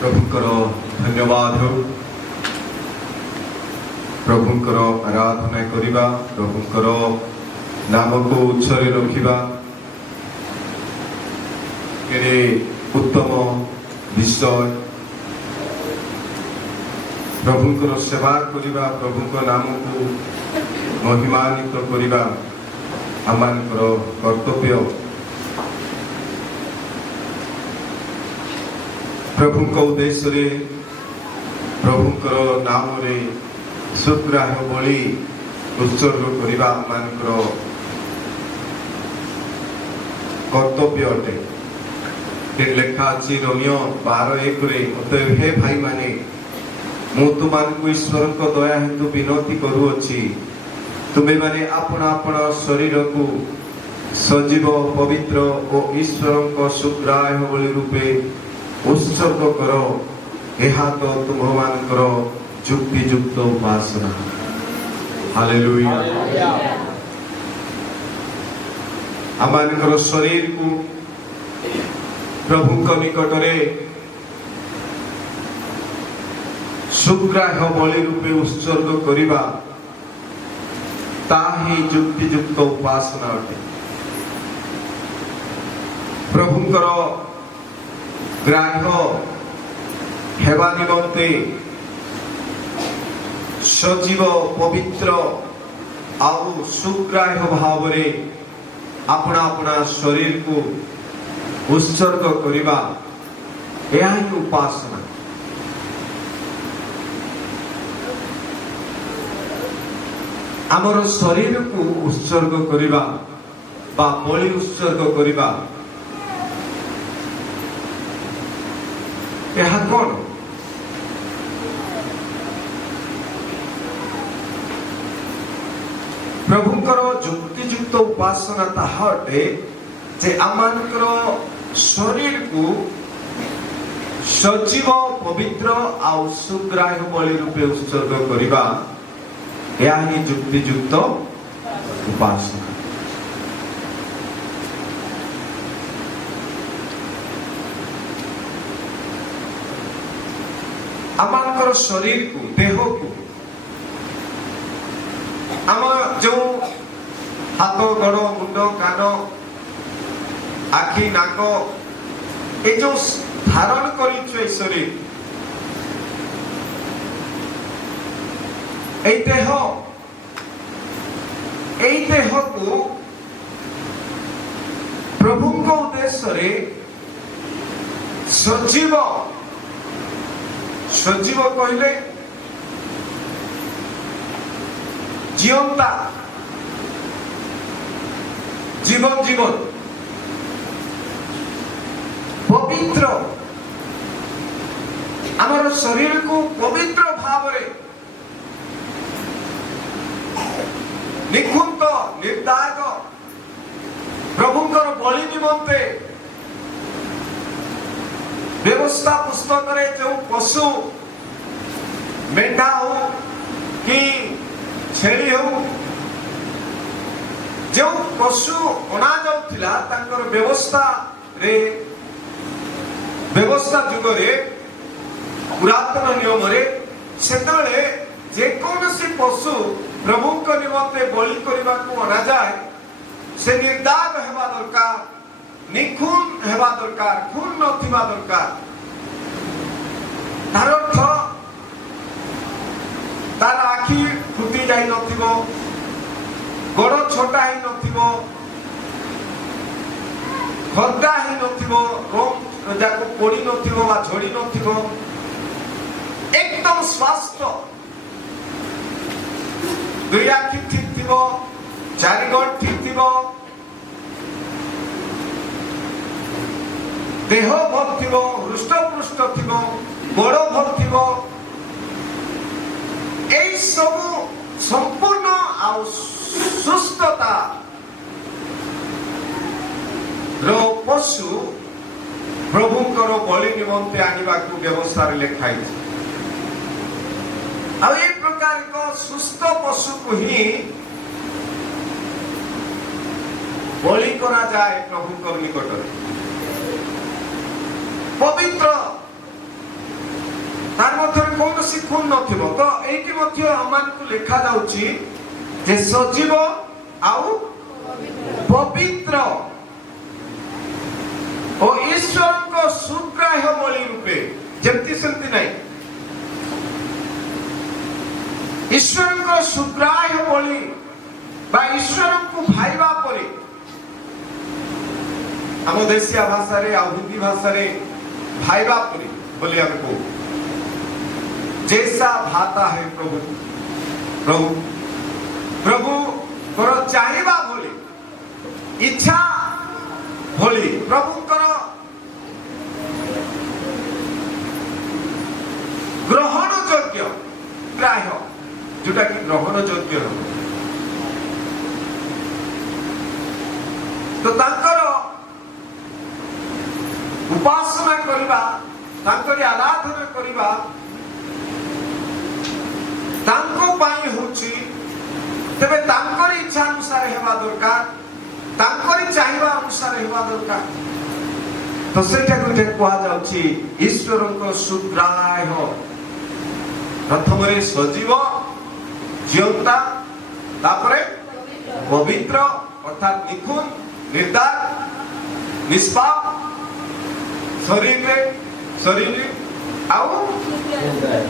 प्रभुंकर धन्यवाद हो। प्रभुंकर आराधना करिबा, प्रभुंकर नाम को उच्चरे रखिबा केरे उत्तम विषय। प्रभुंकर सेवा करिबा, प्रभुंकर नाम को महिमान्वित करिबा आमानकर कर्तव्य। प्रभुंक उद्देश्य रे, प्रभुंकर नाम रे सुग्राह्य बलि उत्सर्ग करिबा आमानकर कर्तव्य अटे। लेखा अच्छी रोमियो 12:1 रे, अतएव हे भाई माने मु तुमको ईश्वर को दया हेतु विनती करूअछि, तुम्हें माने अपना अपना शरीर को सजीव पवित्र और ईश्वर को सुग्राह्य बलि रूपे उत्सर्ग करो, यह तो तुम्हार जुक्तियुक्त उपासना। हालेलुया। आमानकर शरीर को प्रभु को निकट रे सुग्राह्य बलि रूपे उत्सर्ग करिबा ताही जुक्तियुक्त उपासना अटे। प्रभुंकर ग्राह्य हेबा निमंते सजीव पवित्र आउ सुग्राह्य भाव रे अपना अपना शरीर को उत्सर्ग करिबा यह ही उपासना। आमर शरीर को उत्सर्ग करिबा बा बलि उत्सर्ग करिबा यह कौन? प्रभुंकर जुक्तियुक्त उपासना ताहा अटे जे आमानकर शरीर को सजीव पवित्र आउ सुग्राह्य बलि रूपे उत्सर्ग करिबा यह ही जुक्तियुक्त उपासना। आमानकर शरीर को, देह को, आम जो हाथ गोड़ मुंड कान आखि नाक ये जो धारण कर शरीर, এই देह को प्रभुंक उद्देश्य रे सजीव, सजीव कहले जीवंता, जीवन जीवन पवित्र, आमर शरीर को पवित्र भाव रे निखुंत निर्दाग प्रभुंकर बलि निमंते व्यवस्था पुस्तक रे जो पशु मेढा हो कि छेली हो जो पशु अना जाउथिला तांकर व्यवस्था रे, व्यवस्था जुग रे पुरातन नियम रे सेतले जे कोनसी पशु प्रभु को निमंते बलि करबा को अना जाए से निर्दाग हेबा दरकार, निखुन हेबा दरकार, खून नथिबा दरकार। तार अर्थ तार आखि फुटी जाई नथिबो, गोड़ छोटा ही नथिबो, खर्दा ही नथिबो, रोम जाको पोड़ी नथिबो बा झड़ी नथिबो, एकदम स्वास्थ्य, दुई आखि ठीक थिबो, चारि गोड़ ठीक थिबो, देह भल थिबो, हृष्टपुष्ट थिबो, गोड़ भल थिबो, एई सब संपूर्ण आउ सुस्थता रो पशु प्रभुंकर बलि निमंते आनिबा को व्यवस्था रे लिखाई। आ ए प्रकार को सुस्थ पशु को ही बलि करा जाए प्रभुंकर निकट रे। पवित्र କୌଣସି ଖୁଣ ନଥିବ। ତ ଏଇଠି ମଧ୍ୟ ଆମମାନଙ୍କୁ ଲେଖା ଯାଉଛି ଯେ ସଜୀବ ଆଉ ପବିତ୍ର ଓ ଈଶ୍ୱରଙ୍କ ସୁଗ୍ରାହ୍ୟ ବଳି ରୂପେ, ଯେମିତି ସେମିତି ନାହିଁ, ଈଶ୍ୱରଙ୍କ ସୁଗ୍ରାହ୍ୟ ବଳି ବା ଈଶ୍ୱରଙ୍କୁ ଭାଇବା ପରି, ଆମ ଦେଶୀୟ ଭାଷାରେ ଆଉ ହିନ୍ଦୀ ଭାଷାରେ ଭାଇବା ପରି ବୋଲି ଆମେ କହୁ। जैसा भाता है प्रभु प्रभु प्रभुଙ୍କର ଚାହିଁବା ଭଳି, ଇଚ୍ଛା ଭଳି, ପ୍ରଭୁଙ୍କର ଗ୍ରହଣ ଯୋଗ୍ୟ ଗ୍ରାହ୍ୟ, ଯୋଉଟା କି ଗ୍ରହଣ ଯୋଗ୍ୟ ହେବ। ତ ତାଙ୍କର ଉପାସନା କରିବା, ତାଙ୍କରି ଆରାଧନା କରିବା ତାଙ୍କ ପାଇଁ ହେଉଛି, ତେବେ ତାଙ୍କରି ଇଚ୍ଛା ଅନୁସାରେ ହେବା ଦରକାର, ତାଙ୍କରି ଚାହିଁବା ଅନୁସାରେ ହେବା ଦରକାର। ତ ସେଇଟାକୁ କୁହାଯାଉଛି ଈଶ୍ୱରଙ୍କ ସୁଗ୍ରାହ୍ୟ। ପ୍ରଥମରେ ସଜୀବ ଜିଅନ୍ତା, ତାପରେ ପବିତ୍ର ଅର୍ଥାତ୍ ନିଖୁଣ, ନିର୍ଦ୍ଦାର, ନିଷ୍ପାପ, ଶରୀରରେ ଆଉ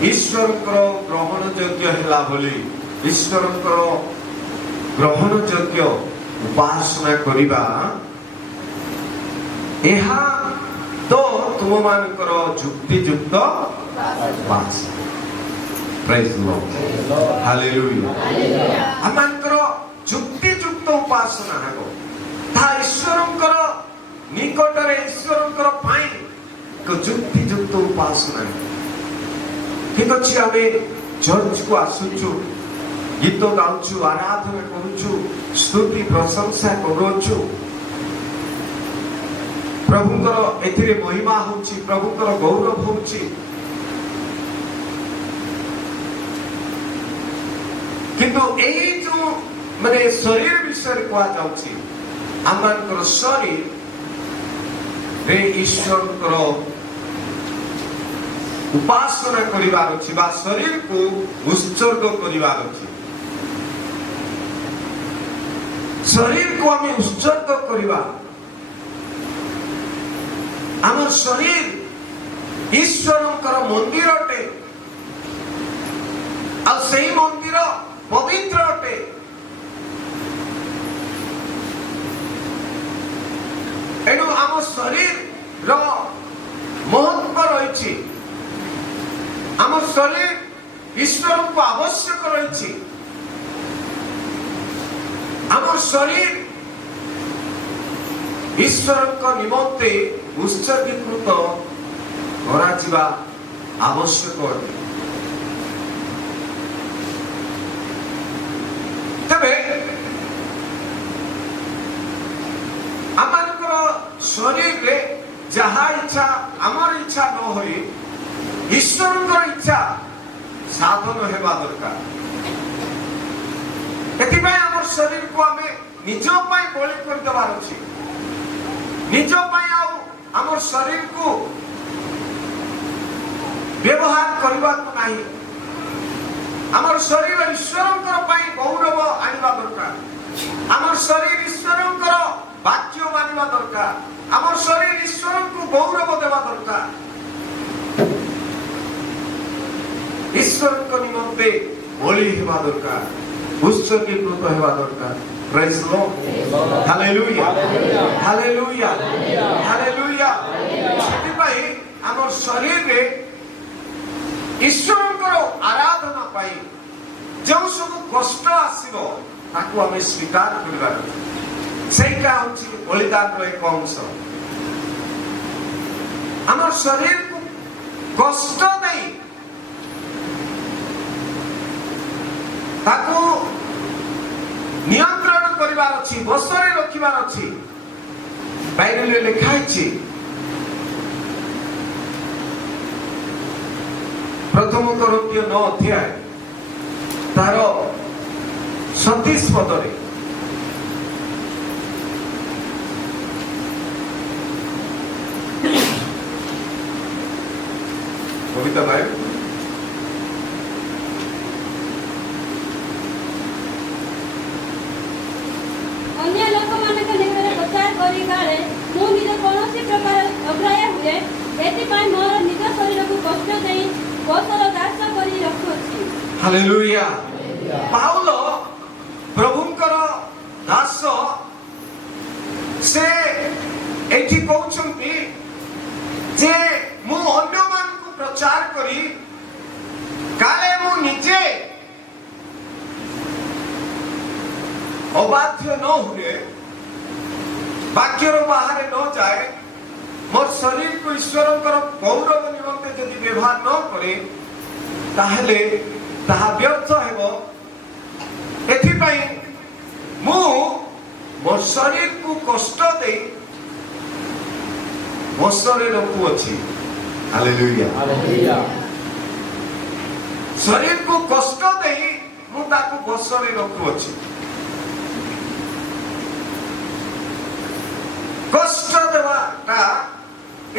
ଈଶ୍ୱରଙ୍କର ଗ୍ରହଣ ଯୋଗ୍ୟ ହେଲା ଭଳି, ଈଶ୍ୱରଙ୍କର ଗ୍ରହଣ ଯୋଗ୍ୟ ଉପାସନା କରିବା, ଏହା ତ ତୁମମାନଙ୍କର ଯୁକ୍ତିଯୁକ୍ତ ଉପାସନା। ପ୍ରେଜ୍ ଦ ଲର୍ଡ, ହାଲେଲୁୟା। ଆମମାନଙ୍କର ଯୁକ୍ତିଯୁକ୍ତ ଉପାସନା ହେବ, ତାହା ଈଶ୍ୱରଙ୍କର ନିକଟରେ, ଈଶ୍ୱରଙ୍କର ପାଇଁ ଏକ ଯୁକ୍ତିଯୁକ୍ତ ଉପାସନା। ଠିକ ଅଛି, ଆମେ ଚର୍ଚ୍ଚକୁ ଆସୁଛୁ, ଗୀତ ଗାଉଛୁ, ଆରାଧନା କରୁଛୁ, ସ୍ତୁତି ପ୍ରଶଂସା କରୁଅଛୁ, ପ୍ରଭୁଙ୍କର ଏଥିରେ ମହିମା ହଉଛି, ପ୍ରଭୁଙ୍କର ଗୌରବ ହଉଛି। କିନ୍ତୁ ଏଇ ଯୋଉ ମାନେ ଶରୀର ବିଷୟରେ କୁହାଯାଉଛି, ଆମମାନଙ୍କର ଶରୀରରେ ଈଶ୍ୱରଙ୍କର ଉପାସନା କରିବାର ଅଛି ବା ଶରୀରକୁ ଉତ୍ସର୍ଗ କରିବାର ଅଛି। ଶରୀରକୁ ଆମେ ଉତ୍ସର୍ଗ କରିବା। ଆମ ଶରୀର ଈଶ୍ୱରଙ୍କର ମନ୍ଦିର ଅଟେ, ଆଉ ସେହି ମନ୍ଦିର ପବିତ୍ର ଅଟେ। ଏଣୁ ଆମ ଶରୀରର ମହତ୍ଵ ରହିଛି, ଆମ ଶରୀର ଈଶ୍ୱରଙ୍କୁ ଆବଶ୍ୟକ ରହିଛି। ଆମ ଶରୀର ଈଶ୍ୱରଙ୍କ ନିମନ୍ତେ ଉତ୍ସର୍ଗୀକୃତ କରାଯିବା ଆବଶ୍ୟକ ଅଟେ। ତେବେ ଆମମାନଙ୍କର ଶରୀରରେ ଯାହା ଇଚ୍ଛା, ଆମର ଇଚ୍ଛା ନ ହୋଇ ଈଶ୍ୱରଙ୍କର ଇଚ୍ଛା ସାଧନ ହେବା ଦରକାର। ଏଥିପାଇଁ ଆମର ଶରୀରକୁ ଆମେ ନିଜ ପାଇଁ ବଳି କରିଦେବାର ଅଛି। ନିଜ ପାଇଁ ଆଉ ଆମର ଶରୀରକୁ ବ୍ୟବହାର କରିବାକୁ ନାହିଁ। ଆମର ଶରୀର ଈଶ୍ୱରଙ୍କର ପାଇଁ ଗୌରବ ଆଣିବା ଦରକାର। ଆମର ଶରୀର ଈଶ୍ୱରଙ୍କର ବାକ୍ୟ ମାନିବା ଦରକାର। ଆମର ଶରୀର ଈଶ୍ୱରଙ୍କୁ ଗୌରବ ଦେବା ଦରକାର। ଈଶ୍ୱରଙ୍କ ନିମନ୍ତେ ବଳି ହେବା ଦରକାର, ଉତ୍ସର୍ଗୀକୃତ ହେବା ଦରକାର। ପ୍ରେଜ୍ ଦ ଲର୍ଡ, ହାଲେଲୁୟା, ହାଲେଲୁୟା, ହାଲେଲୁୟା। ସେଥିପାଇଁ ଆମ ଶରୀରରେ ଈଶ୍ୱରଙ୍କର ଆରାଧନା ପାଇଁ ଯେଉଁ ସବୁ କଷ୍ଟ ଆସିବ ତାକୁ ଆମେ ସ୍ୱୀକାର କରିବାର ଅଛି। ସେଇଟା ହେଉଛି ବଳିଦାନର ଏକ ଅଂଶ। ଆମର ଶରୀରକୁ କଷ୍ଟ ଦେଇ ତାକୁ ନିୟନ୍ତ୍ରଣ କରିବାର ଅଛି, ବଶରେ ରଖିବାର ଅଛି। ବାଇବେଲରେ ଲେଖା ହେଇଛି, ପ୍ରଥମ କରନ୍ଥୀୟ 9 ଅଧ୍ୟାୟ ତାର 37 ପଦରେ କବିତା ଭାଇ କୋଶର ଦାସ କରି ରଖୁଅଛି। ହାଲେଲୁୟା। ପାଉଲ ପ୍ରଭୁଙ୍କର ଦାସ, ସେ ଏଠି କହୁଛନ୍ତି ଯେ ମୁଁ ଅନ୍ୟମାନଙ୍କୁ ପ୍ରଚାର କରି କାଳେ ମୁଁ ନିଜେ ଅବାଧ୍ୟ ନ ହୁଏ, ବାକ୍ୟର ବାହାରେ ନ ଯାଏ, ମୋର ଶରୀରକୁ ଈଶ୍ୱରଙ୍କର ଗୌରବ ନିମନ୍ତେ ଯଦି ବ୍ୟବହାର ନ କରେ ତାହେଲେ ତାହା ବ୍ୟର୍ଥ ହେବ। ଏଥିପାଇଁ ମୁଁ ମୋ ଶରୀରକୁ କଷ୍ଟ ଦେଇ ବଶରେ ରଖୁଅଛି। ହାଲେଲୁୟା। ଶରୀରକୁ କଷ୍ଟ ଦେଇ ମୁଁ ତାକୁ ବଶରେ ରଖୁଅଛି। କଷ୍ଟ ଦେବାଟା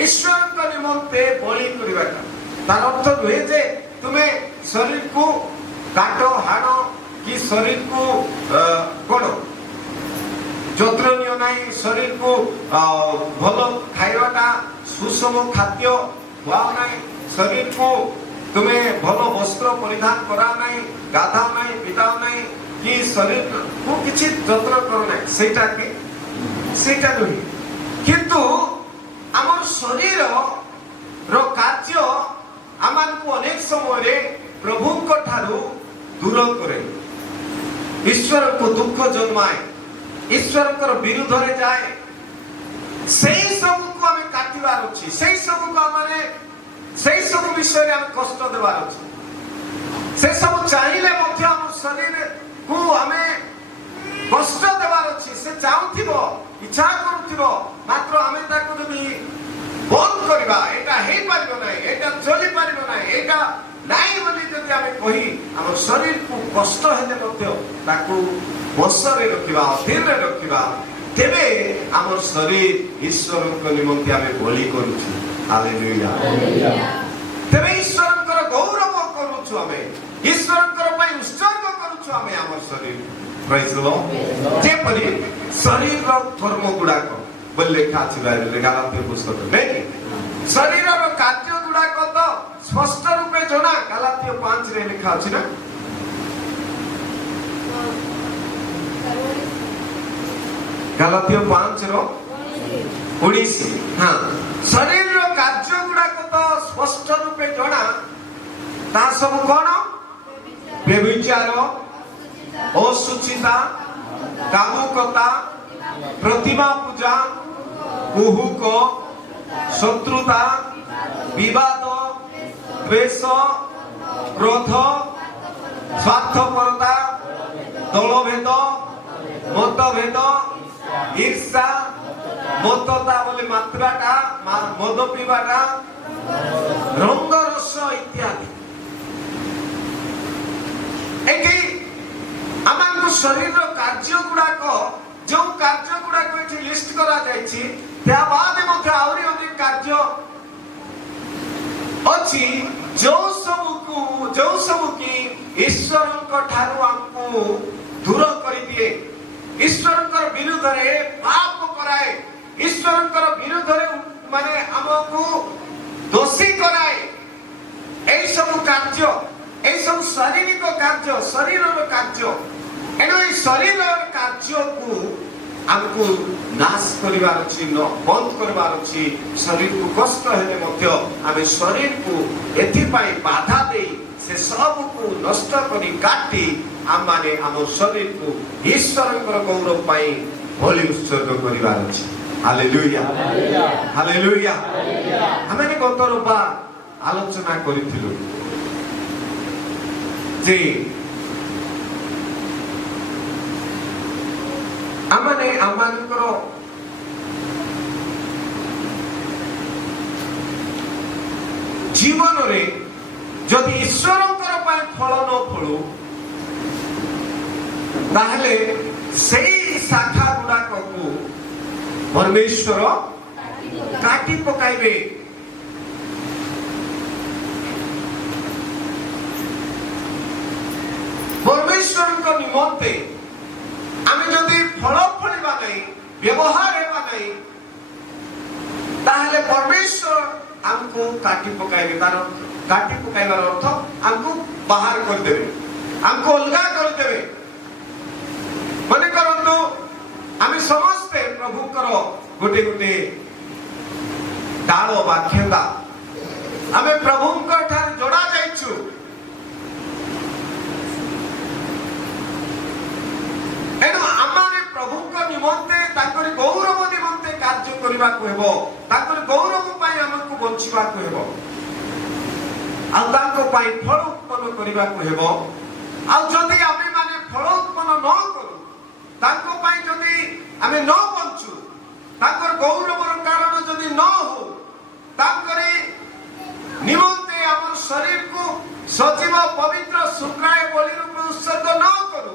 ଈଶ୍ୱରଙ୍କ ନିମନ୍ତେ ବଳି କରିବାଟା। ତାର ଅର୍ଥ ନୁହେଁ ଯେ ତୁମେ ଶରୀରକୁ କାଟ ହାଣ କି ଶରୀରକୁ କଣ ଯତ୍ନ ନିଅ ନାହିଁ, ଶରୀରକୁ ଭଲ ଖାଇବାଟା ସୁଷମ ଖାଦ୍ୟ ଖୁଆଅ ନାହିଁ, ଶରୀରକୁ ତୁମେ ଭଲ ବସ୍ତ୍ର ପରିଧାନ କରାଅ ନାହିଁ, ଗାଧାଅ ନାହିଁ, ପିଧାଅ ନାହିଁ, କି ଶରୀରକୁ କିଛି ଯତ୍ନ କର ନାହିଁ, ସେଇଟା ନୁହେଁ। କିନ୍ତୁ ଆମର ଶରୀରର କାର୍ଯ୍ୟ ଆମକୁ ଅନେକ ସମୟରେ ପ୍ରଭୁଙ୍କ ଠାରୁ ଦୂର କରେ, ଈଶ୍ୱରଙ୍କୁ ଦୁଃଖ ଜନ୍ମାଏ, ଈଶ୍ୱରଙ୍କର ବିରୁଦ୍ଧରେ ଯାଏ। ସେଇ ସବୁକୁ ଆମେ କାଟିବାର ଅଛି, ସେଇ ସବୁ ବିଷୟରେ ଆମେ କଷ୍ଟ ଦେବାର ଅଛି। ସେ ସବୁ ଚାହିଁଲେ ମଧ୍ୟ ଆମ ଶରୀରକୁ ଆମେ କଷ୍ଟ ଦେବାର ଅଛି। ସେ ଚାହୁଁଥିବ, ଇଚ୍ଛା କରୁଥିବ, ମାତ୍ର ଆମେ ତାକୁ ଯଦି ବନ୍ଦ କରିବା, ଏଇଟା ହେଇପାରିବ ନାହିଁ, ଏଇଟା ଚଳିପାରିବ ନାହିଁ, ଏଇଟା ନାହିଁ ବୋଲି ଯଦି ଆମେ କହି ଆମ ଶରୀରକୁ କଷ୍ଟ ହେଲେ ମଧ୍ୟ ତାକୁ ବଶରେ ରଖିବା, ଅଧୀନରେ ରଖିବା, ତେବେ ଆମର ଶରୀର ଈଶ୍ୱରଙ୍କ ନିମନ୍ତେ ଆମେ ବଳି କରୁଛୁ। ହାଲେଲୁୟା। ତେବେ ଈଶ୍ୱରଙ୍କର ଗୌରବ କରୁଛୁ, ଆମେ ଈଶ୍ୱରଙ୍କର ପାଇଁ ଉତ୍ସର୍ଗ କରୁଛୁ ଆମେ ଆମର ଶରୀର। ପ୍ରେଜ୍ ଦ ଲର୍ଡ। ଯେପରି ଶରୀରର କର୍ମ ଗୁଡାକ ବୋଲି ଲେଖା ଅଛି ବାଇବେଲରେ, ଗାଲାତ୍ୟ ପୁସ୍ତକରେ, ନାଇଁ କି? ଶରୀରର କାର୍ଯ୍ୟ ଗୁଡାକ ତ ସ୍ପଷ୍ଟ ରୂପେ ଜଣା, ଗାଲାତ୍ୟ 5ରେ ଲେଖା ଅଛି ନା? ଗାଲାତ୍ୟ 5:19। ହଁ, ଶରୀରର କାର୍ଯ୍ୟ ଗୁଡାକ ତ ସ୍ପଷ୍ଟ ରୂପେ ଜଣା। ତାହା ସବୁ କଣ? ବ୍ୟଭିଚାର, ଅଶୁଚିତା, କାମୁକତା, ପ୍ରତିମା ପୂଜା, କୁହୁକ, ଶତ୍ରୁତା, ବିବାଦ, ଦ୍ୱେଷ, କ୍ରୋଧ, ସ୍ୱାର୍ଥପରତା, ଦଳଭେଦ, ମତଭେଦ, ଈର୍ଷା, ମତତା ବୋଲି ମାତ୍ରାଟା, ମଦ ପିଇବାଟା, ରଙ୍ଗରସ ଇତ୍ୟାଦି। ଏଠି ଆମକୁ ଶରୀରର କାର୍ଯ୍ୟ ଗୁଡାକ, ଯୋଉ କାର୍ଯ୍ୟ ଗୁଡାକ ଏଠି ଲିଷ୍ଟ କରାଯାଇଛି, ତା ବାଦେ ମଧ୍ୟ ଆହୁରି ଅନେକ କାର୍ଯ୍ୟ ଅଛି, ଯୋଉ ସବୁ କି ଈଶ୍ୱରଙ୍କ ଠାରୁ ଆମକୁ ଦୂର କରିଦିଏ, ଈଶ୍ୱରଙ୍କର ବିରୁଦ୍ଧରେ ପାପ କରାଏ, ଈଶ୍ୱରଙ୍କର ବିରୁଦ୍ଧରେ ମାନେ ଆମକୁ ଦୋଷୀ କରାଏ। এই ସବୁ କାର୍ଯ୍ୟ, এই ସବୁ ଶାରୀରିକ କାର୍ଯ୍ୟ, ଶରୀରର କାର୍ଯ୍ୟ। ଏଣୁ এই ଶରୀରର କାର୍ଯ୍ୟକୁ ଆମକୁ ନାଶ କରିବାର ଅଛି, ବନ୍ଦ କରିବାର ଅଛି। ଶରୀରକୁ କଷ୍ଟ ହେଲେ ମଧ୍ୟ ଆମେ ଶରୀରକୁ ଏଥିପାଇଁ ବାଧା ଦେଇ ସେ ସବୁକୁ ନଷ୍ଟ କରି କାଟି ଆମମାନେ ଆମ ଶରୀରକୁ ଈଶ୍ୱରଙ୍କର ଗୌରବ ପାଇଁ ବଳି ଉତ୍ସର୍ଗ କରିବାର ଅଛି। Hallelujah, hallelujah. ଆମେ ଗତ ରବିବାର ଆଲୋଚନା କରିଥିଲୁ ଯେ ଆମମାନେ ଆମମାନଙ୍କର ଜୀବନରେ ଯଦି ଈଶ୍ୱରଙ୍କର ପାଇଁ ଫଳ ନ ଫଳୁ, ତାହେଲେ ସେଇ ଶାଖା ଗୁଡାକକୁ ପରମେଶ୍ୱର କାଟି ପକାଇବେ। ପରମେଶ୍ୱରଙ୍କ ନିମନ୍ତେ ଆମେ ଯଦି ଫଳ ଫଳିବା ନାହିଁ, ବ୍ୟବହାର ହେବା ନାହିଁ, ତାହେଲେ ପରମେଶ୍ୱର हमको काटी पकाइबे तार काटी पकाइबार अर्थ हमको बाहर कर देबे हमको अलगा कर देबे मने करंतु आमे समस्ते प्रभु करो गोटे गोटे डालो बा खेंदा आमे प्रभु को ठार जोड़ा जाइछु एनु आमाने प्रभु को निमंते ताकर गौरव निमंते कार्य करिबा को हेबो ताकर गौरव पाई हमको बंचिबा को हेबो आ ताको पाई फल उत्पन्न करिबा को हेबो आ जदी आमे माने फल उत्पन्न न करू ताको पाई जदी आमे न बंचू ताकर गौरवर कारण जदी न हो ताकरे निमंते हमर शरीर को सजीव पवित्र शुक्राय बलि रूप उत्सर्ग न करू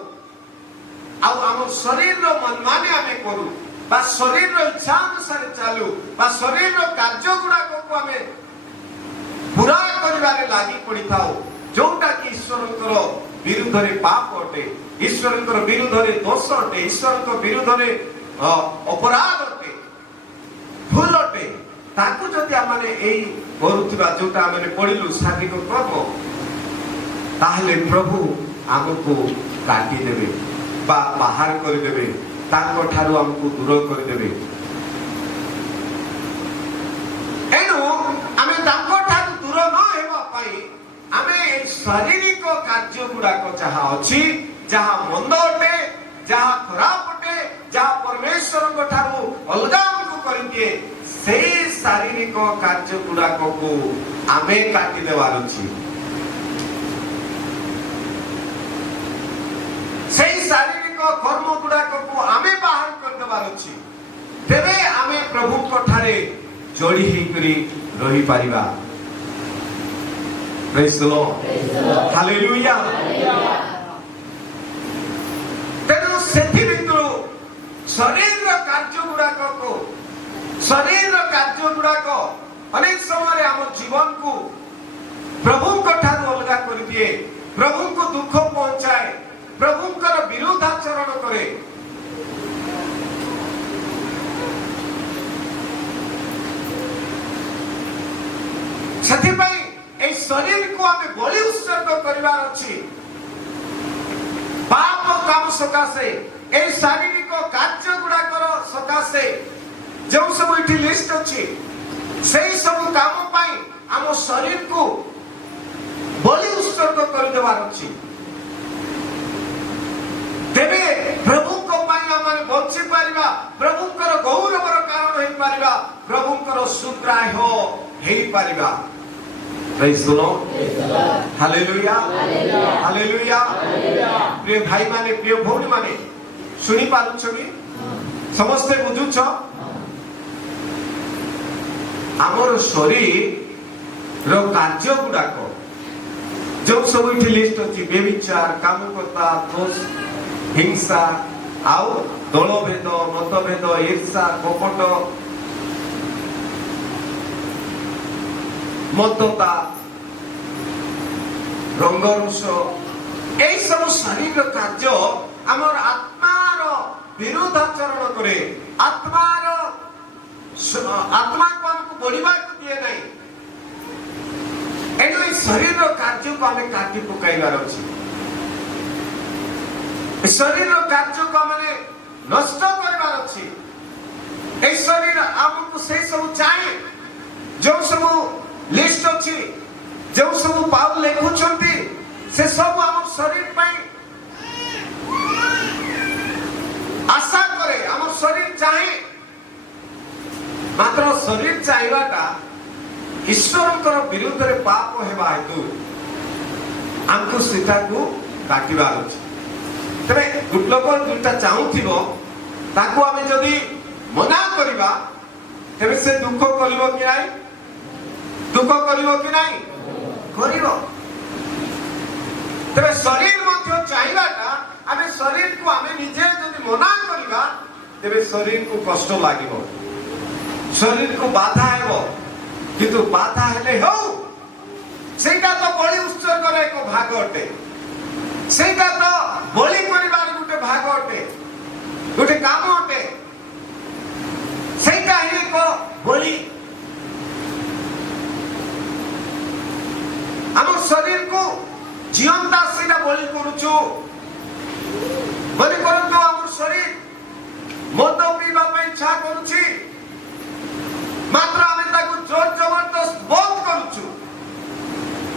आ हमर शरीर रो मनमाने आमे करू बा शरीर रो इच्छा अनुसार चालू बा शरीर रो कार्य गुडा को आमे पूरा करिबारे लागि पड़ी थाओ जोटा कि ईश्वरकर विरुद्ध रे पाप अटे ईश्वरकर विरुद्ध रे दोष अटे ईश्वरकर विरुद्ध रे अपराध अटे भूल अटे ताकू जदि आमाने एई करूथिबा जोटा आमाने पढिलु शारीरिक कर्म ताहले प्रभु हमको काटी देबे बा बाहर कर देबे ताको ठारू हमको दूर कर देबे एनु आमे ताको ठारू दूर न हेबा पाई आमे शारीरिक कार्य गुडा को जहा अछि जहा मंद अटे जहा खराब अटे जहा परमेश्वर को ठारू अलगा हमको कर दिए सेई शारीरिक कार्य गुडा को आमे काटी देवार अछि सेई शारीरिक कर्म गुडा को आमे बाहर कर देवार अछि तेबे आमे प्रभु को ठारे जोड़ी ही करी रही परिबा प्रेज द लॉर्ड हालेलुया तेनु सेथि बिंदु शरीर कार्य गुडा को शरीर कार्य गुडा को अनेक समय हमर जीवन को प्रभु को ठारू अलगा कर दिए प्रभु को दुख पहुंचाए प्रभु कर विरोधाचरण करे सेथि पई ए शरीर को हमें बलि उत्सर्ग करिवार अछि पाप काम सकासे ए शारीरिक कार्य गुडा कर सकासे जो सब इठी लिस्ट अछि सेही सब काम पाई हम शरीर को बलि उत्सर्ग कर देवार अछि तेबे प्रभु को पाई हमारे बंची पारिबा प्रभु कर गौरवर कारण होई पारिबा प्रभु कर सुग्राह हो हेई पारिबा praise the lord hallelujah hallelujah प्रिय भाई माने प्रिय भौणी माने सुनी पारुछ कि समस्त बुझुछ हमर शरीर रो कार्य गुडा को जो सब इठी लिस्ट अछि बेविचार कामकता दोष हिंसा आउ दलभेद मतभेद ईर्षा कपट मदता रंगरुष এই सब शारीरिक कार्य हमर आत्मार विरोधाचरण करे आत्मा को हमको बढ़िबा को दिए नहीं एनो शरीर कार्य को हमें काटी पकाइबार अछि शरीर कार्य को हमें नष्ट करबार अछि ए शरीर हमको से सब चाहे जो सब लिस्ट अछि जो सब पाउल लेखुछंती से सब हम शरीर पाई आशा करे हम शरीर चाहे मात्र शरीर चाहिबाटा ईश्वरकर विरुद्ध रे पाप हेबा हेतु हमको सीता को काटिबार अछि तबे गुड लोक दुटा चाहुथिबो ताको हमें जदी मना करिबा तबे से दुख करिवो कि नाही दुख करिवो कि नाही करिवो तबे शरीर मध्य चाहिबाटा हमें शरीर को हमें निजे जदी मना करिबा तबे शरीर को कष्ट लागिवो शरीर को बाधा हेबो किंतु बाधा हेले हो सेटा तो बलि उत्सर्गर एक भाग अटे सेटा तो बलि करिबार गुटे भाग अटे गुटे काम अटे सेटा हे को बलि আমার শরীর কো জীবনটা সেটা বলি করুছু বলি করন্তু আমার শরীর মদ পিবা পাই ইচ্ছা করুছি মাত্র আমি তাকে জোর জবরদস্ত বন্ধ করুছু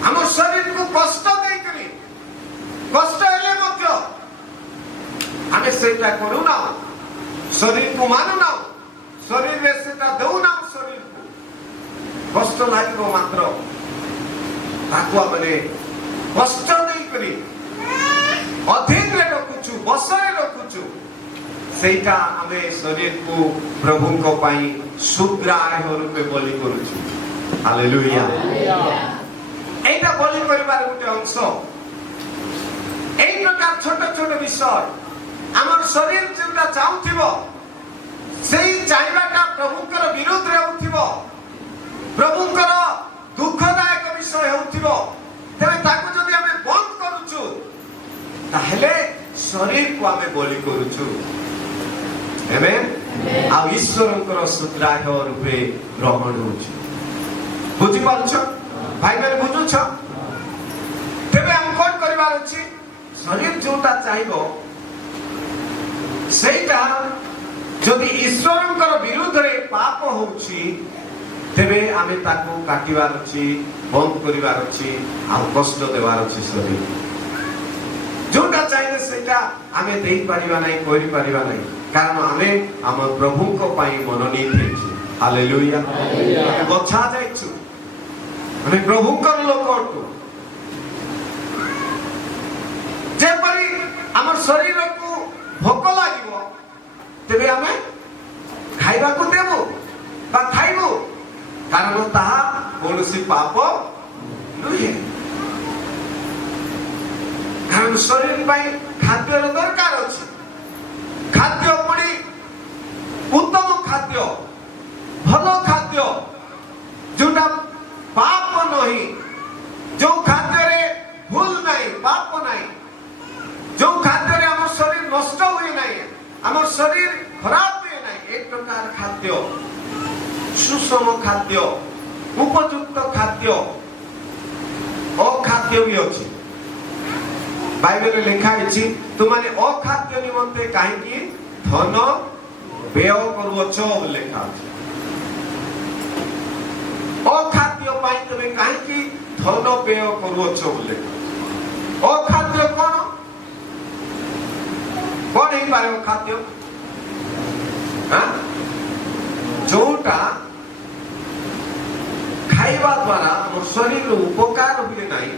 আমার শরীর কো কষ্ট দেই করি কষ্ট হলে মধ্য আমি সেটা করু না শরীর কো মানু না শরীর রে সেটা দেউ না শরীর কো কষ্ট লাগিব মাত্র তাকু মানে কষ্ট দেই করি অধীନରେ ରଖୁଛୁ ବସରେ ରଖୁଛୁ ସେଇଟା ଆମେ ଶରୀରକୁ ପ୍ରଭୁଙ୍କ ପାଇଁ ସୁଗ୍ରାହ୍ୟ ରୂପେ ବଳି କରୁଛୁ ହାଲେଲୁୟା এইটা বলি করিবার ଗୋଟେ অংশ এই প্রকার ছোট ছোট বিষয় আমার শরীর যেটা চাହୁଥିବ সেই চাইবাটা প্রভুଙ୍କର বিরোধରେ ହେଉଥିବ প্রভুଙ୍କର ଦୁଃଖଦାୟକ ବିଷୟ ହେଉଥିବ ତେବେ ତାକୁ ଯଦି ଆମେ ବନ୍ଦ କରୁଛୁ তাহলে শরীরକୁ ଆମେ বলি କରୁଛୁ ଆମେନ୍ ଆଉ ଈଶ୍ୱରଙ୍କର ସୁଗ୍ରାହ୍ୟ ରୂପେ ଗ୍ରହଣ ହେଉଛି ବୁଝିପାରୁଛ ଭାଇମାନେ ବୁଝୁଛ ତେବେ ଆମେ କଣ କରିବାର ଅଛି ଶରୀର ଯୋଉଟା ଚାହିଁବ ସେଇଟା ଯଦି ଈଶ୍ୱରଙ୍କର ବିରୁଦ୍ଧରେ ପାପ ହେଉଛି ତେବେ ଆମେ ତାକୁ କାଟିବାର ଅଛି ବନ୍ଦ କରିବାର ଅଛି ଆଉ କଷ୍ଟ ଦେବାର ଅଛି ଶରୀର जोटा चाहिए सेटा आमे देई परिबा नहीं कोइ परिबा नहीं कारण आमे हम प्रभु को पाई मनोनीत हेछु हालेलुया आमे बछा जाइछु आमे प्रभु को लोक अटु जे परि हमर शरीर को भोक लागिवो तेबे आमे खाइबा को देबो बा खाइबो कारण ताहा कोनोसी पाप नुहे कारण शरीर पाई खाद्य दरकार अछि खाद्य पड़ी उत्तम खाद्य भलो खाद्य जोटा पाप नहीं जो खाद्य रे भूल नहीं पाप नहीं जो खाद्य रे हमर शरीर नष्ट हुए नहीं हमर शरीर खराब हुए नहीं एक प्रकार खाद्य सुषम खाद्य उपयुक्त खाद्य अखाद्य भी अछि बाइबल लिखा है तुमने अखाद्य निमंते कहीं धन व्यय करुअछ लिखा है अखाद्य पाई तमे कहीं धन व्यय करुअछ लिखा अखाद्य कौन कौन ही पारे अखाद्य हां जोटा खाइबा द्वारा हमर शरीर उपकार हुए नहीं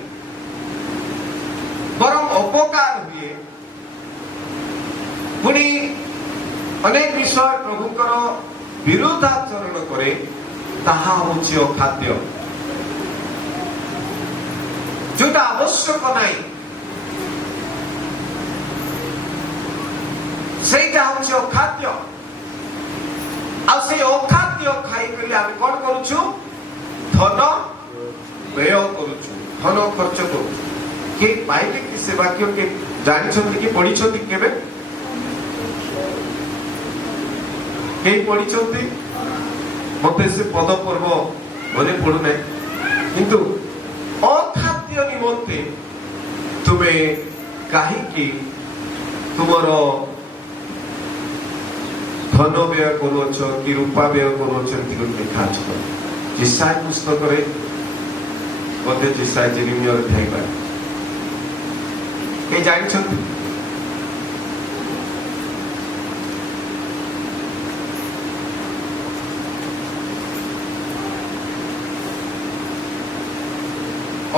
बरम अपकार हुए पुणी अनेक विषय प्रभुकर विरोधाचरण करे ताहा होछि अखाद्य जोटा आवश्यक नहीं सेटा होछि अखाद्य आ से अखाद्य खाई करी आमे कोन करूछु धन व्यय करूछु धन खर्च करूछु के पाइले कि से वाक्य के जानि छथि कि पढि छथि केबे के पढि छथि मते से पद पर्व मने पडु नै किंतु अखाद्य निमंते तुमे काहे कि तुमरो धन व्यय करूछ कि रूपा व्यय करूछ कि लिखा छ जिसाय पुस्तक रे मते जिसाय जेरेमिया रे थाइबा के जानि छथि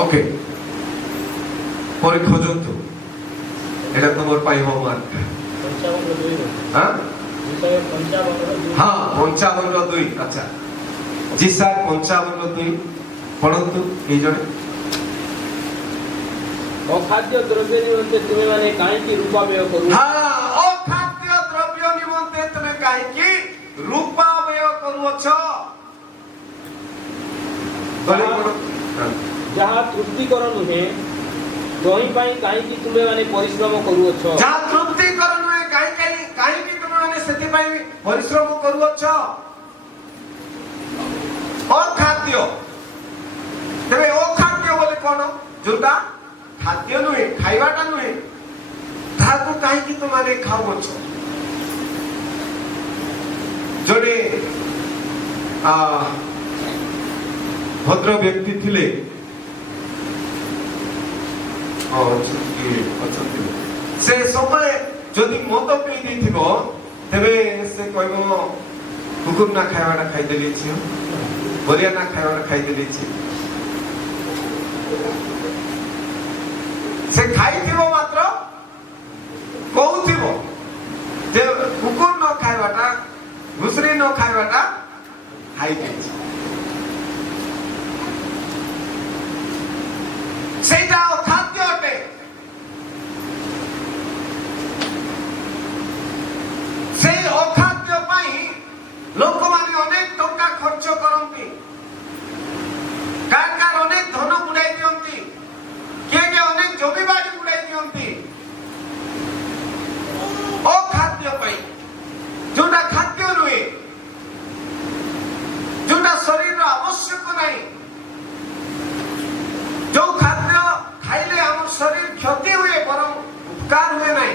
ओके परे खोजंतु एटा तमर पाई होमवर्क 55 हां विषय 55 हां 55 2 अच्छा जिसा 55 2 पढंतु ए जणे अखाद्य द्रव्य निमंते तुमे माने काहे की रूपा व्यय करू हां अखाद्य द्रव्य निमंते तुमे काहे की रूपा व्यय करूछ गले पढ जहाँ तृप्तिकर नुहे दोही पाई काहे की तुमे माने परिश्रम करूछ जहाँ तृप्तिकर नुहे काहे की तुमे माने सेति पाई परिश्रम करूछ अखाद्य तबे अखाद्य बोले कौन जोटा खाद्य नुहे खाइबाटा नुहे ताको काहे तुमाने खाओ जड़े भद्र व्यक्ति थिले से सब जदि मद पी देथिबो तेबे से कहबो कुकुर ना खाइबाटा खाइ देली छी बरिया ना खाइबाटा खाइ देली छी से खाइथिबो मात्र कहूथिबो जे कुकुर न खाइबाटा घुसरी न खाइबाटा खाइ देली सेटा खाद्य अटे से अखाद्य पाई लोक माने अनेक टंका खर्च करंती कार अनेक धन बुड़ाई दियंती के अनेक जमी बाड़ी बुड़ाई दियंती अखाद्य पाई जोटा खाद्य रुए जोटा शरीर आवश्यक नहीं जो खाद्य खाइले आम शरीर क्षति हुए बरं उपकार हुए नहीं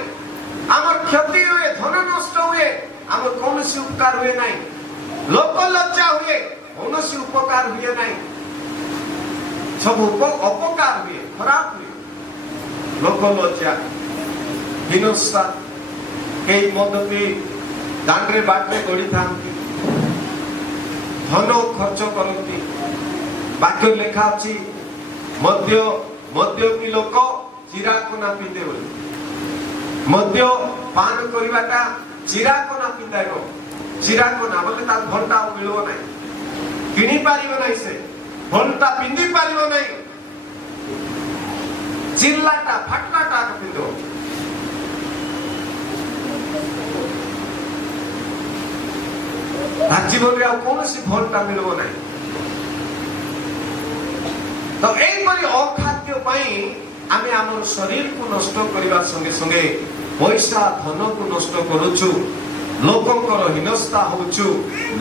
आम क्षति हुए धन नष्ट हुए आम कौन उपकार हुए नहीं लोक लज्जा हुए कौन उपकार हुए नहीं सब अपकार हुए खराब हुए लोक लज्जा हिंसा कई मद पी दांडे बाटे गड़ी था धन खर्च करती वाक्य लेखा अच्छी मद्यपी लोक चिराको ना पीते मद्य पान करवाटा चिराको ना पीता चिराको ना बोले ता घंटा मिलव ना किनी पारिबो नहीं से घंटा पिंदी पारिबो नहीं चिल्लाटा फाटलाटा पिंदो जीवन रे कौन सी घंटा मिलव नहीं तो एपरी अखाद्य पाई आमे आमर शरीर को नष्ट करबा संगे संगे पैसा धन को नष्ट करूछु लोकंकर हिनस्ता होछु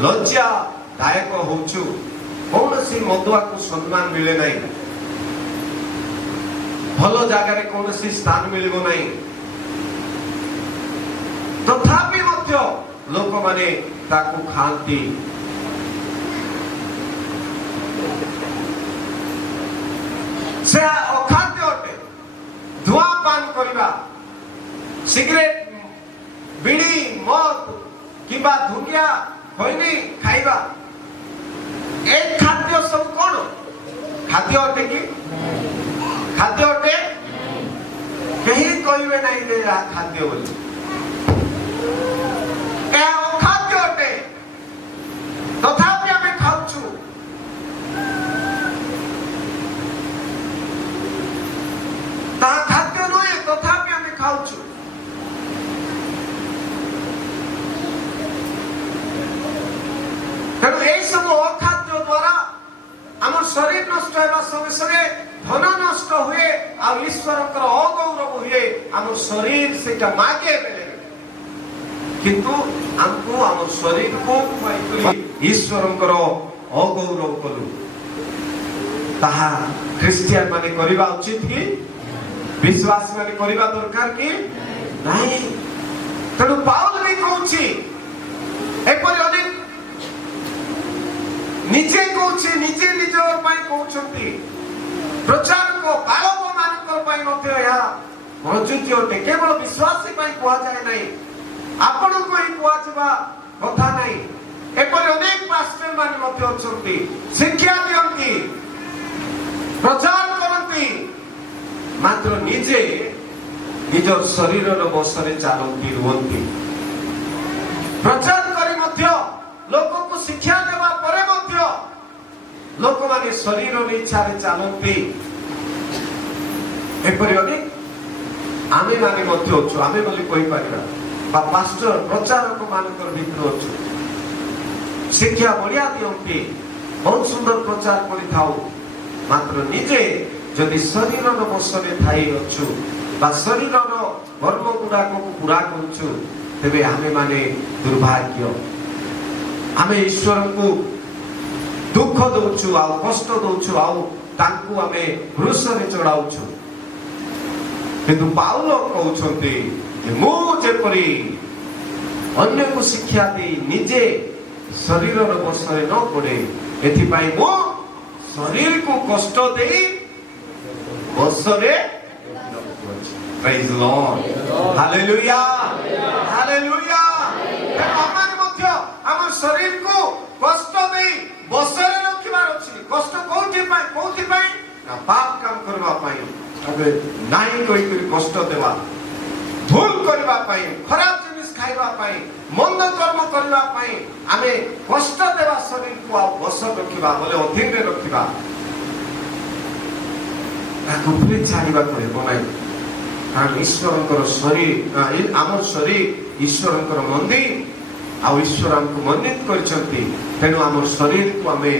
लज्जा दायक होछु कौन सी मदुआ को सम्मान मिले नहीं भलो जागा रे कौन सी स्थान मिलिबो नहीं तथापि मध्य लोक माने ताकू खांती से अखाद्य अटे धुआं पान करवा सिगरेट बीड़ी मद किबा धुनिया खैनी खाइबा एक खाद्य सब कौन खाद्य अटे कि खाद्य अटे कहीं कहबे नहीं दे खाद्य बोली अखाद्य अटे तथापि आमे खाउछु खाद्य नुहे तथापि आमे खाउछु तेणु यही सब अखाद्य द्वारा आम शरीर नष्ट होगा संगे संगे धन नष्ट हुए आ ईश्वर अगौरव हुए आम शरीर से मागे बेले किंतु हमको आम शरीर को ईश्वर अगौरव कलु ताहा ख्रिस्टियन माने करबा उचित कि विश्वास माने करबा दरकार कि नहीं तेणु पाउल भी कहउछि एपरि अनेक निजे कहउछि निजे निजर पई कहउछंती प्रचार को बालक मानकर पई मध्य या अनुचित अटे केवल विश्वासी पई कुआ जाय नहीं आपण को ही कुआ जबा कथा नहीं एपरि अनेक पास्टर माने मध्य अछंती शिक्षा दियंती प्रचार करती मात्र निजे निजर शरीर बसरे चलती रुहती प्रचार करी मध्य लोक को शिक्षा देवा परे मध्य लोक माने शरीर इच्छा रे चलती एपरि अनेक आमे माने मध्य अछु आमे बोली कहि पारिबा बा पास्टर प्रचारक मानकर भितर अछु शिक्षा बढ़िया दियंती बहुत सुंदर प्रचार करि थाउ मात्र निजे जदि शरीर बसरे थाई अछु बा शरीर कर्म गुड़ाक को पूरा करूछु तेबे आमे माने दुर्भाग्य आमे ईश्वर को दुख दउछु आ कष्ट दउछु आ ତାଙ୍କୁ ଆମେ କ୍ରୁଶରେ ଚଢାଉଛୁ। କିନ୍ତୁ ପାଉଲ କହୁଛନ୍ତି ଯେ ମୁଁ ଯେପରି ଅନ୍ୟକୁ ଶିକ୍ଷା ଦେଇ ନିଜେ ଶରୀରର ବଶରେ ନ ପଡେ, ଏଥିପାଇଁ ମୁଁ ଶରୀରକୁ କଷ୍ଟ ଦେଇ ବଶରେ ରଖୁଅଛି। ପ୍ରେଜ୍ ଦ ଲର୍ଡ, ହାଲେଲୁୟା, ହାଲେଲୁୟା। ଆମମାନେ ମଧ୍ୟ ଆମ ଶରୀରକୁ କଷ୍ଟ ଦେଇ ବଶରେ ରଖିବାର ଅଛି। କଷ୍ଟ କୋଉଥିପାଇଁ ନା ପାପ କାମ କରିବା ପାଇଁ, ନାଇଁ କହିକରି କଷ୍ଟ ଦେବା, ଭୁଲ କରିବା ପାଇଁ, ଖରାପ ଜିନିଷ ଖାଇବା ପାଇଁ, ମନ୍ଦ କର୍ମ କରିବା ପାଇଁ ଆମେ କଷ୍ଟ ଦେବା ଶରୀରକୁ ଆଉ ବଶ ରଖିବା ବୋଲେ ଅଧୀନରେ ରଖିବା, ତାକୁ ଫ୍ରି ଛାଡ଼ିବାକୁ ହେବ ନାହିଁ। କାରଣ ଈଶ୍ୱରଙ୍କର ଶରୀର, ଆମ ଶରୀର ଈଶ୍ୱରଙ୍କର ମନ୍ଦିର, ଆଉ ଈଶ୍ୱର ଆମକୁ ମନ୍ଦିର କରିଛନ୍ତି। ତେଣୁ ଆମ ଶରୀରକୁ ଆମେ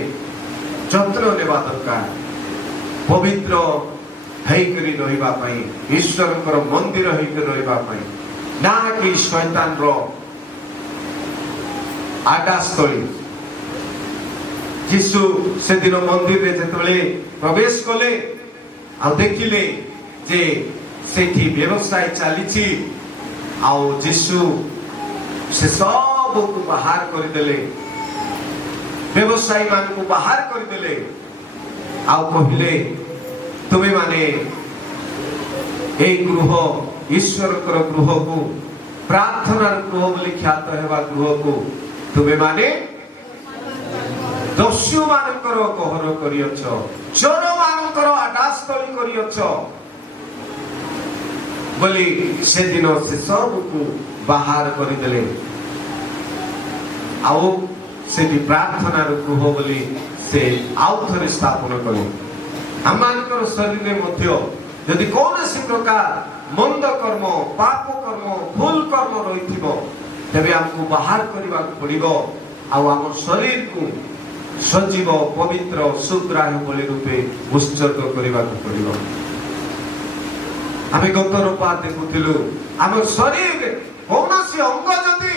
ଯତ୍ନ ନେବା ଦରକାର, ପବିତ୍ର ହେଇକରି ରହିବା ପାଇଁ, ଈଶ୍ୱରଙ୍କର ମନ୍ଦିର ହେଇକରି ରହିବା ପାଇଁ, ନା କି ଶୈତାନର ଆଡାସ୍ଥଳୀ। ଯୀଶୁ ସେଦିନ ମନ୍ଦିରରେ ଯେତେବେଳେ ପ୍ରବେଶ କଲେ ଆଉ ଦେଖିଲେ ଯେ ସେଠି ବ୍ୟବସାୟ ଚାଲିଛି, ଆଉ ଯୀଶୁ ସେ ସବୁକୁ ବାହାର କରିଦେଲେ, ବ୍ୟବସାୟୀ ମାନଙ୍କୁ ବାହାର କରିଦେଲେ, ଆଉ କହିଲେ ତୁମେ ମାନେ এই ଗୃହ ଈଶ୍ୱରଙ୍କର ଗୃହକୁ, ପ୍ରାର୍ଥନାର ଗୃହ ବୋଲି ଖ୍ୟାତ ହେବା ଗୃହକୁ ତୁମେ ମାନେ ଦସ୍ୟୁ ମାନଙ୍କର ଗହର କରିଅଛ, ଚୋର ମାନଙ୍କର ଆଡାସ୍ଥଳୀ କରିଅଛ ବୋଲି ସେଦିନ ସେ ସବୁକୁ ବାହାର କରିଦେଲେ। ଆଉ ସେଠି ପ୍ରାର୍ଥନାର ଗୃହ ବୋଲି ସେ ଆଉ ଥରେ ସ୍ଥାପନ କଲେ। ଆମମାନଙ୍କର ଶରୀରରେ ମଧ୍ୟ ଯଦି କୌଣସି ପ୍ରକାର ମନ୍ଦ କର୍ମ, ପାପ କର୍ମ, ଭୁଲ କର୍ମ ରହିଥିବ, ତେବେ ଆମକୁ ବାହାର କରିବାକୁ ପଡିବ, ଆଉ ଆମ ଶରୀରକୁ ସଜୀବ, ପବିତ୍ର, ସୁଗ୍ରାହ୍ୟ ବଳି ରୂପେ ଉତ୍ସର୍ଗ କରିବାକୁ ପଡିବ। ଆମେ ଗତ ରବିବାର ଦେଖୁଥିଲୁ, ଆମ ଶରୀରରେ କୌଣସି ଅଙ୍ଗ ଯଦି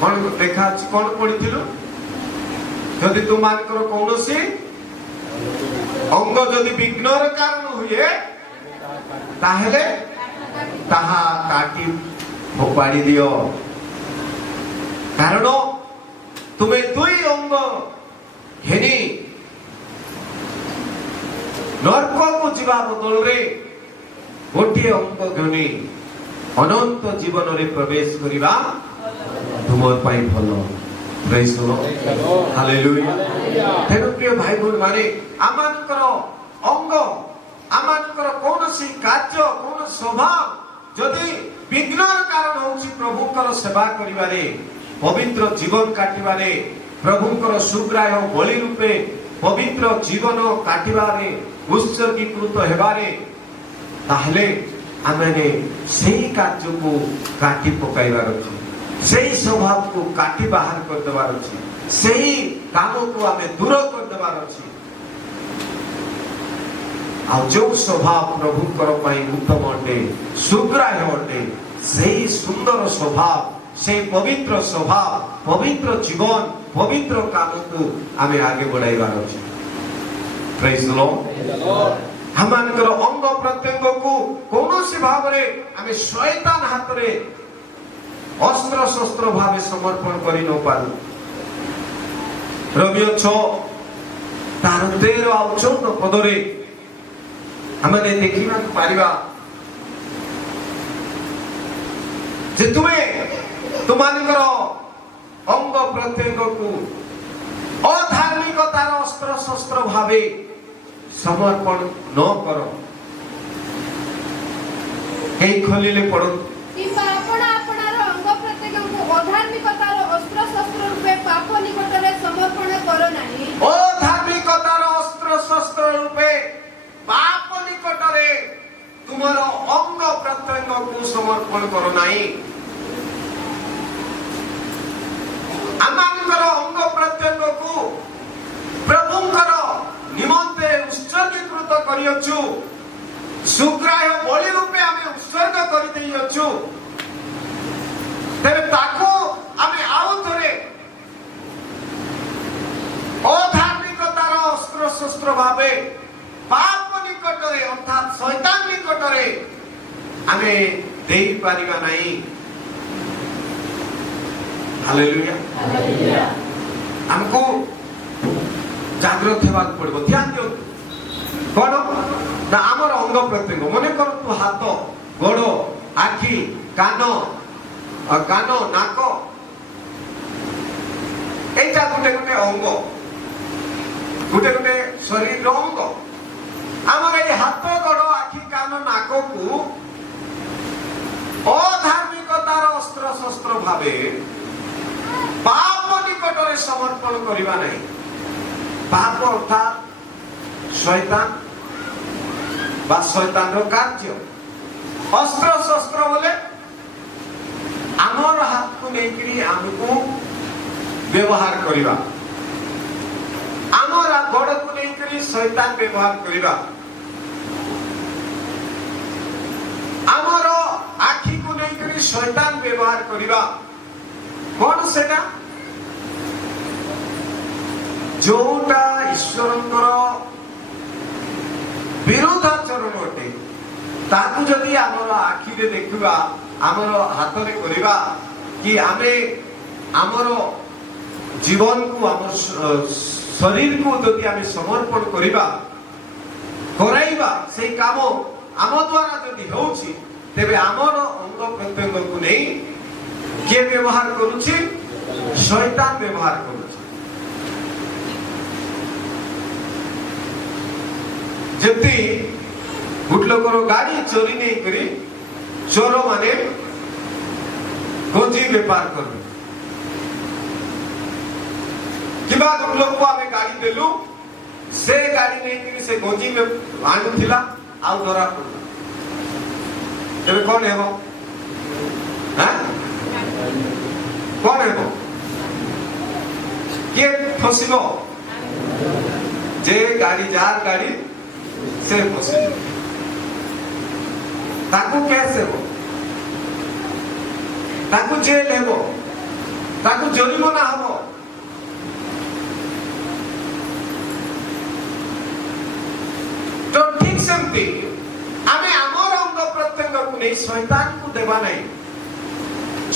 କଣ ଦେଖା ଅଛି, କଣ ପଢିଥିଲୁ? ଯଦି ତୁମମାନଙ୍କର କୌଣସି ଅଙ୍ଗ ଯଦି ବିଘ୍ନର କାରଣ ହୁଏ, ତାହେଲେ ତାହା କାଟି ଫୋପାଡ଼ି ଦିଅ। କାରଣ ତୁମେ ଦୁଇ ଅଙ୍ଗ ଘେନି ନର୍କକୁ ଯିବା ବଦଳରେ ଗୋଟିଏ ଅଙ୍ଗ ଘେନି ଅନନ୍ତ ଜୀବନରେ ପ୍ରବେଶ କରିବା ତୁମର ପାଇଁ ଭଲ। ପ୍ରେଜ୍ ଦ ଲର୍ଡ, ହାଲେଲୁୟା। ତେଣୁ ପ୍ରିୟ ଭାଇ ଭଉଣୀ ମାନେ, ଆମମାନଙ୍କର ଅଙ୍ଗ, ଆମମାନଙ୍କର କୌଣସି କାର୍ଯ୍ୟ, କୌଣସି ସ୍ୱଭାବ ଯଦି ବିଘ୍ନର କାରଣ ହେଉଛି ପ୍ରଭୁଙ୍କର ସେବା କରିବାରେ, ପବିତ୍ର ଜୀବନ କାଟିବାରେ, ପ୍ରଭୁଙ୍କର ସୁଗ୍ରାହ୍ୟ ବଳି ରୂପେ ପବିତ୍ର ଜୀବନ କାଟିବାରେ, ଉତ୍ସର୍ଗୀକୃତ ହେବାରେ, ତାହେଲେ ଆମେ ସେହି କାର୍ଯ୍ୟକୁ କାଟି ପକାଇବାର ଅଛି, ସେହି ସ୍ୱଭାବକୁ କାଟି ବାହାର କରିଦେବାର ଅଛି, ସେହି କାମକୁ ଆମେ ଦୂର କରିଦେବାର ଅଛି। ଆଉ ଯେଉଁ ସ୍ୱଭାବ ପ୍ରଭୁଙ୍କର ପାଇଁ ଉତ୍ତମ ଅଟେ, ସୁଗ୍ରାହ୍ୟ ଅଟେ, ସେହି ସୁନ୍ଦର ସ୍ୱଭାବ, ସେହି ପବିତ୍ର ସ୍ୱଭାବ, ପବିତ୍ର ଜୀବନ, ପବିତ୍ର କାମକୁ ଆମେ ଆଗେ ବଢାଇବାର ଅଛି। ପ୍ରେଜ୍ ଦ ଲର୍ଡ। ଆମମାନଙ୍କର ଅଙ୍ଗ ପ୍ରତ୍ୟଙ୍ଗକୁ କୌଣସି ଭାବରେ ଆମେ ଶୈତାନ ହାତରେ ଅସ୍ତ୍ର ଶସ୍ତ୍ର ଭାବେ ସମର୍ପଣ କରି ନ ପାରୁ। ରୋମିଓ 6 ତାର 13 ଆଉ 14 ପଦରେ ଆମେ ଦେଖିବାକୁ ପାରିବା ଯେ ତୁମମାନଙ୍କର ଅଙ୍ଗ ପ୍ରତ୍ୟଙ୍ଗକୁ ଅଧାର୍ମିକତାର ଅସ୍ତ୍ର ଶସ୍ତ୍ର ଭାବେ ସମର୍ପଣ ନ କର। କେହି ଖୋଲିଲେ ପଡନ୍ତୁ। କିମ୍ବା ଆପଣାର ଅଙ୍ଗ ପ୍ରତ୍ୟେକଙ୍କୁ ଅଧାର୍ମିକତାର ଅସ୍ତ୍ର ଶସ୍ତ୍ର ରୂପେ ପାପ ନିକଟରେ ସମର୍ପଣ କର ନାହିଁ। ଅଧାର୍ମିକତାର ଅସ୍ତ୍ର ଶସ୍ତ୍ର ରୂପେ ପାପ ନିକଟରେ ତୁମର ଅଙ୍ଗ ପ୍ରତ୍ୟଙ୍ଗକୁ ସମର୍ପଣ କର ନାହିଁ। ଆମମାନଙ୍କର ଅଙ୍ଗ ପ୍ରତ୍ୟଙ୍ଗକୁ ପ୍ରଭୁଙ୍କର ନିମନ୍ତେ ଉତ୍ସର୍ଗୀକୃତ କରିଅଛୁ, ସୁଗ୍ରାହ୍ୟ ବଳି ରୂପେ ଆମେ ଉତ୍ସର୍ଗ କରିଦେଇଅଛୁ। ତେବେ ତାକୁ ଆମେ ଆଉ ଥରେ ଅଧାର୍ମିକ শস্ত্র ভাবে পাপ নিকটরে অর্থাৎ শয়তান নিকটরে আমি দেই পারিবা নাই। हालेलुया। हमको जागृत हेबाक पड़िबो। ध्यान दियो कोन ना हमर अंग प्रत्यंग मने कर तू हाथ गोड़ आखि कान कान नाक एटा गुटे गुटे अंग गुटे गुटे शरीर अंग हमर ए हाथ गोड़ आखि कान नाक को अधार्मिकतार अस्त्र शस्त्र भावे पाप निकटरे समर्पण करिबा नै। पाप अर्थात शैतान बा शैतानर कार्य। अस्त्र शस्त्र बोले आमर हाथ को लेकरी हमको व्यवहार करिबा, आमर गोड़ को लेकरी शैतान व्यवहार करिबा, आमर आखि को लेकरी शैतान व्यवहार करिबा। कौन सेटा जोटा ईश्वरंकर विरोधाचरण अटे ताकू जदि आमर आखि रे देखिबा आमर हाथ रे करिबा कि आमे आमर जीवन को आमर शरीर को जदि आमे समर्पण करिबा कराइबा से काम आम द्वारा जदि होउछि तेबे आमर अंग प्रत्यंग को नहीं के व्यवहार करुछि शैतान व्यवहार करुछि। जति गुट लोकर गाड़ी चोरी नहीं करी चोर माने गंजी व्यापार करबे किबा गुट लोक को आमे गाड़ी देलु से गाड़ी नहीं करी से गंजी में आनु थिला आ धरा पड़ला तबे कोन हेबो हां कौन है वो के फसिबो जे गाड़ी जार गाड़ी से फसिबो ताकू कैसे हो ताकू जेल हेबो ताकू जरिमाना हबो। तो ठीक सेमती आमे हमर अंग प्रत्यंग को नहीं शैतान को देबा नहीं।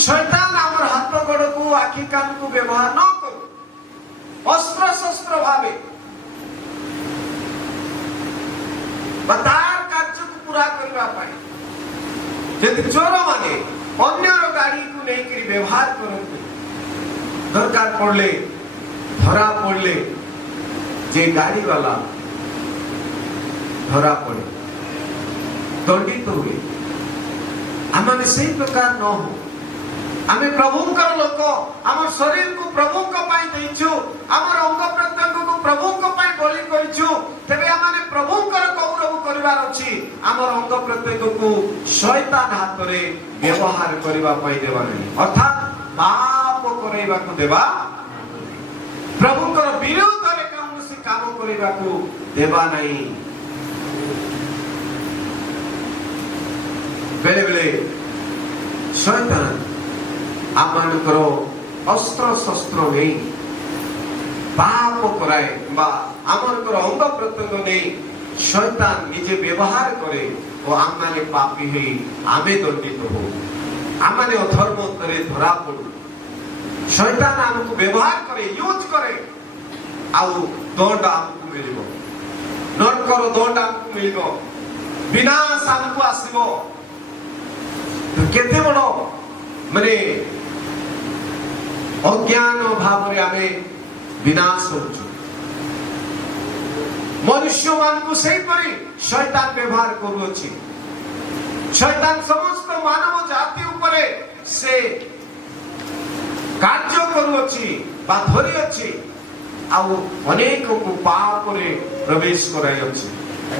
शैतान आमर हाथ गोड़ को आखि कान को व्यवहार न करू अस्त्र शस्त्र भावे बतार कार्य को पूरा करबा पाए। यदि चोर माने अन्य गाड़ी को नहीं करी व्यवहार करते दरकार पड़ले धरा पड़ले जे गाड़ी वाला धरा पड़े दंडित हुए आमे सही प्रकार न हो। आमे प्रभुंकर लोक आमर शरीर को प्रभुंक पाई देइछु आमर अंग प्रत्यंग को प्रभुंक पाई बलि करिछु तबे आमाने प्रभुंकर गौरव करिवार अछि। आमर अंग प्रत्यंग को शैतान हाथ रे व्यवहार करिवा पाई देबा नहीं अर्थात पाप करैबा को देबा प्रभुंकर विरोध रे कौनसी काम करिबा को देबा नहीं। बेले बेले शैतान आमानकर अस्त्र शस्त्र नहीं पाप कराए बा आमानकर अंग प्रत्यंग नहीं शैतान निजे व्यवहार करे और आमाने पापी होई आमे दंडित हो आमाने अधर्म करे धरा पड़ू शैतान हमको व्यवहार करे यूज करे आउ दंड हमको मिलिबो नरकर दंड हमको मिलिबो विनाश हमको आसीबो। तो केते बड़ो माने अज्ञान भाव रे आमे विनाश होछु मनुष्य मान को सही परी शैतान व्यवहार करूछि। शैतान समस्त मानव जाति ऊपर से कार्य करूछि बा धरि अछि आ अनेक को पाप रे प्रवेश कराई अछि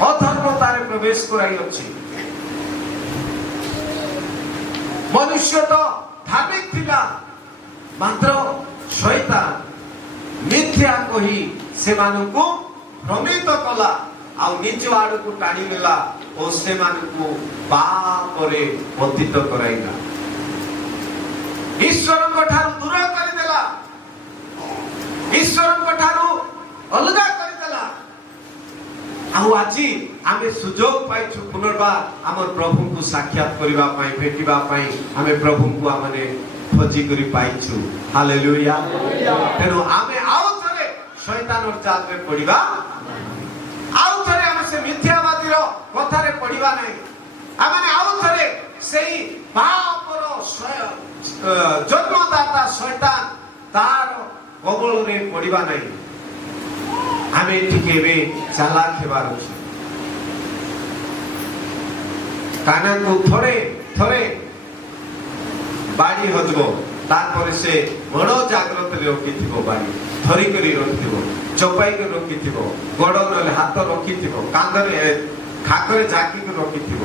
अधर्मता रे प्रवेश कराई अछि। मनुष्य तो धार्मिक थिला मात्र शैतान मिथ्या कही से मानकु भ्रमित कला आ निज आड़ को टाणी नेला और से मानकु पाप रे पतित कराइला ईश्वर को ठारू दूर कर देला ईश्वर को ठारू अलगा कर देला ଆଉ ଆଜି ଆମେ ସୁଯୋଗ ପାଇଛୁ ପୁନର୍ବାର ଆମର ପ୍ରଭୁଙ୍କୁ ସାକ୍ଷାତ କରିବା ପାଇଁ ଭେଟିବା ପାଇଁ ଆମେ ପ୍ରଭୁଙ୍କୁ ଆମେ ଖୋଜି କରି ପାଇଛୁ ହାଲେଲୁୟା ତେଣୁ ଆମେ ଆଉ ଥରେ ଶୈତାନର ଜାଲରେ ପଡ଼ିବା ଆଉ ଥରେ ଆମେ ସେ ମିଥ୍ୟାବାଦୀର କଥାରେ ପଡ଼ିବା ନାହିଁ ଆମେ ଆଉ ଥରେ ସେଇ ପାପର ଜନ୍ମଦାତା ଶୈତାନ ତାର କବଳରେ ପଡ଼ିବା ନାହିଁ ଆମେ ଟିକେ ଏବେ ଚାଲାକ ହେବାର ଅଛି କାନାକୁ ଥରେ ଥରେ ବାଡ଼ି ହଜିବ ତାପରେ ସେ ବଡ଼ ଜାଗ୍ରତରେ ରଖିଥିବ ବାଡ଼ି ଧରି କରି ରଖିଥିବ ଚପାଇ କରି ରଖିଥିବ ଗୋଡ଼ ନହେଲେ ହାତ ରଖିଥିବ କାନ୍ଧରେ ଖାକରେ ଜାକିକି ରଖିଥିବ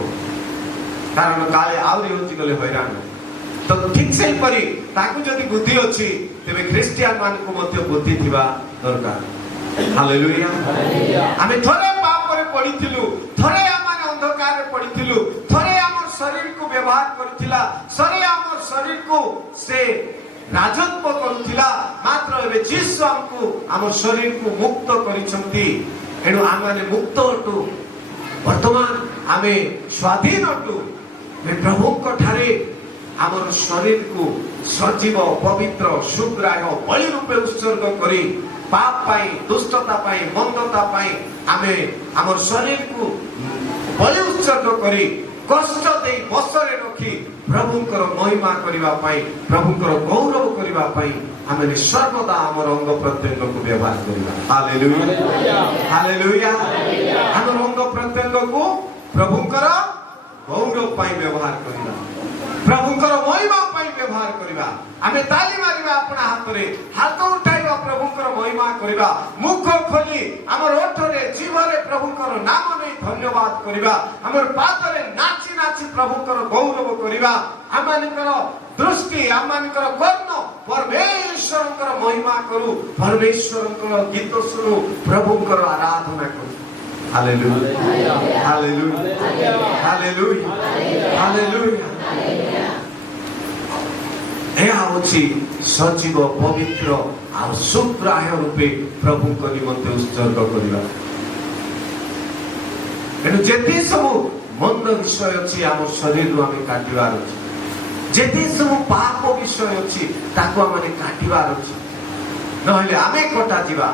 କାରଣ କାଳେ ଆହୁରି ହଜିଗଲେ ହଇରାଣ ତ ଠିକ ସେହିପରି ତାକୁ ଯଦି ବୁଦ୍ଧି ଅଛି ତେବେ ଖ୍ରୀଷ୍ଟିଆନ ମାନଙ୍କୁ ମଧ୍ୟ ବୁଦ୍ଧି ଥିବା ଦରକାର ହାଲେଲୁୟା ଆମେ ଥରେ ପାପରେ ପଡ଼ିଥିଲୁ ଥରେ ଆମେ ଅନ୍ଧକାରରେ ପଡ଼ିଥିଲୁ ଥରେ ଆମର ଶରୀରକୁ ବ୍ୟବହାର କରିଥିଲା ଥରେ ଆମର ଶରୀରକୁ ସେ ରାଜତ୍ୱ କରୁଥିଲା ମାତ୍ର ଏବେ ଯୀଶୁ ଆମକୁ ଆମ ଶରୀରକୁ ମୁକ୍ତ କରିଛନ୍ତି ଏଣୁ ଆମେ ମୁକ୍ତ ଅଟୁ ବର୍ତ୍ତମାନ ଆମେ ସ୍ୱାଧୀନ ଅଟୁ ପ୍ରଭୁଙ୍କ ଠାରେ ଆମର ଶରୀରକୁ ସଜୀବ ପବିତ୍ର ସୁଗ୍ରାହ୍ୟ ବଳି ରୂପେ ଉତ୍ସର୍ଗ କରି ପାପ ପାଇଁ ଦୁଷ୍ଟତା ପାଇଁ ମନ୍ଦତା ପାଇଁ ଆମେ ଆମର ଶରୀରକୁ ବଳି ଉତ୍ସର୍ଗ କରି କଷ୍ଟ ଦେଇ ବସରେ ରଖି ପ୍ରଭୁଙ୍କର ମହିମା କରିବା ପାଇଁ ପ୍ରଭୁଙ୍କର ଗୌରବ କରିବା ପାଇଁ ଆମେ ସର୍ବଦା ଆମର ଅଙ୍ଗ ପ୍ରତ୍ୟଙ୍ଗକୁ ବ୍ୟବହାର କରିବା ହାଲେଲୁୟା ହାଲେଲୁୟା ଆମର ଅଙ୍ଗ ପ୍ରତ୍ୟଙ୍ଗକୁ ପ୍ରଭୁଙ୍କର ଗୌରବ ପାଇଁ ବ୍ୟବହାର କରିବା ପ୍ରଭୁଙ୍କର ମହିମା ପାଇଁ ବ୍ୟବହାର କରିବା ଆମେ ତାଳି ମାରିବା ଆପଣା ହାତରେ ହାତ ଉଠାଇବା ପ୍ରଭୁଙ୍କର ମହିମା କରିବା ମୁଖ ଖୋଲି ଆମର ଓଠରେ ଜିଭରେ ପ୍ରଭୁଙ୍କର ନାମ ନେଇ ଧନ୍ୟବାଦ କରିବା ଆମର ପାଦରେ ନାଚି ନାଚି ପ୍ରଭୁଙ୍କର ଗୌରବ କରିବା ଆମମାନଙ୍କର ଦୃଷ୍ଟି ଆମମାନଙ୍କର କର୍ଣ୍ଣ ପରମେଶ୍ୱରଙ୍କର ମହିମା କରୁ ପରମେଶ୍ୱରଙ୍କର ଗୀତ ଶୁଣୁ ପ୍ରଭୁଙ୍କର ଆରାଧନା କରୁ ହାଲେଲୁୟା ହାଲେଲୁୟା ହାଲେଲୁୟା ହାଲେଲୁୟା ଏହା ହେଉଛି ସଜୀବ ପବିତ୍ର ଆଉ ସୁଗ୍ରାହ୍ୟ ରୂପେ ପ୍ରଭୁଙ୍କ ନିମନ୍ତେ ଉତ୍ସର୍ଗ କରିବା ଏଣୁ ଯେତେ ସବୁ ମନ୍ଦ ବିଷୟ ଅଛି ଆମ ଶରୀରରୁ ଆମେ କାଟିବାର ଅଛି ଯେତେ ସବୁ ପାପ ବିଷୟ ଅଛି ତାକୁ ଆମେ କାଟିବାର ଅଛି ନହେଲେ ଆମେ କଟାଯିବା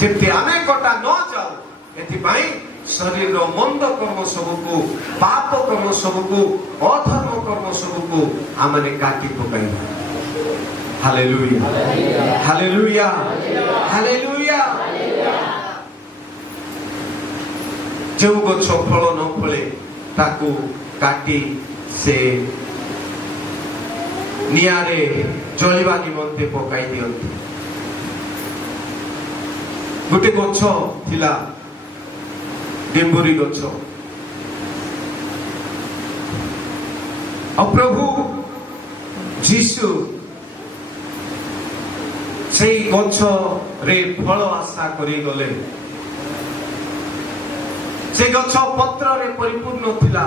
ଯେମିତି ଆମେ କଟା ନ ଯାଉ ଏଥିପାଇଁ ଶରୀରର ମନ୍ଦ କର୍ମ ସବୁକୁ ପାପ କର୍ମ ସବୁକୁ ଅଧର୍ମ କର୍ମ ସବୁକୁ ଆମେ କାଟି ପକାଇବା ହାଲେଲୁୟା ହାଲେଲୁୟା ହାଲେଲୁୟା ଯେଉଁ ଗଛ ଫଳ ନ ଫଳେ ତାକୁ କାଟି ସେ ନିଆଁରେ ଜଳିବା ନିମନ୍ତେ ପକାଇ ଦିଅନ୍ତି ଗୋଟେ ଗଛ ଥିଲା ଡିମ୍ବୁରି ଗଛ ଆଉ ପ୍ରଭୁ ଯୀଶୁ ସେଇ ଗଛରେ ଫଳ ଆଶା କରି ଗଲେ ସେ ଗଛ ପତ୍ରରେ ପରିପୂର୍ଣ୍ଣ ଥିଲା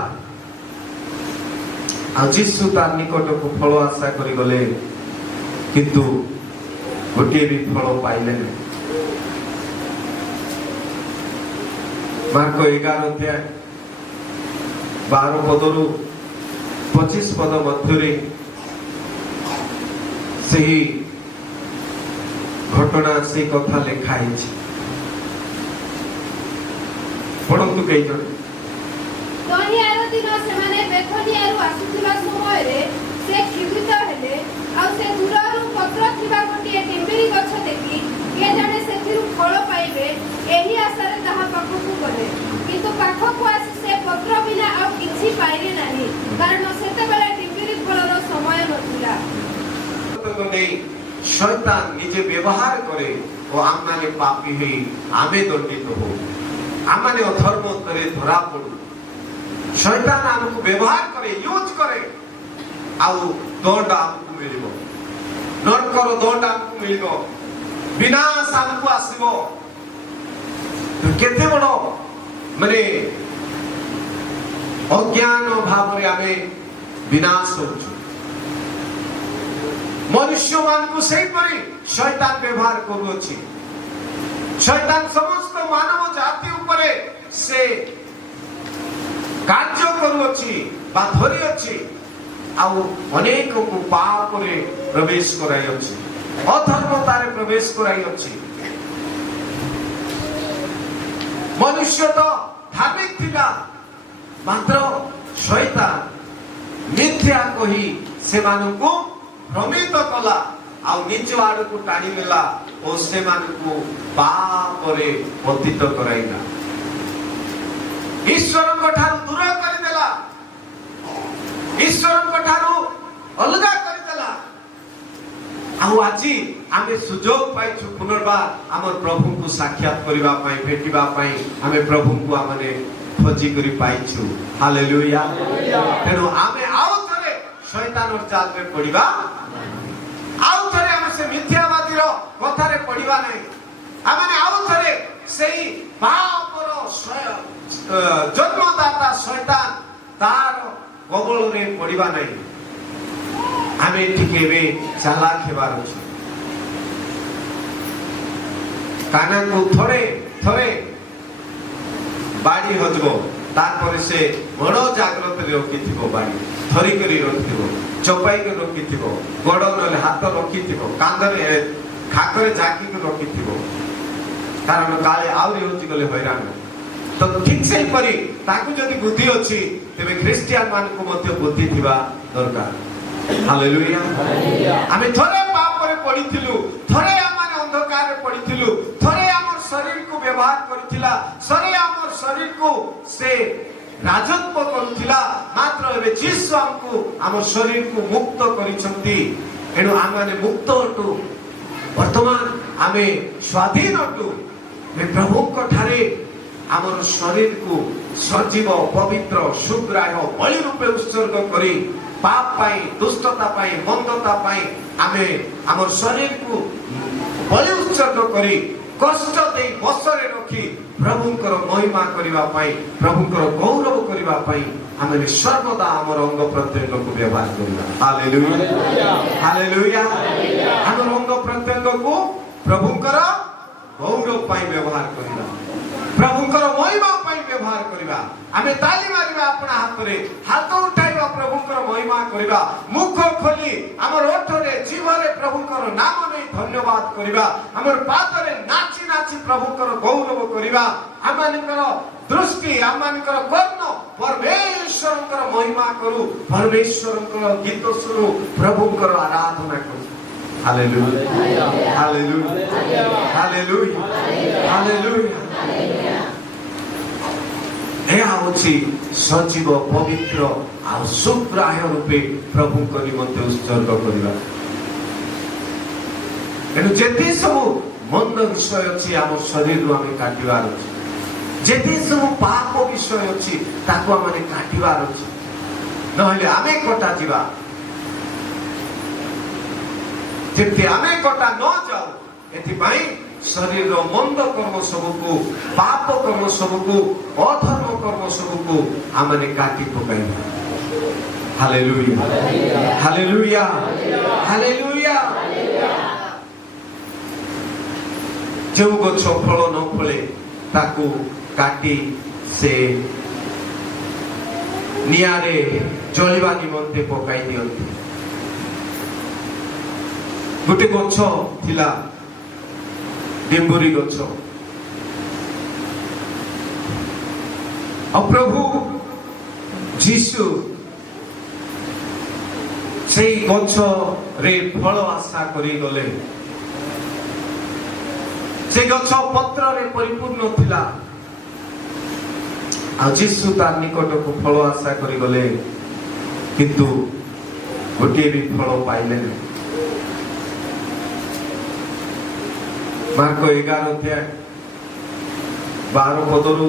ଆଉ ଯୀଶୁ ତାର ନିକଟକୁ ଫଳ ଆଶା କରି ଗଲେ କିନ୍ତୁ ଗୋଟିଏ ବି ଫଳ ପାଇଲେ ନାହିଁ ମାର୍କ 11 ଅଧ୍ୟାୟ 12 ପଦରୁ 25 ପଦ ମଧ୍ୟରେ ସେହି ଘଟଣା ସେ କଥା ଲେଖା ହେଇଛି ପଢନ୍ତୁ କେହି ଜଣେ ତହିଁ ଆର ଦିନ ସେମାନେ ବେଥନିଆରୁ ଆସୁଥିବା ସମୟରେ ସେ କ୍ଷୁଧିତ ହେଲେ ଆଉ ସେ ଦୂରରୁ ପତ୍ର ଥିବା ଗୋଟିଏ ଡିମ୍ବିରି ଗଛ ଦେଖି କିଏ ଜାଣେ ସେଥିରୁ ଫଳ ପାଇବେ ଏହି ଆଶାରେ ତାହା ପାଖକୁ ଗଲେ କିନ୍ତୁ ପାଖକୁ ଆସି ସେ ପତ୍ର ବିନା ଆଉ କିଛି ପାଇଲେ ନାହିଁ କାରଣ ସେତେବେଳେ ଡିମ୍ବିରି ଫଳର ସମୟ ନଥିଲା শয়তান নিজে ব্যবহার করে ও আমনালে পাপী হই আমি দণ্ডিত হই আমানে অধর্ম করে ধরা পড়ু শয়তান আমকু ব্যবহার করে ইউজ করে আউ দণ্ড আমকু মিলিব নরকর দণ্ড আমকু মিলিব বিনাশ আমকু আসিব তো কেতে বড় মানে অজ্ঞান ভাবরে আমি বিনাশ হচ্ছু মনুষ্য মানকু সেইপরি শয়তান ব্যবহার করুছি শয়তান সমস্ত মানব জাতি উপরে সে କାର୍ଯ୍ୟ କରୁଅଛି ବା ଧରିଅଛି ଆଉ ଅନେକକୁ ପାପରେ ପ୍ରବେଶ କରାଇଅଛି, ଅଧର୍ମତାରେ ପ୍ରବେଶ କରାଇଅଛି। ମନୁଷ୍ୟ ତ ଧାର୍ମିକ ଥିଲା, ମାତ୍ର ଶୈତାନ ମିଥ୍ୟା କହି ସେମାନଙ୍କୁ ଭ୍ରମିତ କଲା ଆଉ ନିଜ ଆଡକୁ ଟାଣି ନେଲା ଓ ସେମାନଙ୍କୁ ପାପରେ ପତିତ କରାଇଲା, ଈଶ୍ୱରଙ୍କ ଠାରୁ ଦୂର କରିଦେଲା, ଈଶ୍ୱରଙ୍କ ଠାରୁ ଅଲଗା କରିଦେଲା। ଆଉ ଆଜି ଆମେ ସୁଯୋଗ ପାଇଛୁ ପୁନର୍ବାର ଆମର ପ୍ରଭୁଙ୍କୁ ସାକ୍ଷାତ କରିବା ପାଇଁ, ଭେଟିବା ପାଇଁ ଆମେ ପ୍ରଭୁଙ୍କୁ ଆମେ ଖୋଜି କରି ପାଇଛୁ। ହାଲେଲୁୟା। ତେଣୁ ଆମେ ଆଉ ଥରେ ଶୈତାନର ଜାଲରେ ପଡ଼ିବା, ଆଉ ଥରେ ଆମେ ସେ ମିଥ୍ୟାବାଦୀର କଥାରେ ପଡ଼ିବା ନାହିଁ, ଆମେ ଆଉ ଥରେ ସେଇ ପାପର ଜନ୍ମଦାତା ଶୈତାନ ତାର କବଳରେ ପଡ଼ିବା ନାହିଁ। ଆମେ ଟିକେ ଏବେ ଚାଲାକ ହେବାର ଅଛି। କାନାକୁ ଥରେ ଥରେ ବାଡ଼ି ହଜବ, ତାପରେ ସେ ବଡ଼ ଜାଗ୍ରତରେ ରଖିଥିବ, ବାଡ଼ି ଧରିକରି ରଖିଥିବ, ଚପାଇକି ରଖିଥିବ, ଗୋଡ଼ ନହେଲେ ହାତ ରଖିଥିବ, କାନ୍ଧରେ ଖାକରେ ଜାକିକି ରଖିଥିବ, କାରଣ କାଳେ ଆହୁରି ହଉଛି ଗଲେ ହଇରାଣ। ତ ଠିକ ସେହିପରି ତାକୁ ଯଦି ବୁଦ୍ଧି ଅଛି ତେବେ ଖ୍ରୀଷ୍ଟିଆନ ମାନଙ୍କୁ ମଧ୍ୟ ବୁଦ୍ଧି ଥିବା ଦରକାର। ହାଲେଲୁୟା। ଆମେ ଥରେ ପାପରେ ପଡ଼ିଥିଲୁ, ଥରେ ଆମେ ଅନ୍ଧକାରରେ ପଡ଼ିଥିଲୁ, ଥରେ ଆମର ଶରୀରକୁ ବ୍ୟବହାର କରିଥିଲା, ଥରେ ଆମର ଶରୀରକୁ ସେ ରାଜତ୍ୱ କରୁଥିଲା, ମାତ୍ର ଏବେ ଯୀଶୁ ଆମକୁ ଆମ ଶରୀରକୁ ମୁକ୍ତ କରିଛନ୍ତି। ଏଣୁ ଆମେ ମୁକ୍ତ ଅଟୁ, ବର୍ତ୍ତମାନ ଆମେ ସ୍ୱାଧୀନ ଅଟୁ। ପ୍ରଭୁଙ୍କ ଠାରେ ଆମର ଶରୀରକୁ ସଜୀବ, ପବିତ୍ର, ସୁଗ୍ରାହ୍ୟ ବଳି ରୂପେ ଉତ୍ସର୍ଗ କରି ପାପ ପାଇଁ, ଦୁଷ୍ଟତା ପାଇଁ, ମନ୍ଦତା ପାଇଁ ଆମେ ଆମର ଶରୀରକୁ ବଳି ଉତ୍ସର୍ଗ କରି କଷ୍ଟ ଦେଇ ବସରେ ରଖି ପ୍ରଭୁଙ୍କର ମହିମା କରିବା ପାଇଁ, ପ୍ରଭୁଙ୍କର ଗୌରବ କରିବା ପାଇଁ ଆମେ ସର୍ବଦା ଆମର ଅଙ୍ଗ ପ୍ରତ୍ୟଙ୍ଗକୁ ବ୍ୟବହାର କରିବା। Hallelujah, hallelujah. ଆମର ଅଙ୍ଗ ପ୍ରତ୍ୟଙ୍ଗକୁ ପ୍ରଭୁଙ୍କର ଗୌରବ ପାଇଁ ବ୍ୟବହାର କରିବା, ପ୍ରଭୁଙ୍କର ମହିମା ପାଇଁ ବ୍ୟବହାର କରିବା। ଆମେ ତାଲି ମାରିବା ଆପଣା ହାତରେ, ହାତ ଉଠାଇବା, ପ୍ରଭୁଙ୍କର ମହିମା କରିବା, ମୁଖ ଖୋଲି ଆମର ଓଠରେ, ଜିଭରେ ପ୍ରଭୁଙ୍କର ନାମ ନେଇ ଧନ୍ୟବାଦ କରିବା, ଆମର ପାଦରେ ନାଚି ନାଚି ପ୍ରଭୁଙ୍କର ଗୌରବ କରିବା। ଆମମାନଙ୍କର ଦୃଷ୍ଟି, ଆମମାନଙ୍କର କର୍ଣ୍ଣ ପରମେଶ୍ୱରଙ୍କର ମହିମା କରୁ, ପରମେଶ୍ୱରଙ୍କର ଗୀତ ଶୁଣୁ, ପ୍ରଭୁଙ୍କର ଆରାଧନା କରୁ। Hallelujah, hallelujah, hallelujah, hallelujah. ଏହା ହେଉଛି ସଜୀବ, ପବିତ୍ର ଆଉ ସୁଗ୍ରାହ୍ୟ ରୂପେ ପ୍ରଭୁଙ୍କ ନିମନ୍ତେ ଉତ୍ସର୍ଗ କରିବା। ତେଣୁ ଯେତେ ସବୁ ମନ୍ଦ ବିଷୟ ଅଛି ଆମ ଶରୀରରୁ ଆମେ କାଟିବାର ଅଛି, ଯେତେ ସବୁ ପାପ ବିଷୟ ଅଛି ତାକୁ ଆମେ କାଟିବାର ଅଛି, ନହେଲେ ଆମେ କଟାଯିବା। ଯେମିତି ଆମେ କଟା ନ ଯାଉ, ଏଥିପାଇଁ ଶରୀରର ମନ୍ଦ କର୍ମ ସବୁକୁ, ପାପ କର୍ମ ସବୁକୁ, ଅଧର୍ମ କର୍ମ ସବୁକୁ ଆମେ କାଟି ପକାଇବା। Hallelujah, hallelujah, hallelujah. ଯେଉଁ ଗଛ ଫଳ ନ ଫଳେ ତାକୁ କାଟି ସେ ନିଆଁରେ ଜଳିବା ନିମନ୍ତେ ପକାଇ ଦିଅନ୍ତି। ଗୋଟେ ଗଛ ଥିଲା, ଡିମ୍ବୁରି ଗଛ। ଆଉ ପ୍ରଭୁ ଯୀଶୁ ସେଇ ଗଛରେ ଫଳ ଆଶା କରି ଗଲେ। ସେ ଗଛ ପତ୍ରରେ ପରିପୂର୍ଣ୍ଣ ଥିଲା, ଆଉ ଯୀଶୁ ତାର ନିକଟକୁ ଫଳ ଆଶା କରି ଗଲେ, କିନ୍ତୁ ଗୋଟିଏ ବି ଫଳ ପାଇଲେ ନାହିଁ। ମାର୍କ 11 ପଦରୁ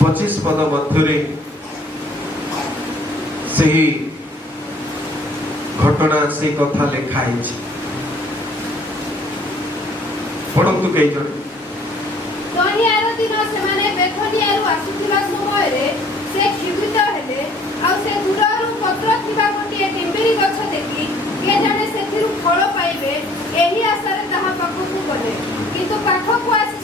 25 ପଦ ମଧ୍ୟରେ ସେହି ଘଟଣା, ସେ କଥା ଲେଖା ହେଇଛି। ପଢନ୍ତୁ କେହି ଜଣେ। ତହିଁଆର ଦିନ ସେମାନେ ବେଥନିଆରୁ ଆସୁଥିବା ସମୟରେ ସେ କ୍ଷୁଧିତ ହେଲେ, ଆଉ ସେ ଦୂରରୁ ପତ୍ର ଥିବା ଗୋଟିଏ ଡିମ୍ବିରି ଗଛ ଦେଖି କେଜାଣେ ସେଥିରୁ ଫଳ ପାଇବେ, ଏହି ଆଶାରେ ତାହା ପାଖକୁ ଗଲେ। କିନ୍ତୁ ପାଖକୁ ଆସି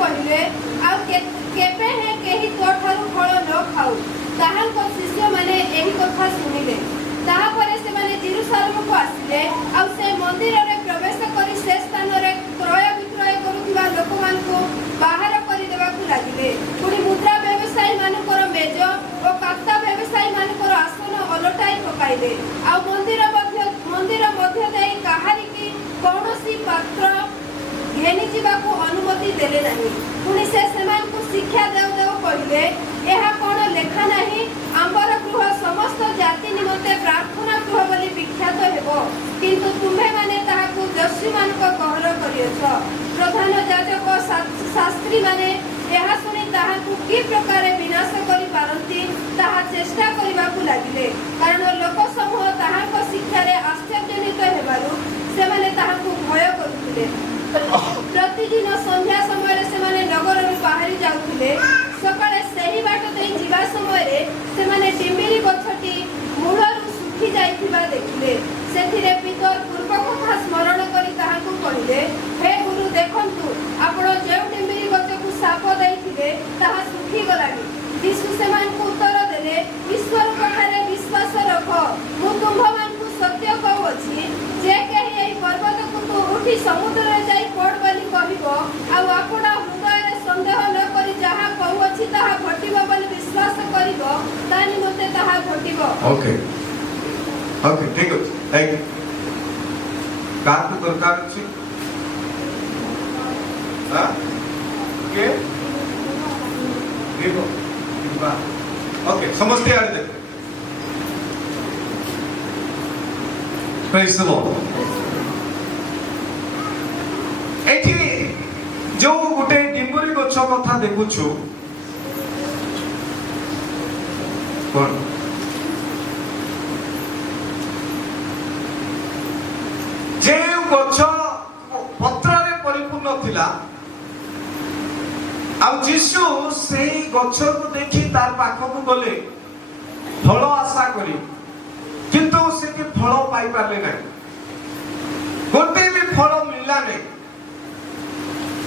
କହିଲେ ଆଉ କେବେ ହେ କେହି ତୋଠାରୁ ଫଳ ନ ଖାଉ। ତାହାଙ୍କ ଶିଷ୍ୟମାନେ ଏହି କଥା ଶୁଣିଲେ। ତାହାପରେ ସେମାନେ ଜେରୁସାଲେମକୁ ଆସିଲେ ଆଉ ସେ ମନ୍ଦିରରେ ପ୍ରବେଶ କରି ସେ ସ୍ଥାନରେ କ୍ରୟ ବିକ୍ରୟ କରୁଥିବା ଲୋକମାନଙ୍କୁ ବାହାର କରିଦେବାକୁ ଲାଗିଲେ। ପୁଣି ମୁଦ୍ରା ବ୍ୟବସାୟୀମାନଙ୍କର ମେଜ ଓ କାତା ବ୍ୟବସାୟୀମାନଙ୍କର ଆସନ ଓଲଟାଇ ପକାଇଲେ। ଆଉ ମନ୍ଦିର ମଧ୍ୟ ଦେଇ କାହାରିକି କୌଣସି ପାତ୍ର ଘେନି ଯିବାକୁ ଅନୁମତି ଦେଲେ ନାହିଁ। ପୁଣି ସେ ସେମାନଙ୍କୁ ଶିକ୍ଷା ଦେଉ ଦେଉ କହିଲେ, ଏହା କ'ଣ ଲେଖା ନାହିଁ, ଆମ୍ବର ଗୃହ ସମସ୍ତ ଜାତି ନିମନ୍ତେ ପ୍ରାର୍ଥନା ଗୃହ ବୋଲି ବିଖ୍ୟାତ ହେବ, କିନ୍ତୁ ତୁମ୍ଭେମାନେ ତାହାକୁ ଦସ୍ୟୁମାନଙ୍କ ଗହଳ କରିଅଛ। ପ୍ରଧାନ ଯାଜକ ଶାସ୍ତ୍ରୀମାନେ ଏହା ଶୁଣି ତାହାକୁ କି ପ୍ରକାରେ ବିନାଶ କରିପାରନ୍ତି ତାହା ଚେଷ୍ଟା କରିବାକୁ ଲାଗିଲେ, କାରଣ ଲୋକ ସମୂହ ତାହାଙ୍କ ଶିକ୍ଷାରେ ଆଶ୍ଚର୍ଯ୍ୟାନ୍ୱିତ ହେବାରୁ ସେମାନେ ତାହାକୁ ଭୟ କରୁଥିଲେ। ପ୍ରତିଦିନ ସନ୍ଧ୍ୟା ସମୟରେ ସେମାନେ ନଗରରୁ ବାହାରି ଯାଉଥିଲେ। ସକାଳେ ସେହି ବାଟ ଦେଇ ଯିବା ସମୟରେ ସେମାନେ ଡିମ୍ବିରି ଗଛଟି ମୂଳରୁ ଶୁଖି ଯାଇଥିବା ଦେଖିଲେ। ସେଥିରେ ପିତର ପୂର୍ବ କଥା ସ୍ମରଣ କରି ତାହାଙ୍କୁ କହିଲେ, ହେ ଗୁରୁ, ଦେଖନ୍ତୁ, ଆପଣ ଯେଉଁ ଡିମ୍ବିରି ଗଛକୁ ଶାପ ଦେଇଥିଲେ ତାହା ଶୁଖିଗଲାଣି। ଯୀଶୁ ସେମାନଙ୍କୁ ଉତ୍ତର ଦେଲେ, ଈଶ୍ୱରଙ୍କଠାରେ ବିଶ୍ୱାସ ରଖ। ମୁଁ ତୁମ୍ଭମାନଙ୍କୁ ସତ୍ୟ କହୁଅଛି, ଯେ କେହି ଏହି ପର୍ବତକୁ ତୁ ଉଠି ସମୁଦ୍ରରେ ଯାଇ ପଡ଼ ବୋଲି କହିବ, ଆଉ ଆପଣା ହୃଦୟରେ ସନ୍ଦେହ ନ କରି ଯାହା କହୁଅଛି ତାହା ଘଟିବ ବୋଲି ବିଶ୍ୱାସ କରିବ, ତା ନିମନ୍ତେ ତାହା ଘଟିବ। ଓକେ ଠିକ ଅଛି। କାହାକୁ ଦରକାର ଅଛି? ଓକେ, ସମସ୍ତେ ଆଡେ ଦେଖ। ପ୍ରେଜ୍ ଦ ଲର୍ଡ। ଏଠି ଯୋଉ ଗୋଟେ ଡିମ୍ବୁରି ଗଛ କଥା ଦେଖୁଛୁ, କଣ ଯେଉଁ ଗଛ ପତ୍ରରେ ପରିପୂର୍ଣ୍ଣ ଥିଲା, ଆଉ ଯୀଶୁ ସେଇ ଗଛକୁ ଦେଖି ତାର ପାଖକୁ ଗଲେ ଫଳ ଆଶା କରି, କିନ୍ତୁ ସେଠି ଫଳ ପାଇପାରିଲେ ନାହିଁ। ଗୋଟେ ବି ଫଳ ମିଳିଲା ନାହିଁ।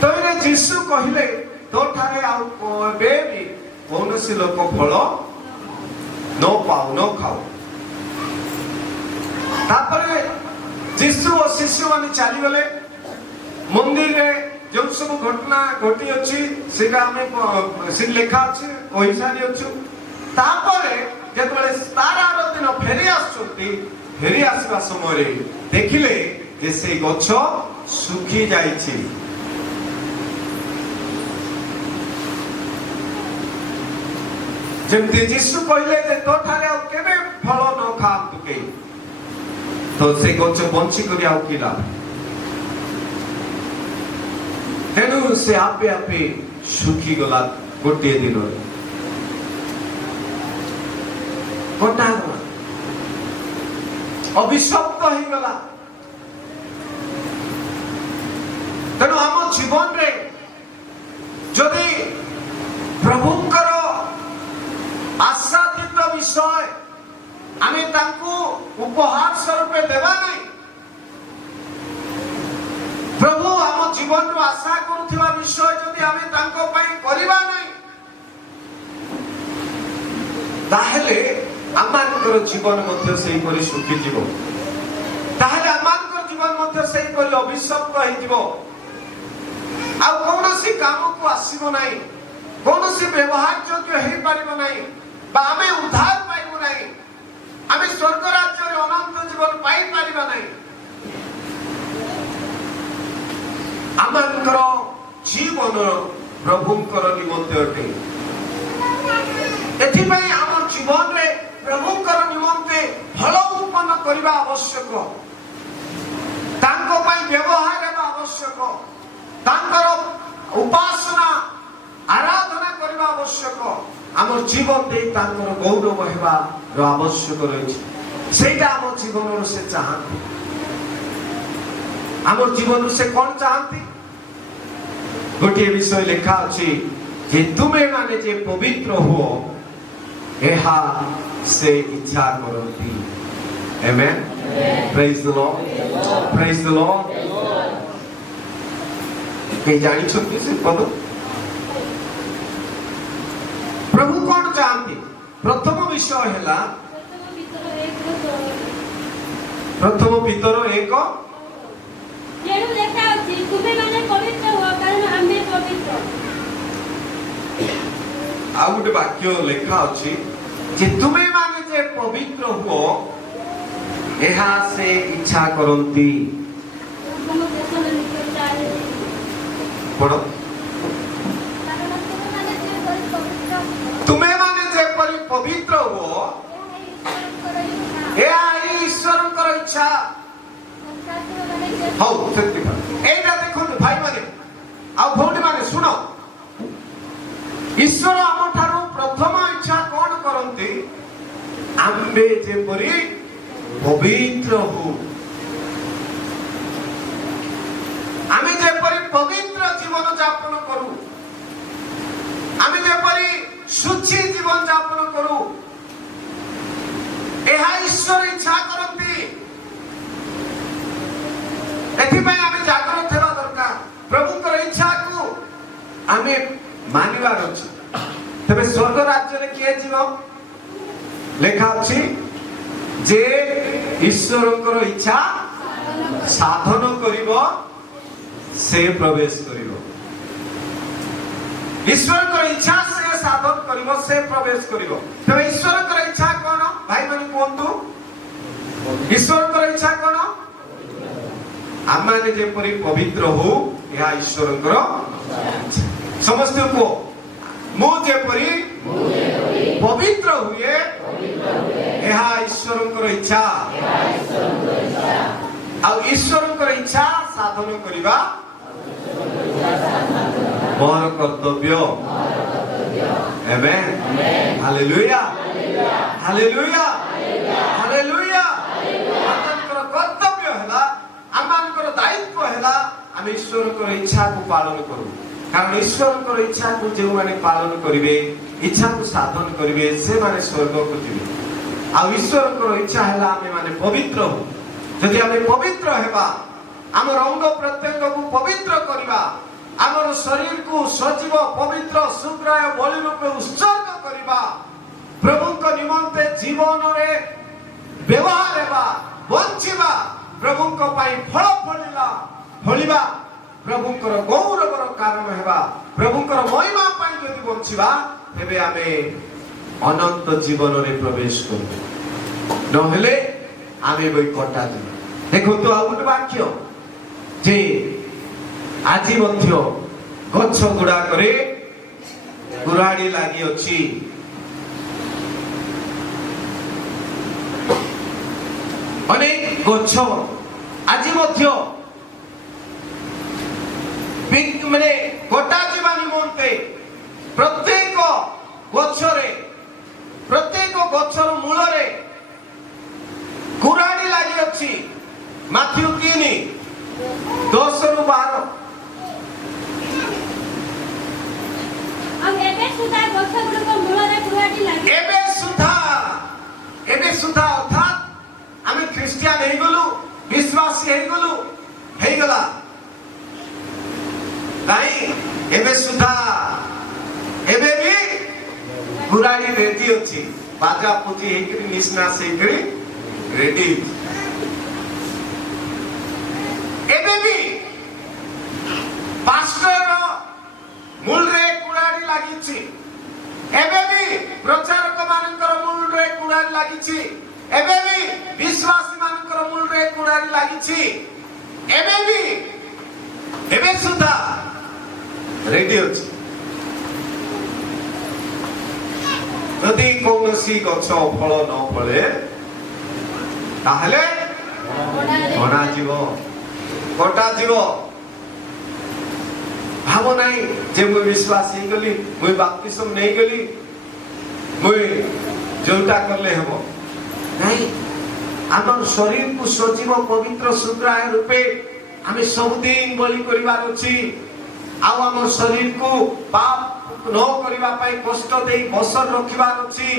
ତବେ ଯୀଶୁ କହିଲେ, ତୋଠାରେ ଆଉ ଏବେ ବି କୌଣସି ଲୋକ ଫଳ ନ ଖାଉ। ତାପରେ ଯୀଶୁ ଓ ଶିଷ୍ୟମାନେ ଚାଲିଗଲେ। ମନ୍ଦିରରେ ଯେଉଁ ସବୁ ଘଟଣା ଘଟିଅଛି ସେଇଟା ଆମେ ଲେଖା ଅଛି, କହିସାରି ଅଛୁ। ତାପରେ ଯେତେବେଳେ ତାର ଆର ଦିନ ଫେରି ଆସୁଛନ୍ତି, ଫେରି ଆସିବା ସମୟରେ ଦେଖିଲେ ଯେ ସେଇ ଗଛ ଶୁଖି ଯାଇଛି। ଯେମିତି ଯୀଶୁ କହିଲେ ଯେ ତୋଠାରେ ଆଉ କେବେ ଫଳ ନ ଖାଆନ୍ତୁ କେହି, ତ ସେ ଗଛ ବଞ୍ଚିକରି ଆଉ କି ଲାଭ? ତେଣୁ ସେ ଆପେ ଆପେ ଶୁଖିଗଲା। ଗୋଟିଏ ଦିନରେ କଟାଗଲା, ଅଭିଶପ୍ତ ହେଇଗଲା। ତେଣୁ ଆମ ଜୀବନରେ ଯଦି ପ୍ରଭୁଙ୍କର ଆଶାତୀତ ବିଷୟ ଆମେ ତାଙ୍କୁ ଉପହାର ସ୍ୱରୂପେ ଦେବା ନାହିଁ, ପ୍ରଭୁ ଆମ ଜୀବନରୁ ଆଶା କରୁଥିବା ବିଷୟ ଯଦି ଆମେ ତାଙ୍କ ପାଇଁ କରିବା ନାହିଁ, ତାହେଲେ ଆମମାନଙ୍କର ଜୀବନ ମଧ୍ୟ ସେହିପରି ଶୁଖିଯିବ। ତାହେଲେ ଆମମାନଙ୍କର ଜୀବନ ମଧ୍ୟ ସେହିପରି ଅଭିଶପ୍ତ ହେଇଯିବ। ଆଉ କୌଣସି କାମକୁ ଆସିବ ନାହିଁ, କୌଣସି ବ୍ୟବହାର ଯୋଗ୍ୟ ହେଇପାରିବ ନାହିଁ, ବା ଆମେ ଉଦ୍ଧାର ପାଇବୁ ନାହିଁ, ଆମେ ସ୍ୱର୍ଗ ରାଜ୍ୟରେ ଅନନ୍ତ ଜୀବନ ପାଇପାରିବା ନାହିଁ। ଆମମାନଙ୍କର ଜୀବନ ପ୍ରଭୁଙ୍କର ନିମନ୍ତେ ଅଟେ। ଏଥିପାଇଁ ଆମ ଜୀବନରେ ପ୍ରଭୁଙ୍କର ନିମନ୍ତେ ଫଳ ଉତ୍ପନ୍ନ କରିବା ଆବଶ୍ୟକ, ତାଙ୍କ ପାଇଁ ବ୍ୟବହାର ହେବା ଆବଶ୍ୟକ, ତାଙ୍କର ଉପାସନା ଆରାଧନା କରିବା ଆବଶ୍ୟକ, ଆମର ଜୀବନ ଦେଇ ତାଙ୍କର ଗୌରବ ହେବାର ଆବଶ୍ୟକ ରହିଛି। ସେଇଟା ଆମ ଜୀବନରୁ ସେ ଚାହାନ୍ତି। ଆମ ଜୀବନରୁ ସେ କଣ ଚାହାନ୍ତି? ଗୋଟିଏ ବିଷୟ ଲେଖା ଅଛି ଯେ ତୁମେ ମାନେ ଯେ ପବିତ୍ର ହୁଅ, ଏହା ସେ ଇଚ୍ଛା କରନ୍ତି। ଆମେନ୍। ପ୍ରେଜ୍ ଦ ଲର୍ଡ। ପ୍ରେଜ୍ ଦ ଲର୍ଡ। କେହି ଜାଣିଛନ୍ତି ସେ ପଦ? प्रथम विषय है ପ୍ରଥମ प्रथम ଭିତର 1 पितर एक ଯେଣୁ ଲେଖା ଅଛି ତୁମେମାନେ ପବିତ୍ର ହୁଅ କାରଣ ଆମେ ପବିତ୍ର। आ गोटे वाक्य लेखा अच्छी जे तुमे माने जे पवित्र हुओ एहा से इच्छा करंती ପ୍ରଥମ ତେସଲୋନିକେ 4 पढ़ो କାରଣ ତୁମେମାନେ ଯେପରି ପବିତ୍ର ହୁଅ तुमे माने जे पवित्र हुओ ଏହା एहा ଈଶ୍ୱରଙ୍କର ଇଚ୍ଛା। ईश्वरଙ୍କର इच्छा ଅର୍ଥାତ୍ ତୁମେମାନେ ଯେ हौ सेति एटा देखो भाई माने आ भौणी माने सुनो ईश्वर आम ठारू प्रथम इच्छा कौन करंती आम्बे जेपरी पवित्र हो आमे जेपरी पवित्र जीवन यापन करू आमे जेपरी शुचि जीवन यापन करू एहा ईश्वर इच्छा करंती एथिपाई आमे जागृत हेबा दरकार प्रभुकर इच्छा को आमे मानिबार अछि तबे स्वर्ग राज्य रे किए जीव लेखा अछि जे ईश्वरकर इच्छा साधन करिवो से प्रवेश करिवो ईश्वरकर इच्छा से साधन करिवो से प्रवेश करिवो तबे ईश्वरकर इच्छा कोन भाई माने कोंतु ईश्वरकर इच्छा कोन आमाने जे परि पवित्र हो या ईश्वरकर समस्त को मु जे परि पवित्र हुए यह ईश्वरकर इच्छा आ ईश्वरकर इच्छा साधन करिबा मोर कर्तव्य amen hallelujah hallelujah hallelujah Amonkar कर्तव्य हला आमनकर दायित्व हला हम ईश्वरकर इच्छा को पालन करू कारण ईश्वरकर इच्छा को जे माने पालन करिवे इच्छा को साधन करिवे से माने स्वर्ग को जिवे आ ईश्वरकर इच्छा हला हम माने पवित्र हो जदि हम पवित्र हेबा हमर अंग प्रत्यंग को पवित्र करिबा हमर शरीर को सजीव पवित्र शुक्राय बलि रूपे उत्सर्ग करिबा प्रभु को निमंते जीवन रे व्यवहार हेबा बंचिबा प्रभु को पाई फल फलिबा प्रभुंकर गौरवर कारण हेबा प्रभुंकर महिमा पाई जदि बंचिबा तेबे आमे अनंत जीवन रे प्रवेश करू नहेले आमे बई कटा दे देखो तो आ गुड वाक्य जे आजि मध्य गच्छ गुडा करे कुराडी लागि अछि अनेक गच्छ आजि मध्य माने कटा जीवा निमंते प्रत्येक गच्छर मूल रे कुराडी लागि अछि माथ्यू 3:10 ରୁ 12 ଆଉ ଏବେ ସୁଧା ଗଛଗୁଡ଼ିକ ମୂଳରେ କୁରାଡ଼ି ଲାଗି एबे सुधा अर्थात आमे ख्रिस्टियान हेई गलु विश्वासी हेई गलु हेई गला नहीं एबे सुधा एबे भी कुराडी रेडी अछि बाजा पूजी हेकरी निस्ना से हेकरी रेडी एबे भी पास्टर मूल रे कुराडी लागि छि एबे भी प्रचारक मानकर मूल रे कुराडी लागि छि एबे भी विश्वासी मानकर मूल रे कुराडी लागि छि एबे सुधा रेडी अछि यदि कौनसी गछ फल न फले ताहले कटा जीव भाव नहीं जे मुई विश्वास ही गली मुई बाप्तिस्म नहीं गली मुई जोटा करले हेबो नहीं आमर शरीर को सजीव पवित्र शुक्राय रूपे आमे सब दिन बलि करिवार अछि आ आमर शरीर को पाप न करिवा पाई कष्ट देई बसर रखिवार अछि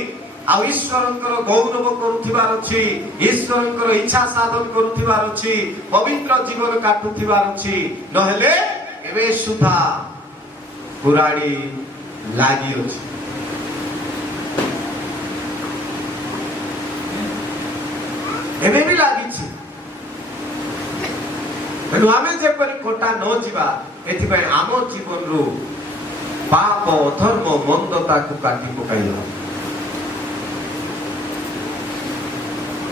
आ ईश्वरंकर गौरव करूथिबार अछि ईश्वरंकर इच्छा साधन करूथिबार अछि पवित्र जीवन काटुथिबार अछि नहेले एबे सुधा कुराडी लागि अछि ଏବେ ବି ଲାଗିଛି। ତେଣୁ ଆମେ ଯେପରି କଟା ନ ଯିବା, ଏଥିପାଇଁ ଆମ ଜୀବନରୁ ପାପ ଅଧର୍ମ ମନ୍ଦତାକୁ କାଟି ପକାଇବା।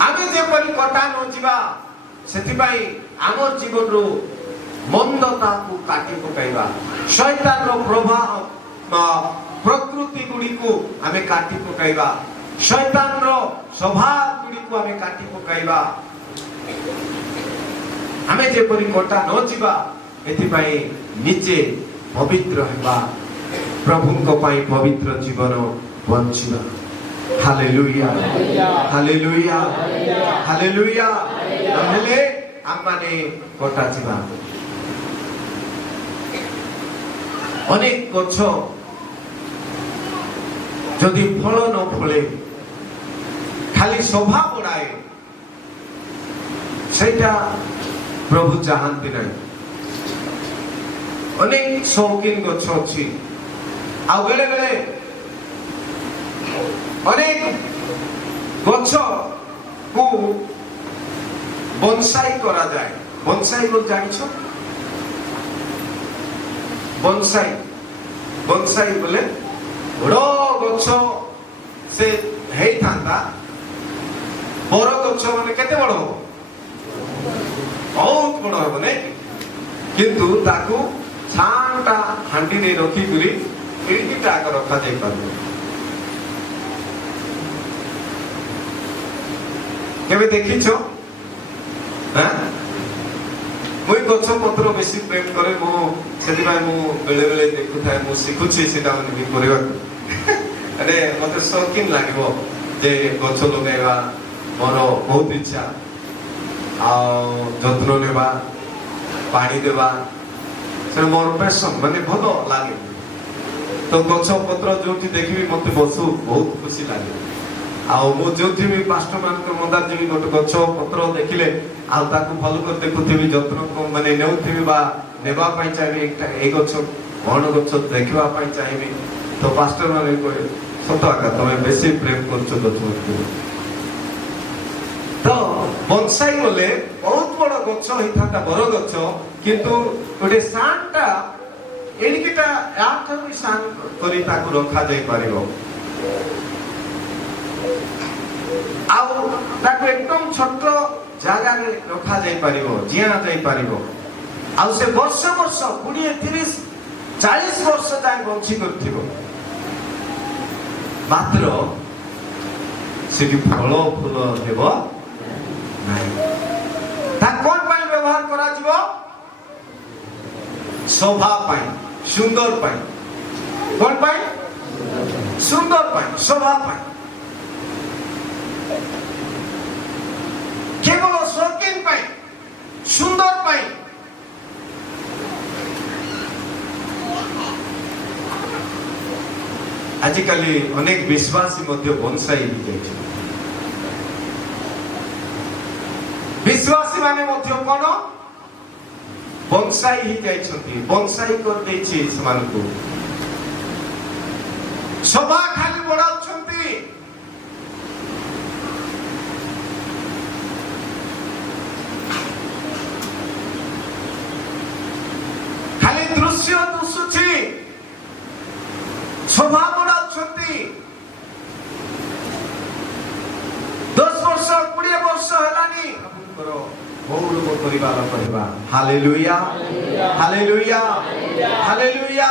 ଆମେ ଯେପରି କଟା ନ ଯିବା, ସେଥିପାଇଁ ଆମ ଜୀବନରୁ ମନ୍ଦତାକୁ କାଟି ପକାଇବା। ଶୈତାନର ପ୍ରଭାବ ପ୍ରକୃତି ଗୁଡ଼ିକୁ ଆମେ କାଟି ପକାଇବା। ଶୈତାନର ସ୍ୱଭାବ ଗୁଡ଼ିକୁ ଆମେ କାଟି ପକାଇବା। ଆମେ ଯେପରି କଟା ନ ଯିବା, ଏଥିପାଇଁ ନିଜେ ପବିତ୍ର ହେବା, ପ୍ରଭୁଙ୍କ ପାଇଁ ପବିତ୍ର ଜୀବନ ବଞ୍ଚିବା। Hallelujah, hallelujah, hallelujah. ନହେଲେ ଆମମାନେ କଟା ଯିବା। ଅନେକ ଗଛ ଯଦି ଫଳ ନ ଫଳେ, ଖାଲି ଶୋଭା ବଢ଼ାଏ, ସେଇଟା ପ୍ରଭୁ ଚାହାନ୍ତି ନାହିଁ। ଅନେକ ସୌକିନ ଗଛ ଅଛି, ଆଉ ବେଳେ ବେଳେ ଅନେକ ଗଛକୁ ବନସାଇ କରାଯାଏ। ବନସାଇ ବୋଲି ଜାଣିଛ? ବନସାଇ, ବନସାଇ ବୋଲେ ବଡ଼ ଗଛ ସେ ହେଇଥାନ୍ତା। ବର ଗଛ ମାନେ କେତେ ବଡ଼ ହବ? ବହୁତ ବଡ଼ ହବ ନାଇଁ? କିନ୍ତୁ ତାକୁ ଛାଁଟା ହାଣ୍ଡିରେ ରଖିକରି ଏଇଟା ଆଗ ରଖାଯାଇ ପାରିବ। କେବେ ଦେଖିଛ? ମୁଇଁ ଗଛ ପତ୍ର ବେଶୀ ପ୍ରେମ କରେ। ମୁଁ ସେଥିପାଇଁ ମୁଁ ବେଳେ ବେଳେ ଦେଖୁଥାଏ, ମୁଁ ଶିଖୁଛି ସେଟା ବି କରିବାକୁ। ଆରେ ମତେ ସୌକିନ ଲାଗିବ ଯେ ଗଛ ଲଗାଇବା, ମୋର ବହୁତ ଇଚ୍ଛା। ଆଉ ଯତ୍ନ ନେବା, ପାଣି ଦେବା, ସେ ମୋର ପେସନ, ମାନେ ଭଲ ଲାଗେ। ତ ଗଛ ପତ୍ର ଯୋଉଠି ଦେଖିବି ମତେ ବହୁତ ଖୁସି ଲାଗେ। ଆଉ ମୁଁ ଯୋଉଠି ବି ପାଷ୍ଟର ମାନଙ୍କ ମନ୍ଦାର ଯିବି, ଗୋଟେ ଗଛ ପତ୍ର ଦେଖିଲେ ଆଉ ତାକୁ ଭଲ କରି ଦେଖୁଥିବି, ଯତ୍ନ ମାନେ ନେଉଥିବି ବା ନେବା ପାଇଁ ଚାହିଁବି। ଏଇ ଗଛ କଣ ଗଛ ଦେଖିବା ପାଇଁ ଚାହିଁବି। ତ ପାଷ୍ଟର ମାନେ କହେ, ସତ ଆକା ତମେ ବେଶୀ ପ୍ରେମ କରୁଛ ଗଛକୁ। ତ ବନସାଇ ଗଲେ ବହୁତ ବଡ଼ ଗଛ ହେଇଥାନ୍ତା, ବର ଗଛ, କିନ୍ତୁ ଗୋଟେ ସାନଟା ଏଣିକିଟା ୟାଠାରୁ ବି ସାନ କରି ତାକୁ ରଖାଯାଇ ପାରିବ। ଆଉ ତାକୁ ଏକଦମ ଛୋଟ ଜାଗାରେ ରଖାଯାଇ ପାରିବ, ଜିଆ ଯାଇ ପାରିବ। ଆଉ ସେ ବର୍ଷ ବର୍ଷ 20, 30, 40 ବର୍ଷ ଯାଏ ବଞ୍ଚି କରିଥିବ। ମାତ୍ର ସେଠି ଫଳ ଫୁଲ ହେବ ନାହିଁ। ତା କଣ ପାଇଁ ବ୍ୟବହାର କରାଯିବ? ଶୋଭା ପାଇଁ, ସୁନ୍ଦର ପାଇଁ। କଣ ପାଇଁ? ସୁନ୍ଦର ପାଇଁ, ଶୋଭା ପାଇଁ। କେବଳ ସୌକିନ ପାଇଁ, ସୁନ୍ଦର ପାଇଁ। ଆଜିକାଲି ଅନେକ ବିଶ୍ୱାସୀ ମଧ୍ୟ ବନସାଇ ହେଇଯାଇଛି। ବିଶ୍ୱାସୀ ମାନେ ମଧ୍ୟ କଣ ବନସାଇ ହେଇଯାଇଛନ୍ତି। ବନସାଇ କରିଦେଇଛି ସେମାନଙ୍କୁ। ଶୋଭା ଖାଲି ବଢାଉଛନ୍ତି। ଖାଲି ଦୃଶ୍ୟ ଦୁଶୁଛି, ଶୋଭା ବଢାଉଛନ୍ତି। 10 ବର୍ଷ 20 ବର୍ଷ ହେଲାନି ଆପଣଙ୍କର ବହୁ ଲୋକ ପରିବାର କହିବା ହାଲେଲୁୟା, ହାଲେଲୁୟା, ହାଲେଲୁୟା।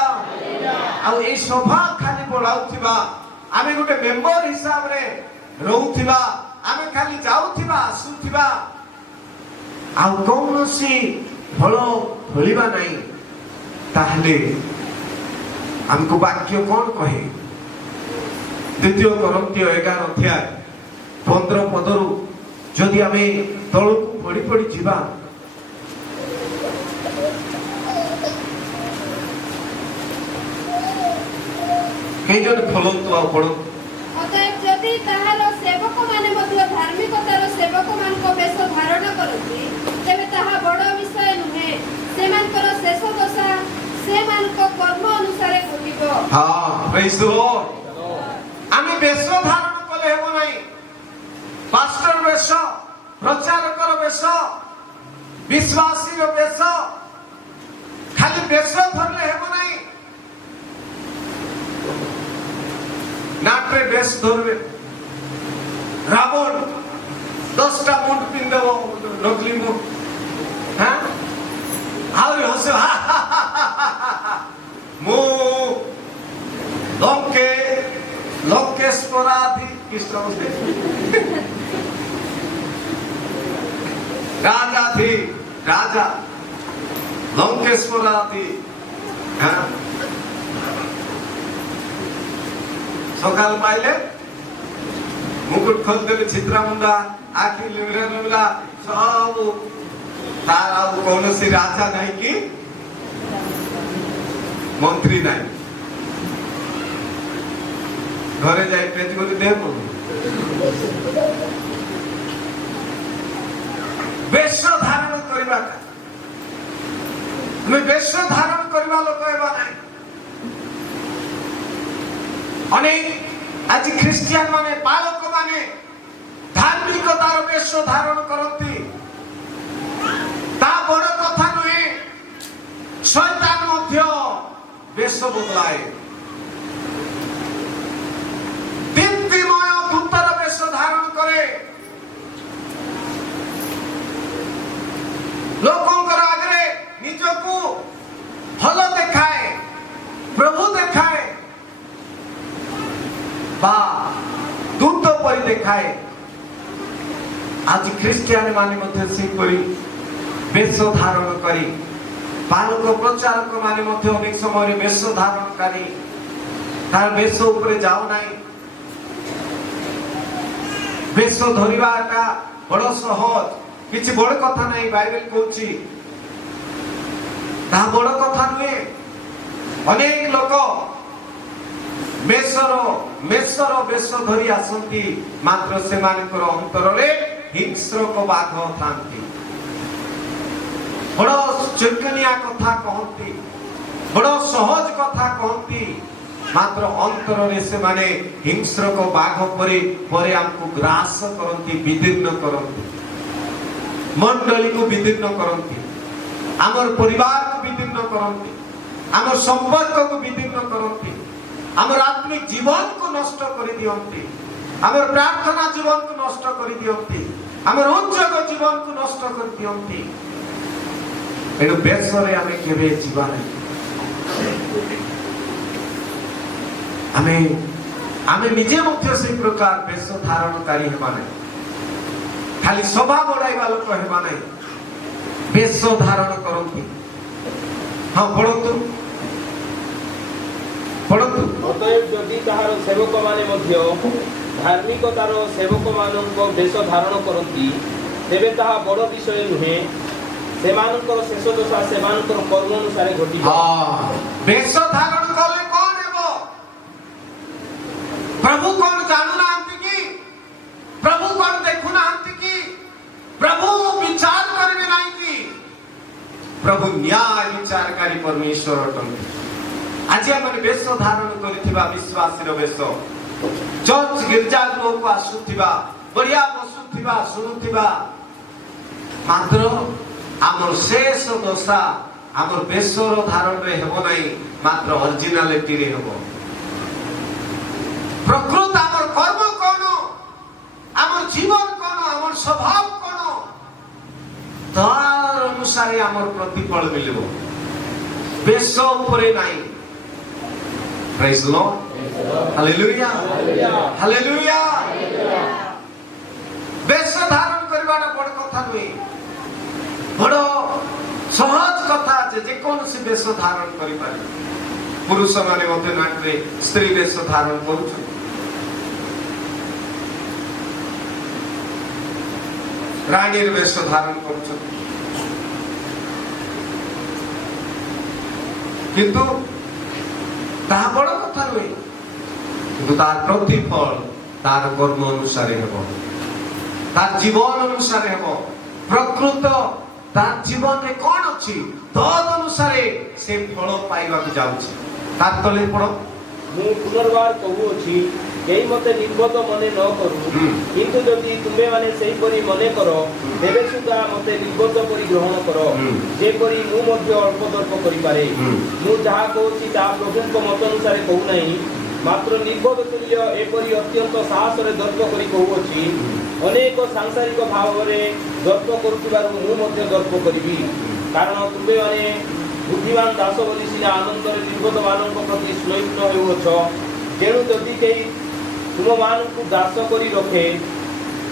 ଆଉ এই ଶୋଭା ଖାଲି ବଢାଉଥିବା, ଆମେ ଗୋଟେ ମେମ୍ବର ହିସାବରେ ରହୁଥିବା, ଆମେ ଖାଲି ଯାଉଥିବା ଆସୁଥିବା, ଆଉ କୌଣସି ଫଳ ଫଳିବା ନାହିଁ, ତାହେଲେ ଆମକୁ ବାକ୍ୟ କଣ କହେ? 2 Corinthians 11 ପଦରୁ ଯଦି ଆମେ ତଳକୁ ପଢି ପଢି ଯିବା, କେଇ ଜଣ ଖୋଲନ୍ତୁ ଆଉ ପଢନ୍ତୁ। ଅତଏବ ଯଦି ତାହାର ସେବକମାନେ ମଧ୍ୟ ଧାର୍ମିକତାର ସେବକମାନଙ୍କ ବେଶ ଧାରଣ କରନ୍ତି, ତେବେ ତାହା ବଡ଼ ବିଷୟ ନୁହେଁ। ସେମାନଙ୍କର ଶେଷ ଦଶା ସେମାନଙ୍କ କର୍ମ ଅନୁସାରେ ଘଟିବ। ହଁ, ପ୍ରେଜ୍ ଦ ଲର୍ଡ। ଆମେ ବେଶ ଧାରଣ କଲେ ହେବ ନାହିଁ। ପାଷ୍ଟର ବେଶ, ପ୍ରଚାରକର ବେଶ, ବିଶ୍ୱାସୀର ବେଶ। ଖାଲି ବେଶ ଧରିଲେ ହେବ ନାହିଁ, ନାଟରେ ବେଶ ଧରବେ। ରାବଣ 10ଟା ମୁଣ୍ଡ ପିନ୍ଧିଦେବ, ନକଲି ମୁଣ୍ଡ। হ্যাঁ আହୁରି ହସ ମୁଁ ଲଙ୍କେଶ୍ୱରାଧି କୃଷ୍ଣ রাজা থি রাজা লঙ্কেশ্বরাধি। হ্যাঁ সকাল পাইলে মুকুট খোলদেলে চিত্রা মুন্ডা আখি লিমরা সব তার আর কৌনসি রাজা নাই কি মন্ত্রী নাই। ঘরে যাই পেজ করে দেব। বেশ ধারণ করিবা, তুমি বেশ ধারণ করিবা লোক এবা নাই। অনেক আজি খ্রিস্টিয়ান মানে বালক মানে ধার্মিকতার বেশ ধারণ করନ୍ତି। তা বড় কথা নহে, শয়তান মধ্য বেশ বদলায়। দীপ্তিময় দূতর বেশ ধারণ করে ଲୋକଙ୍କର ଆଗରେ ନିଜକୁ ଭଲ ଦେଖାଏ, ପ୍ରଭୁ ଦେଖାଏ ବା ଦୂତ ପରି ଦେଖାଏ। ଆଜି ଖ୍ରୀଷ୍ଟିଆନ ମାନେ ମଧ୍ୟ ସେହିପରି ବେଶ ଧାରଣ କରି, ବାଲକ ପ୍ରଚାରକ ମାନେ ମଧ୍ୟ ଅନେକ ସମୟରେ ବେଶ ଧାରଣକାରୀ, ତାର ବେଶ ଉପରେ ଯାଉ ନାହିଁ। ବେଶ ଧରିବାଟା ବଡ଼ ସହଜ, କିଛି ବଡ଼ କଥା ନାହିଁ। ବାଇବେଲ କହୁଛି ତାହା ବଡ଼ କଥା ନୁହେଁ। ଅନେକ ଲୋକ ମେଷର ବେଶ ଧରି ଆସନ୍ତି, ମାତ୍ର ସେମାନଙ୍କର ଅନ୍ତରରେ ହିଂସ୍ରକ ବାଘ ଥାନ୍ତି। ବଡ଼ ଚୈତନ୍ୟ କଥା କହନ୍ତି, ବଡ଼ ସହଜ କଥା କହନ୍ତି, ମାତ୍ର ଅନ୍ତରରେ ସେମାନେ ହିଂସ୍ରକ ବାଘ ପରେ ଆମକୁ ଗ୍ରାସ କରନ୍ତି, ବିଦୀର୍ଣ୍ଣ କରନ୍ତି, ମଣ୍ଡଳୀକୁ ବିଦୀର୍ଣ୍ଣ କରନ୍ତି, ଆମର ପରିବାରକୁ ବିଦୀର୍ଣ୍ଣ କରନ୍ତି, ଆମର ସମ୍ପର୍କକୁ ବିଦୀର୍ଣ୍ଣ କରନ୍ତି, ଆମର ଆତ୍ମିକ ଜୀବନକୁ ନଷ୍ଟ କରିଦିଅନ୍ତି, ଆମର ପ୍ରାର୍ଥନା ଜୀବନକୁ ନଷ୍ଟ କରିଦିଅନ୍ତି, ଆମର ଉଦ୍ଯୋଗ ଜୀବନକୁ ନଷ୍ଟ କରିଦିଅନ୍ତି। ଏଣୁ ବେଶରେ ଆମେ କେବେ ଯିବା ନାହିଁ। ଆମେ ନିଜେ ମଧ୍ୟ ସେଇ ପ୍ରକାର ବେଶ ଧାରଣକାରୀ ହେବା ନାହିଁ। ଖାଲି ସଭା ବଢାଇବା ଲୋକ ହେବା ନାହିଁ, ବେଶ ଧାରଣ କରନ୍ତି। ହଁ ପଢନ୍ତୁ ପଢନ୍ତୁ। ଅତଏବ ଯଦି ତାହାର ସେବକମାନେ ମଧ୍ୟ ଧାର୍ମିକତାର ସେବକମାନଙ୍କ ବେଶ ଧାରଣ କରନ୍ତି, ତେବେ ତାହା ବଡ଼ ବିଷୟ ନୁହେଁ। ସେମାନଙ୍କର ଶେଷ ଦଶା ସେମାନଙ୍କର କର୍ମ ଅନୁସାରେ ଘଟିବ। ବେଶ ଧାରଣ କଲେ କଣ ହେବ? ପ୍ରଭୁ କଣ ଜାଣୁନାହାନ୍ତି କି? ପ୍ରଭୁ କଣ ଦେଖୁନାହାନ୍ତି କି? ପ୍ରଭୁ ବିଚାର କରିବେ ନାହିଁ କି? ପ୍ରଭୁ ନ୍ୟାୟ ବିଚାରକାରୀ ପରମେଶ୍ୱର ଅଟନ୍ତି। ଆଜି ଆମେ ବେଶ ଧାରଣ କରିଥିବା ବିଶ୍ୱାସୀର ବେଶ, ଚର୍ଚ୍ଚ ଗିର୍ଜା ଗୃହକୁ ଆସୁଥିବା, ବଢିଆ ବସୁଥିବା, ଶୁଣୁଥିବା, ମାତ୍ର ଆମର ଶେଷ ଦଶା ଆମର ବେଶର ଧାରଣରେ ହେବ ନାହିଁ, ମାତ୍ର ଅରିଜିନାଲିଟିରେ ହେବ। ପ୍ରକୃତ ଆମର କର୍ମ କଣ, ଆମର ଜୀବନ କଣ, ଆମର ସ୍ୱଭାବ କଣ, ତାର ଅନୁସାରେ ଆମର ପ୍ରତିଫଳ ମିଳିବ, ବେଶ ଉପରେ ନାହିଁ। Praise the Lord. Hallelujah. Hallelujah. ବେଶ ଧାରଣ କରିବାଟା ବଡ଼ କଥା ନୁହେଁ, ବଡ଼ ସହଜ କଥା ଯେ ଯେକୌଣସି ବେଶ ଧାରଣ କରିପାରିବେ। ପୁରୁଷମାନେ ମଧ୍ୟ ନାଟରେ ସ୍ତ୍ରୀ ବେଶ ଧାରଣ କରୁଛନ୍ତି। ରାଣୀର ବେଶ ଧାରଣ କରୁଛନ୍ତି, କିନ୍ତୁ ତାହା ବଡ଼ କଥା ନୁହେଁ। କିନ୍ତୁ ତାର ପ୍ରତିଫଳ ତାର କର୍ମ ଅନୁସାରେ ହେବ, ତାର ଜୀବନ ଅନୁସାରେ ହେବ। ପ୍ରକୃତ ତାର ଜୀବନରେ କଣ ଅଛି, ତଦ ଅନୁସାରେ ସେ ଫଳ ପାଇବାକୁ ଯାଉଛି। ତାର ତଳେ ପଡ। ମୁଁ ପୁନର୍ବାର କହୁଅଛି, କେହି ମୋତେ ନିର୍ବୋଧ ମନେ ନ କରୁ, ହୁଁ। କିନ୍ତୁ ଯଦି ତୁମେମାନେ ସେହିପରି ମନେ କର, ତେବେ ସୁଦ୍ଧା ମୋତେ ନିର୍ବୋଧ ପରି ଗ୍ରହଣ କର, ହୁଁ। ଯେପରି ମୁଁ ମଧ୍ୟ ଅଳ୍ପ ଦର୍ପ କରିପାରେ। ହୁଁ। ମୁଁ ଯାହା କହୁଛି ତାହା ପ୍ରଭୁଙ୍କ ମତ ଅନୁସାରେ କହୁନାହିଁ, ମାତ୍ର ନିର୍ବୋଧ ତୁଲ୍ୟ ଏପରି ଅତ୍ୟନ୍ତ ସାହସରେ ଦର୍ପ କରି କହୁଅଛି। ଅନେକ ସାଂସାରିକ ଭାବରେ ଦର୍ପ କରୁଥିବାରୁ ମୁଁ ମଧ୍ୟ ଦର୍ପ କରିବି। କାରଣ ତୁମେମାନେ ବୁଦ୍ଧିମାନ ଦାସ ବୋଲି ସିନା ଆନନ୍ଦରେ ନିର୍ବୋଧମାନଙ୍କ ପ୍ରତି ସ୍ନୈପ୍ନ ହେଉଅଛ। ତେଣୁ ଯଦି କେହି ତୁମମାନଙ୍କୁ ଦାସ କରି ରଖେ,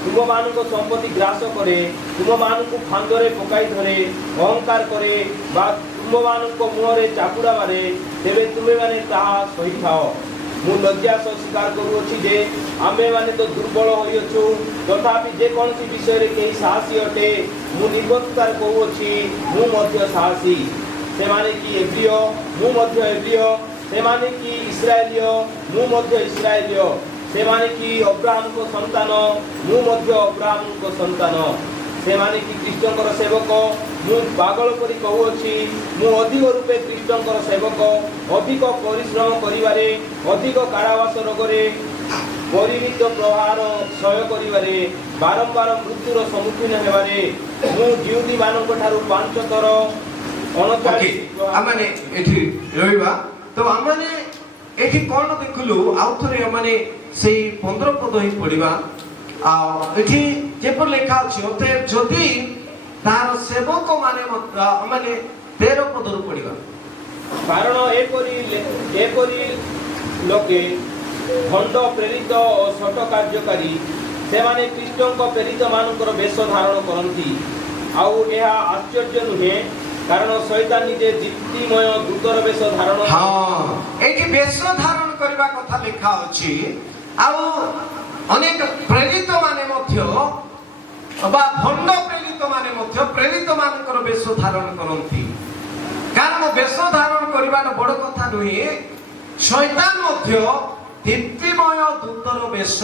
ତୁମମାନଙ୍କ ସମ୍ପତ୍ତି ଗ୍ରାସ କରେ, ତୁମମାନଙ୍କୁ ଫାନ୍ଦରେ ପକାଇ ଧରେ, ଅହଙ୍କାର କରେ ବା ତୁମମାନଙ୍କ ମୁହଁରେ ଚାପୁଡ଼ା ମାରେ, ତେବେ ତୁମେମାନେ ତାହା ସହିଥାଅ। ମୁଁ ଲଜ୍ଜା ସହ ସ୍ୱୀକାର କରୁଅଛି ଯେ ଆମେମାନେ ତ ଦୁର୍ବଳ ହୋଇଅଛୁ, ତଥାପି ଯେକୌଣସି ବିଷୟରେ କେହି ସାହସୀ ଅଟେ, ମୁଁ ନିର୍ବୋଧତାରେ କହୁଅଛି, ମୁଁ ମଧ୍ୟ ସାହସୀ। ସେମାନେ କି ଏବ୍ରିୟ, ମୁଁ ମଧ୍ୟ ଏବ୍ରିୟ। ସେମାନେ କି ଇସ୍ରାଏଲୀୟ, ମୁଁ ମଧ୍ୟ ଇସ୍ରାଏଲୀୟ। ସେମାନେ କି ଅବ୍ରାହମଙ୍କ ସନ୍ତାନ, ମୁଁ ମଧ୍ୟ ଅବ୍ରାହମଙ୍କ ସନ୍ତାନ। ସେମାନେ କି ଖ୍ରୀଷ୍ଟଙ୍କର ସେବକ, ମୁଁ ପାଗଳ କରି କହୁଅଛି, ମୁଁ ଅଧିକ ରୂପେ ଖ୍ରୀଷ୍ଟଙ୍କର ସେବକ। ଅଧିକ ପରିଶ୍ରମ କରିବାରେ, ଅଧିକ କାରାବାସ ରୋଗରେ, ପରିମିତ ପ୍ରହାର ସହ୍ୟ କରିବାରେ, ବାରମ୍ବାର ମୃତ୍ୟୁର ସମ୍ମୁଖୀନ ହେବାରେ, ମୁଁ ଜିହୁଦୀମାନଙ୍କ ଠାରୁ 5 ଥର ଓକେ, ଆମମାନେ ଏଠି ରହିବା। ତ ଆମମାନେ ଏଠି କ'ଣ ଦେଖିଲୁ, ଆଉ ଥରେ ଆମମାନେ ସେଇ 15 ପଦ ହିଁ ପଢିବା। ଆଉ ଏଠି ଯେପରି ଲେଖା ଅଛି, ଅତଏବ ଯଦି ତାର ସେବକ ମାନେ 13 ପଦରୁ ପଢିବା। କାରଣ ଏପରି ଲୋକେ ଭଣ୍ଡ, ପ୍ରେରିତ ଓ ଛୋଟ କାର୍ଯ୍ୟକାରୀ, ସେମାନେ ଖ୍ରୀଷ୍ଟଙ୍କ ପ୍ରେରିତମାନଙ୍କର ବେଶ ଧାରଣ କରନ୍ତି। ଆଉ ଏହା ଆଶ୍ଚର୍ଯ୍ୟ ନୁହେଁ, କାରଣ ଶୈତାନ ନିଜେ ଦୀପ୍ତିମୟ ଦୂତର ବେଶ ଧାରଣ ହଁ, ଏଠି ବେଶ ଧାରଣ କରିବା କଥା ଲେଖା ଅଛି। ଆଉ ଅନେକ ପ୍ରେରିତ ମାନେ ମଧ୍ୟ ବା ଭଣ୍ଡ ପ୍ରେରିତ ମାନେ ମଧ୍ୟ ପ୍ରେରିତ ମାନଙ୍କର ବେଶ ଧାରଣ କରନ୍ତି। କାରଣ ବେଶ ଧାରଣ କରିବାର ବଡ କଥା ନୁହେଁ, ଶୈତାନ ମଧ୍ୟ ଦୀପ୍ତିମୟ ଦୂତର ବେଶ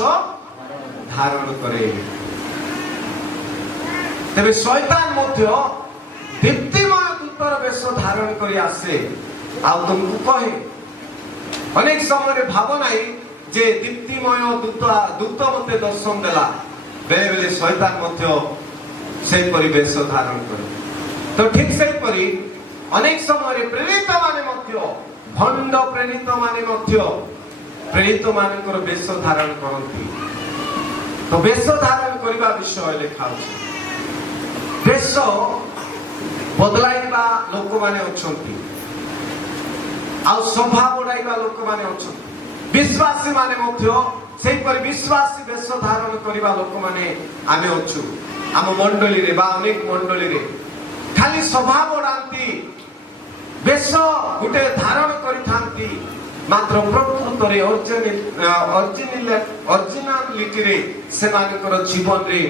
ଧାରଣ କରେ। ତେବେ ଶୈତାନ ମଧ୍ୟ ଦୀପ୍ତିମୟ ଦୂତର ବେଶ ଧାରଣ କରି ଆସେ, ଆଉ ତୁମକୁ କହେ। ଅନେକ ସମୟରେ ଭାବ ନାହିଁ ଯେ ଦୀପ୍ତିମୟ ଦୂତ ମତେ ଦର୍ଶନ ଦେଲା। ବେଳେ ବେଳେ ଶୈତାନ ମଧ୍ୟ ସେହିପରି ବେଶ ଧାରଣ କରେ। ତ ଠିକ ସେହିପରି ଅନେକ ସମୟରେ ପ୍ରେରିତ ମାନେ ମଧ୍ୟ, ଭଣ୍ଡ ପ୍ରେରିତ ମାନେ ମଧ୍ୟ ପ୍ରେରିତ ମାନଙ୍କର ବେଶ ଧାରଣ କରନ୍ତି। ତ ବେଶ ଧାରଣ କରିବା ବିଷୟ ଲେଖା ଅଛି। ବେଶ ବଦଳାଇବା ଲୋକମାନେ ଅଛନ୍ତି, ଆଉ ସଭା ବଢାଇବା ଲୋକମାନେ ଅଛନ୍ତି। ବିଶ୍ୱାସୀ ମାନେ ମଧ୍ୟ ସେହିପରି ବିଶ୍ୱାସୀ ବେଶ ଧାରଣ କରିବା ଲୋକମାନେ ଆମେ ଅଛୁ। ଆମ ମଣ୍ଡଳୀରେ ବା ଅନେକ ମଣ୍ଡଳୀରେ ଖାଲି ସଭା ବଢାନ୍ତି, ବେଶ ଗୋଟେ ଧାରଣ କରିଥାନ୍ତି, ମାତ୍ର ପ୍ରକୃତରେ ଅରିଜିନାଲିଟିରେ ସେମାନଙ୍କର ଜୀବନରେ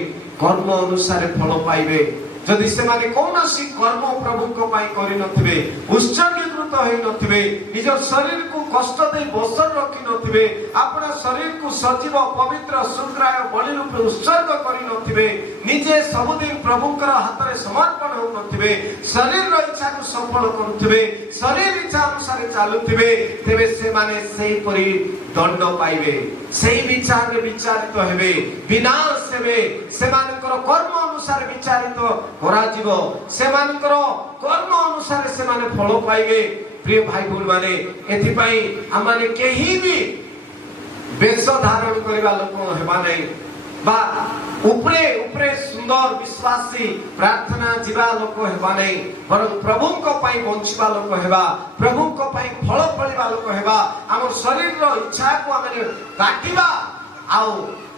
କର୍ମ ଅନୁସାରେ ଫଳ ପାଇବେ। ଯଦି ସେମାନେ କୌଣସି କର୍ମ ପ୍ରଭୁଙ୍କ ପାଇଁ କରିନଥିବେ, ଉତ୍ସର୍ଗୀକୃତ ହେଇନଥିବେ, ନିଜ ଶରୀରକୁ କଷ୍ଟ ଦେଇ ବସର ରଖିନଥିବେ, ଆପଣ ଶରୀରକୁ ସଜୀବ ପବିତ୍ର ସୁଗ୍ରାହ ବଳି ରୂପେ ଉତ୍ସର୍ଗ କରିନଥିବେ, ନିଜେ ସବୁଦିନ ପ୍ରଭୁଙ୍କର ହାତରେ ସମର୍ପଣ ହେଉନଥିବେ, ଶରୀରର ଇଚ୍ଛାକୁ ସଫଳ କରୁଥିବେ, ଶରୀର ଇଚ୍ଛା ଅନୁସାରେ ଚାଲୁଥିବେ, ତେବେ ସେମାନେ ସେହିପରି ଦଣ୍ଡ ପାଇବେ, ସେହି ବିଚାରରେ ବିଚାରିତ ହେବେ, ବିନାଶ ହେବେ। ସେମାନଙ୍କର କର୍ମ ଅନୁସାରେ ବିଚାରିତ କରାଯିବ, ସେମାନଙ୍କର କର୍ମ ଅନୁସାରେ ସେମାନେ ଫଳ ପାଇବେ। ପ୍ରିୟ ଭାଇ ଭଉଣୀ ମାନେ, ଏଥିପାଇଁ ଆମମାନେ କେହି ବି ବେଶ ଧାରଣ କରିବା ଲୋକ ହେବା ନାହିଁ, ବା ଉପରେ ଉପରେ ସୁନ୍ଦର ବିଶ୍ୱାସୀ ପ୍ରାର୍ଥନା ଯିବା ଲୋକ ହେବା ନାହିଁ, ବରଂ ପ୍ରଭୁଙ୍କ ପାଇଁ ବଞ୍ଚିବା ଲୋକ ହେବା, ପ୍ରଭୁଙ୍କ ପାଇଁ ଫଳ ଫଳିବା ଲୋକ ହେବା। ଆମ ଶରୀରର ଇଚ୍ଛାକୁ ଆମେ କାଟିବା, ଆଉ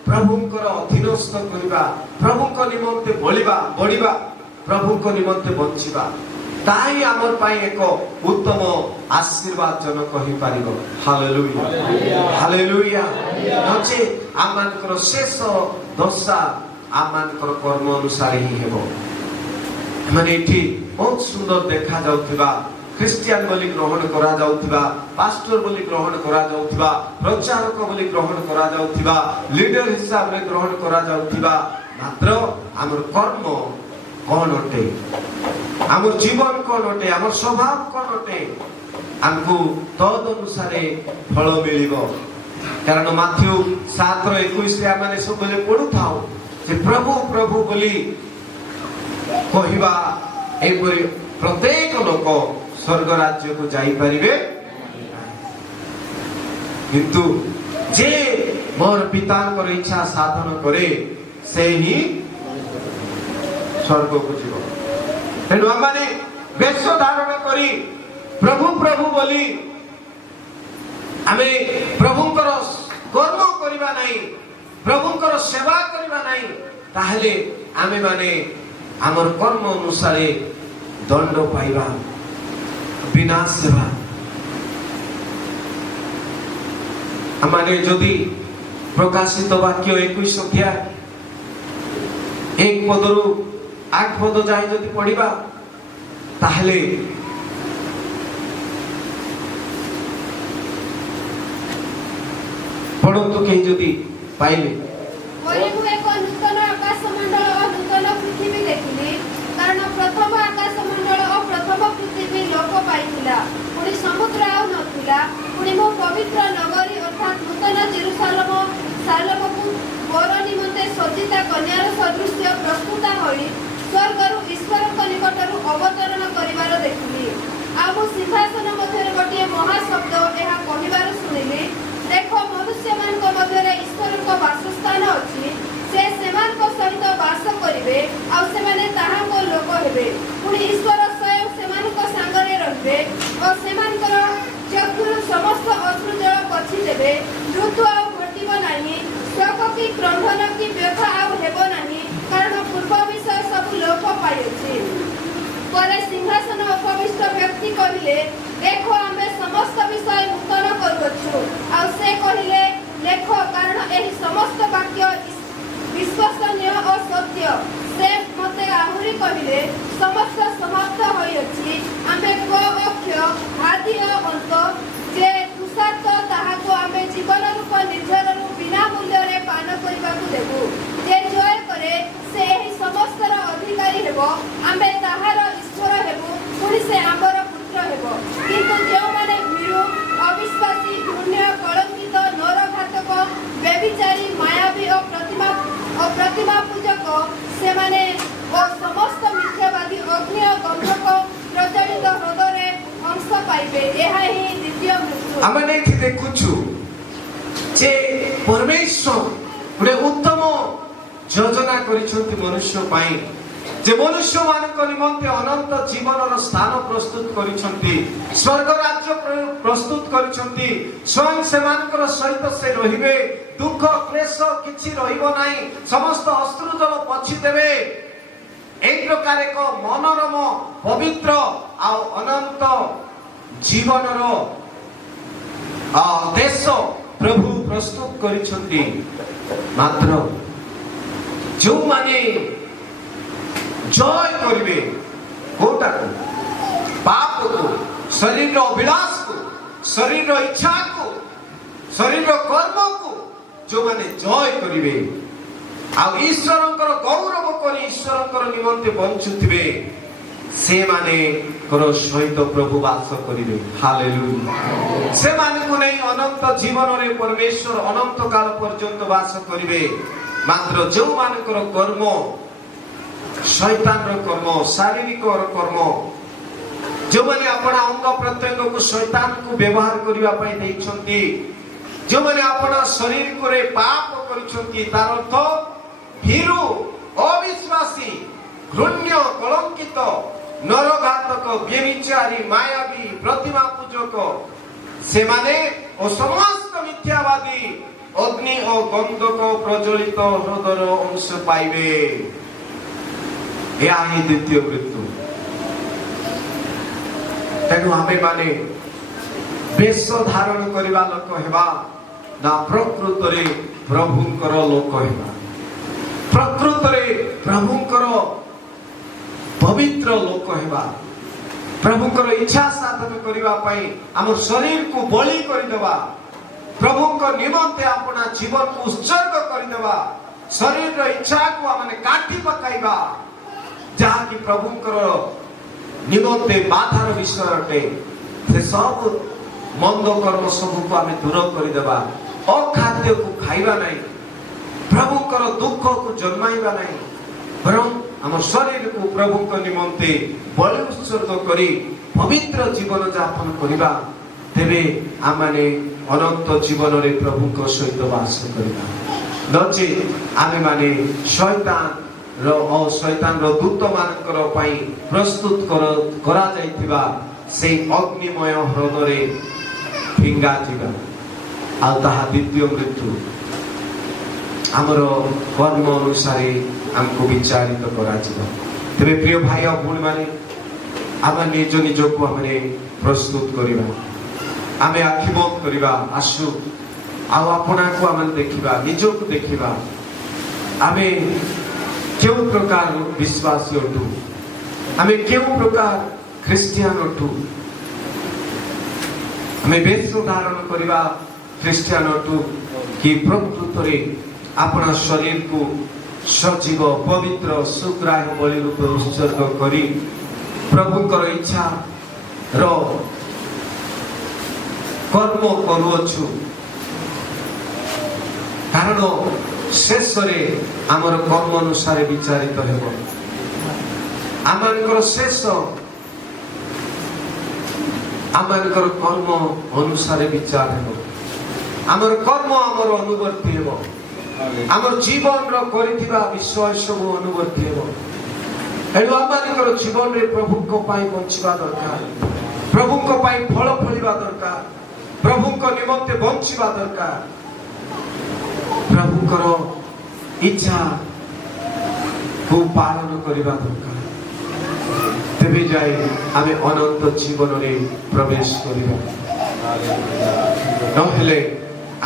ପ୍ରଭୁଙ୍କର ଅଧୀନସ୍ଥ କରିବା, ପ୍ରଭୁଙ୍କ ନିମନ୍ତେ ବଢିବା, ପ୍ରଭୁଙ୍କ ନିମନ୍ତେ ବଞ୍ଚିବା। ତାହା ହିଁ ଆମ ପାଇଁ ଏକ ଉତ୍ତମ ଆଶୀର୍ବାଦ ଜନକ ହେଇପାରିବ। Hallelujah, hallelujah. ନଚେତ୍ ଆମମାନଙ୍କର ଶେଷ ଦଶା ଆମମାନଙ୍କର କର୍ମ ଅନୁସାରେ ହିଁ ହେବ। ମାନେ ଏଠି ବହୁତ ସୁନ୍ଦର ଦେଖାଯାଉଥିବା, ଖ୍ରୀଷ୍ଟିଆନ ବୋଲି ଗ୍ରହଣ କରାଯାଉଥିବା, ପାଷ୍ଟର ବୋଲି ଗ୍ରହଣ କରାଯାଉଥିବା, ପ୍ରଚାରକ ବୋଲି ଗ୍ରହଣ କରାଯାଉଥିବା, ଲିଡର ହିସାବରେ ଗ୍ରହଣ କରାଯାଉଥିବା, ମାତ୍ର ଆମର କର୍ମ କଣ ଅଟେ, ଆମର ଜୀବନ କଣ ଅଟେ, ଆମର ସ୍ୱଭାବ କଣ ଅଟେ, ଆମକୁ ତଦ ଅନୁସାରେ ଫଳ ମିଳିବ। କାରଣ ମାଥ୍ୟୁ 7:21 ଆମେ ସବୁବେଳେ ପଢୁଥାଉ ଯେ ପ୍ରଭୁ ପ୍ରଭୁ ବୋଲି କହିବା ଏପରି ପ୍ରତ୍ୟେକ ଲୋକ ସ୍ୱର୍ଗ ରାଜ୍ୟକୁ ଯାଇପାରିବେ, କିନ୍ତୁ ଯେ ମୋର ପିତାଙ୍କର ଇଚ୍ଛା ସାଧନ କରେ ସେ ହିଁ ସ୍ୱର୍ଗକୁ ଯିବ। ତେଣୁ ଆମେ ବେଶ ଧାରଣ କରି ପ୍ରଭୁ ପ୍ରଭୁ ବୋଲି ଆମେ ପ୍ରଭୁଙ୍କର କର୍ମ କରିବା ନାହିଁ, ପ୍ରଭୁଙ୍କର ସେବା କରିବା ନାହିଁ, ତାହେଲେ ଆମେ ମାନେ ଆମର କର୍ମ ଅନୁସାରେ ଦଣ୍ଡ ପାଇବା, ବିନାଶ ହେବା। ଆମେ ଯଦି ପ୍ରକାଶିତ ବାକ୍ୟ 21 ଅଧ୍ୟାୟ 1 ପଦରୁ 8 ପଦ ଯାଏ ଯଦି ପଢିବା, ତାହେଲେ ପଢନ୍ତୁ କେହି ଯଦି ପାଇଲେ। ପରେ ମୁଁ ଏକ ନୂତନ ଆକାଶମଣ୍ଡଳ ଓ ନୂତନ ପୃଥିବୀ ଦେଖିଲି, କାରଣ ପ୍ରଥମ ଆକାଶମଣ୍ଡଳ ଓ ପ୍ରଥମ ପୃଥିବୀ ଲୋପ ପାଇଥିଲା, ପୁଣି ସମୁଦ୍ର ଆଉ ନଥିଲା। ପୁଣି ମୁଁ ପବିତ୍ର ନଗରୀ ଅର୍ଥାତ୍ ନୂତନ ଜେରୁସାଲେମକୁ ବର ନିମନ୍ତେ ସଜ୍ଜିତା କନ୍ୟାର ସଦୃଶ୍ୟ ପ୍ରସ୍ତୁତ ହୋଇ ସ୍ୱର୍ଗରୁ ଈଶ୍ୱରଙ୍କ ନିକଟରୁ ଅବତରଣ କରିବାର ଦେଖିଲି। ଆଉ ମୁଁ ସିଂହାସନ ମଧ୍ୟରେ ଗୋଟିଏ ମହାଶବ୍ଦ ଏହା କହିବାର ଶୁଣିଲି, ଦେଖ, ମନୁଷ୍ୟମାନଙ୍କ ମଧ୍ୟରେ ଈଶ୍ୱରଙ୍କ ବାସସ୍ଥାନ ଅଛି, ସେ ସେମାନଙ୍କ ସହିତ ବାସ କରିବେ, ଆଉ ସେମାନେ ତାହାଙ୍କ ଲୋକ ହେବେ। ପୁଣି ଈଶ୍ୱର ସ୍ୱୟଂ ସେମାନଙ୍କ ସାଙ୍ଗରେ ରହିବେ ଓ ସେମାନଙ୍କର ଚକ୍ଷୁରୁ ସମସ୍ତ ଅଶ୍ରୁ ଜଳ ପୋଛିଦେବେ। ଋତୁ ଆଉ ଘଟିବ ନାହିଁ, ଶୋକ କି କ୍ରନ୍ଦନ କି ବ୍ୟଥା ଆଉ ହେବ ନାହିଁ, କାରଣ ପୂର୍ବ ବିଷୟ ସବୁ ଲୋପ ପାଇଅଛି। ପରେ ସିଂହାସନ ଉପବିଷ୍ଟ ବ୍ୟକ୍ତି କହିଲେ, ଦେଖ, ଆମେ ସମସ୍ତ ବିଷୟ ନୂତନ କରୁଅଛୁ। ଆଉ ସେ କହିଲେ, ଲେଖ, କାରଣ ଏହି ସମସ୍ତ ବାକ୍ୟ ବିଶ୍ୱସନୀୟ ଓ ସତ୍ୟ। ସେ ମୋତେ ଆହୁରି କହିଲେ, ସମସ୍ତ ସମାପ୍ତ ହୋଇଅଛି। ଆମେ କ ଅକ୍ଷ ଆଦି ଓ ଅନ୍ତ ଯେ ତୁଷାର୍ଥ ତାହାକୁ ଆମେ ଜୀବନ ରୂପ ନିର୍ଝରରୁ ବିନା ମୂଲ୍ୟରେ ପାନ କରିବାକୁ ଦେବୁ। ଯେ ଜୟ କରେ ସେ ଏହି ସମସ୍ତର ଅଧିକାରୀ ହେବ, ଆମେ ତାହାର ଈଶ୍ୱର ହେବୁ, ପୁଣି ସେ ଆମର ପୁତ୍ର ହେବ। କିନ୍ତୁ ଯେଉଁମାନେ ଭୀରୁ, ଅବିଶ୍ୱାସୀ, ଘୃଣ୍ୟ, କଳଙ୍କିତ, ନରଘାତକ, ବ୍ୟଭିଚାରୀ, ମାୟାବୀ ଓ ପ୍ରତିମା ପୂଜକ, ସେମାନେ ଓ ସମସ୍ତ ମିଥ୍ୟାବାଦୀ ଅଗ୍ନି ଓ ଗନ୍ଧକ ପ୍ରଜ୍ୱଳିତ ହ୍ରଦରେ ଅଂଶ ପାଇବେ। ଏହା ହିଁ ଦ୍ୱିତୀୟ ମୃତ୍ୟୁ। ଆମେ ଏଠି ଦେଖୁଛୁ ଯେ ପରମେଶ୍ୱର ଗୋଟେ ଉତ୍ତମ ଯୋଜନା କରିଛନ୍ତି ମନୁଷ୍ୟ ପାଇଁ, ଯେ ମନୁଷ୍ୟମାନଙ୍କ ନିମନ୍ତେ ଅନନ୍ତ ଜୀବନର ସ୍ଥାନ ପ୍ରସ୍ତୁତ କରିଛନ୍ତି, ସ୍ୱର୍ଗ ରାଜ୍ୟ ପ୍ରସ୍ତୁତ କରିଛନ୍ତି। ସ୍ୱୟଂ ସେମାନଙ୍କର ସହିତ ସେ ରହିବେ, ଦୁଃଖ କ୍ଲେଶ କିଛି ରହିବ ନାହିଁ, ସମସ୍ତ ଅଶ୍ରୁ ଜଳ ପୋଛିଦେବେ। এই প্রকার এক মনোরম পবিত্র ଆଉ ଅନନ୍ତ ଜୀବନର ଦେଶ ପ୍ରଭୁ ପ୍ରସ୍ତୁତ କରିଛନ୍ତି। ମାତ୍ର ଯେଉଁମାନେ ଜୟ କରିବେ କୋଉଟାକୁ, ପାପକୁ, ଶରୀରର ଅଭିଳାଷକୁ, ଶରୀରର ଇଚ୍ଛାକୁ, ଶରୀରର କର୍ମକୁ ଯେଉଁମାନେ ଜୟ କରିବେ ଆଉ ଈଶ୍ୱରଙ୍କର ଗୌରବ କରି ଈଶ୍ୱରଙ୍କର ନିମନ୍ତେ ବଞ୍ଚୁଥିବେ, ସେମାନଙ୍କର ସହିତ ପ୍ରଭୁ ବାସ କରିବେ। ହାଲେଲୁୟା। ସେମାନଙ୍କୁ ନେଇ ଅନନ୍ତ ଜୀବନରେ ପରମେଶ୍ୱର ଅନନ୍ତ କାଳ ପର୍ଯ୍ୟନ୍ତ ବାସ କରିବେ। ମାତ୍ର ଯେଉଁମାନଙ୍କର କର୍ମ ଶୈତାନର କର୍ମ, ଶାରୀରିକ କର୍ମ, ଯେଉଁମାନେ ଆପଣା ଅଙ୍ଗ ପ୍ରତ୍ୟଙ୍ଗକୁ ଶୈତାନକୁ ବ୍ୟବହାର କରିବା ପାଇଁ ଦେଇଛନ୍ତି, ଯେଉଁମାନେ ଆପଣା ଶରୀରରେ ପାପ କରିଛନ୍ତି, ତାର ଅର୍ଥ ଭୀରୁ, ଅବିଶ୍ୱାସୀ, ଘୃଣ୍ୟ, କଳଙ୍କିତ, ନରଘାତକ, ବ୍ୟଭିଚାରୀ, ମାୟାବୀ, ପ୍ରତିମା ପୂଜକ, ସେମାନେ ଓ ସମସ୍ତ ମିଥ୍ୟାବାଦୀ ଅଗ୍ନି ଓ ଗନ୍ଧକ ପ୍ରଜ୍ୱଳିତ ହ୍ରଦର ଅଂଶ ପାଇବେ। ଏହା ହିଁ ଦ୍ୱିତୀୟ ମୃତ୍ୟୁ। ତେଣୁ ଆମେମାନେ ବେଶ ଧାରଣ କରିବା ଲୋକ ହେବା ନା ପ୍ରକୃତରେ ପ୍ରଭୁଙ୍କର ଲୋକ ହେବା? ପ୍ରକୃତରେ ପ୍ରଭୁଙ୍କର ପବିତ୍ର ଲୋକ ହେବା, ପ୍ରଭୁଙ୍କର ଇଚ୍ଛା ସାଧନ କରିବା ପାଇଁ ଆମ ଶରୀରକୁ ବଳି କରିଦେବା, ପ୍ରଭୁଙ୍କ ନିମନ୍ତେ ଆପଣା ଜୀବନକୁ ଉତ୍ସର୍ଗ କରିଦେବା, ଶରୀରର ଇଚ୍ଛାକୁ ଆମେ କାଟି ପକାଇବା, ଯାହାକି ପ୍ରଭୁଙ୍କର ନିମନ୍ତେ ବାଧାର ବିଷୟ ଅଟେ। ସେ ସବୁ ମନ୍ଦ କର୍ମ ସବୁକୁ ଆମେ ଦୂର କରିଦେବା। अखाद्य को खाइबा नहीं प्रभु कर दुख को जन्माइबा नहीं बरं आम शरीर को प्रभु को निमंते बलि उत्सर्ग करी पवित्र जीवन यापन करिबा तेबे आमाने अनंत जीवन रे प्रभु को सहित वास करिबा नचे आमे माने शैतान रो दूत मानकर पई प्रस्तुत करा जाइतिबा से अग्निमय हृदय रे फिंगा जिबा आ ताहा द्वितीय मृत्यु आमर कर्म अनुसार हमको विचारित करा जिबा तेबे प्रिय भाई और भूल माने आम निज निज को हमने प्रस्तुत करिबा आमे आखि बंद करिबा आसु आउ अपना को आम देखिबा निज को देखिबा आमे क्यों प्रकार विश्वासी अटू आमे क्यों प्रकार ख्रिस्टियन अटू आमे वेश धारण करिबा ख्रिस्टियन अटू कि प्रकृत रे अपना शरीर को सजीव पवित्र सुग्राह्य बलि रूप उत्सर्ग करी प्रभुकर इच्छा रो कर्म करूछु कारण शेष रे आमर कर्म अनुसार विचारित हेबो आमर शेष आमर कर्म अनुसार विचार हेबो आमर कर्म आमर अनुवर्ती हेबो आमर जीवन रो करिथिबा विषय सब अनुवर्ती हेबो एडु आमर जीवन रे प्रभु को पाई बंचिबा दरकार प्रभु को पाई फल फलिबा दरकार प्रभु को निमंते बंचिबा दरकार प्रभु करो इच्छा को पालन करिबा दरकार तेबे जाय आमे अनंत जीवन रे प्रवेश करिबा नहेले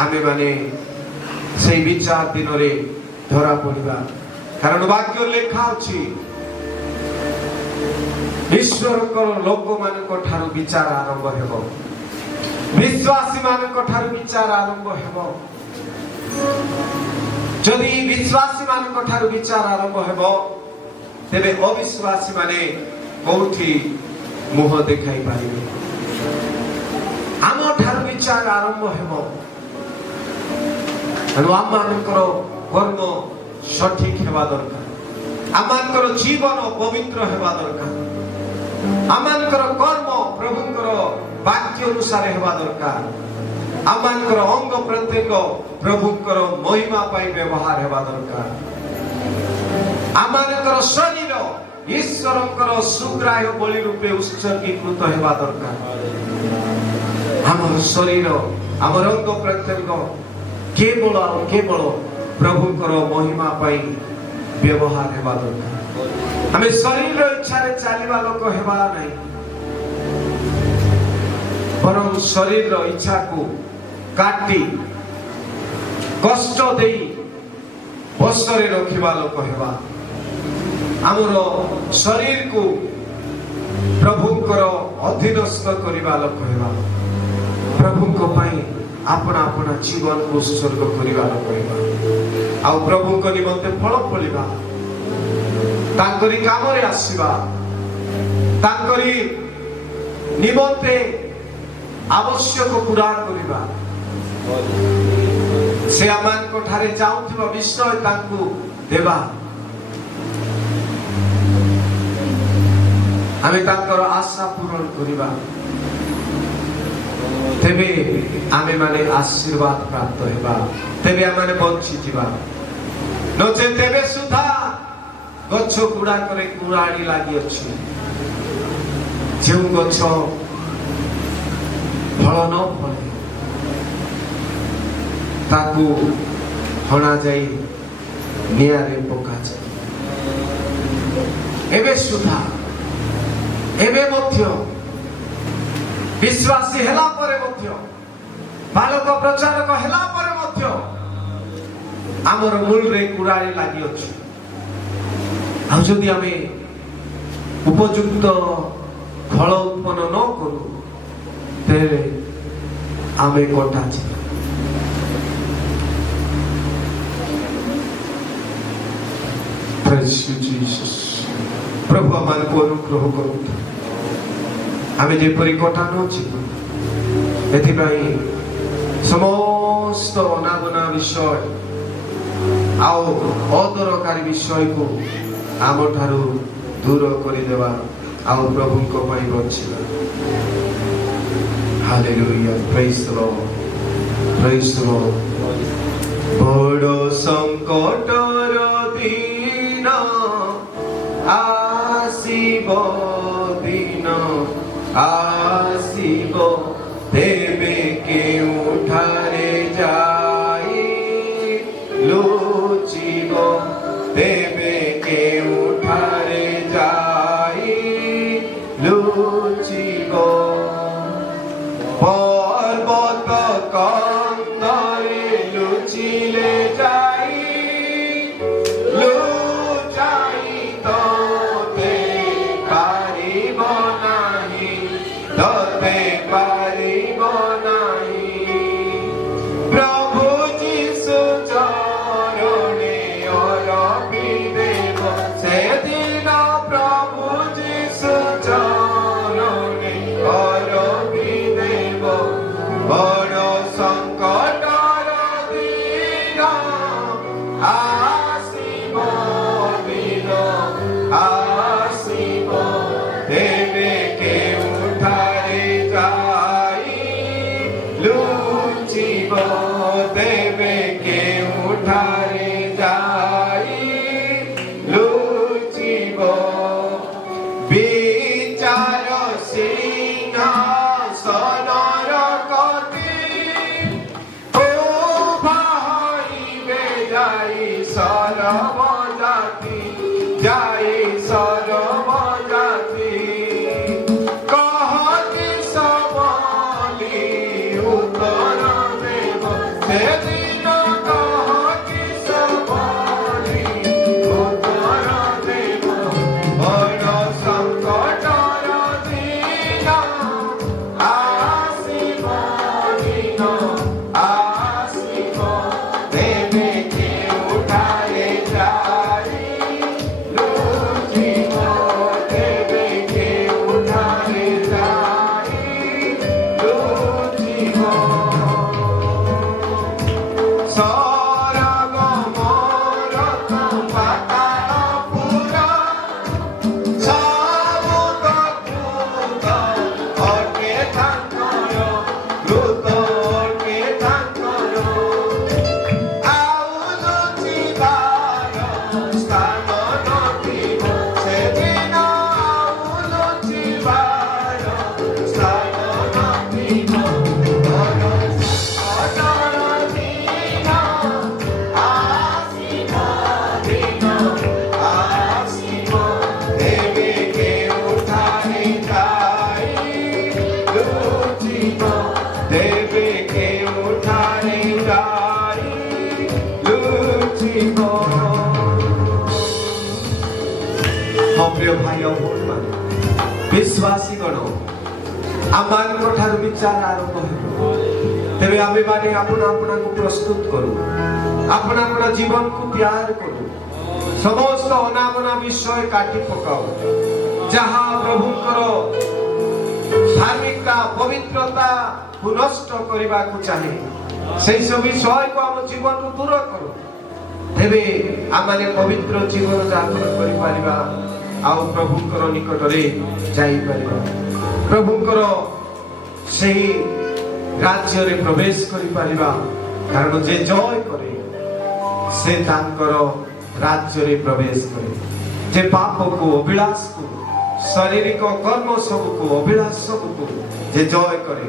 आमे माने सेई विचार दिन रे धरा पड़िबा कारण वाक्य लेखा अछि ईश्वर को लोक मान को ठारू विचार आरंभ हेबो विश्वासी मान को ठारू विचार आरंभ हेबो जदि विश्वासी मान को ठारू विचार आरंभ हेबो तेबे अविश्वासी माने कोठी मुह देखाई पारिबे आम ठारू विचार आरंभ हेबो एनु आम मानकर कर्म सठिक हेबा दरकार आम मानकर जीवन पवित्र हेबा दरकार आम मानकर कर्म प्रभुकर वाक्य अनुसार हेबा दरकार आम मानकर अंग प्रत्येक प्रभुकर महिमा पाई व्यवहार हेबा दरकार आम मानकर शरीर ईश्वरकर सुग्राह्य बलि रूपे उत्सर्गीकृत हेबा दरकार आमर शरीर आमर अंग प्रत्येक केवल प्रभुकर महिमा पाई व्यवहार हेबा दरकार आमे शरीर इच्छा रे चलिबा लोक हेबा नहीं बरं शरीर इच्छा को काटी कष्ट देई बसरे रखिबा लोक हेबा आमर शरीर को प्रभुकर अधीनस्थ करिबा लोक हेबा प्रभुको पाई अपना अपना जीवन को उत्सर्ग करिबा लोक हेबा आ प्रभुको निमंते फल फलिबा तांकरी काम रे आसीबा तांकरी निमंते आवश्यक पूरा करिबा से आमान को ठारे जाउथिबा विषय तांकु देबा आमे तांकर आशा पूर्ण करिबा तेबे आमे माने आशीर्वाद प्राप्त हेबा तेबे आमे बंचितिबा नचे तेबे सुधा गच्छ गुड़ा करे कुराड़ी लागि अछि जेउ गच्छ फल न फले ताकू हणा जाई नियारे पका जाय एबे सुधा एबे मध्य विश्वासी हेला परे मध्य बालक प्रचारक हेला परे मध्य आमर मूल रे कुराड़ी लागि अछि आ जदि आमे उपयुक्त फल उत्पन्न न करू तेरे आमे कोटा छी Praise you, Jesus. प्रभु आमान को अनुग्रह करू आमे जे परि कोटा न छी एथि भाई समस्त समस्त अनाबना विषय आओ अदरकारी विषय को आम ठारू दूर करदेवा आओ प्रभु को बचिला hallelujah praise the lord praise the lord बड़ संकटर दिन आसीब दिन आसीब तेबे केउठारे जाई लुचिब तेबे केउठारे जाई लुचिब पर्वत कंदरे लुचिले जाई लुचाई तोते पारिब नाही तोते पारिब नाही प्रभु जीशु चरणे अरपी देव सेदिन प्रभु जीशु चरणे अरपी देव बड़ संकटर दिन आसीब दिन आसीब तेबे केउठारे जाई लुचिब तेबे केउठारे जाई लुचिब विचार सिंहासनर कति उभा हइबे जाई सर्व जाति जाई सर्व जाति कहति सबली उत्तर देव सेदिन कहति सबली उत्तर देव बड़ संकटर दिन आसीब दिन आसीब तेबे केउठारे जाई लुचिब तेबे केउठारे जाई लुचिब सरग मरत पाताल पुरा सबुत द्रुत अटे तांकर द्रुत अटे तांकर ଆଉ ଲୁଚିବାର ସ୍ଥାନ ନଥିବ ସେଦିନ ଆଉ ଲୁଚିବାର ସ୍ଥାନ ନଥିବ ବଡ଼ ସଂକଟର ଦିନ ଆସିବ ଦିନ ଆସିବ ତେବେ କେଉଁଠାରେ ଯାଇ ଲୁଚିବ ତେବେ କେଉଁଠାରେ ଯାଇ ଲୁଚିବ ହଁ ପ୍ରିୟ ଭାଇ ଓ ଭଉଣୀମାନେ ବିଶ୍ୱାସୀ ଗଣ ଆମମାନଙ୍କ ଠାରୁ ବିଚାର ଆରମ୍ଭ ହେବ ତେବେ ଆମେମାନେ ଆପଣା ଆପଣାକୁ ପ୍ରସ୍ତୁତ କରୁ ଆପଣା ଆପଣା ଜୀବନକୁ ତିଆର କରୁ ସମସ୍ତ ଅନାବନା ବିଷୟ କାଟି ପକାଉ ଯାହା ପ୍ରଭୁଙ୍କର ଧାର୍ମିକତା ପବିତ୍ରତାକୁ ନଷ୍ଟ କରିବାକୁ ଚାହେଁ ସେହି ସବୁ ବିଷୟକୁ ଆମ ଜୀବନରୁ ଦୂର କରୁ ତେବେ ଆମେ ପବିତ୍ର ଜୀବନ ଯାପନ କରିପାରିବା ଆଉ ପ୍ରଭୁଙ୍କର ନିକଟରେ ଯାଇପାରିବା ପ୍ରଭୁଙ୍କର ସେହି ରାଜ୍ୟରେ ପ୍ରବେଶ କରିପାରିବା କାରଣ ଯେ ଜୟ କରେ ସେ ତାଙ୍କର ରାଜ୍ୟରେ ପ୍ରବେଶ କରେ ଯେ ପାପକୁ ଅଭିଳାଷକୁ ଶାରୀରିକ କର୍ମ ସବୁକୁ ଅଭିଳାଷ ସବୁକୁ ଯେ ଜୟ କରେ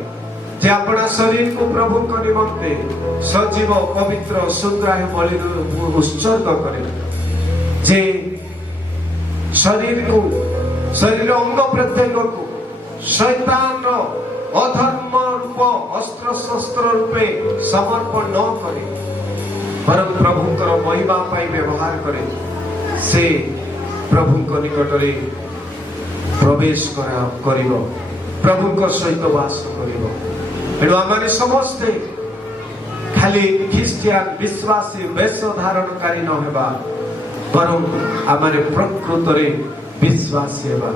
ଯେ ଆପଣା ଶରୀରକୁ ପ୍ରଭୁଙ୍କ ନିମନ୍ତେ ସଜୀବ ପବିତ୍ର ସୁଗ୍ରାହ୍ୟ ବଳିରୁ ଉତ୍ସର୍ଗ କରେ ଯେ ଶରୀରକୁ ଶରୀର ଅଙ୍ଗ ପ୍ରତ୍ୟେକକୁ ଶୈତାନର ଅଧର୍ମ ରୂପ ଅସ୍ତ୍ର ଶସ୍ତ୍ର ରୂପେ ସମର୍ପଣ ନ କରେ ବରଂ ପ୍ରଭୁଙ୍କର ମହିମା ପାଇଁ ବ୍ୟବହାର କରେ ସେ ପ୍ରଭୁଙ୍କ ନିକଟରେ ପ୍ରବେଶ କରିବ ପ୍ରଭୁଙ୍କ ସହିତ ବାସ କରିବ ଏଣୁ ଆମେ ସମସ୍ତେ ଖାଲି ଖ୍ରୀଷ୍ଟିଆନ ବିଶ୍ୱାସୀ ବେଶ ଧାରଣକାରୀ ନ ହେବା ବରଂ ଆମେ ପ୍ରକୃତରେ ବିଶ୍ୱାସୀ ହେବା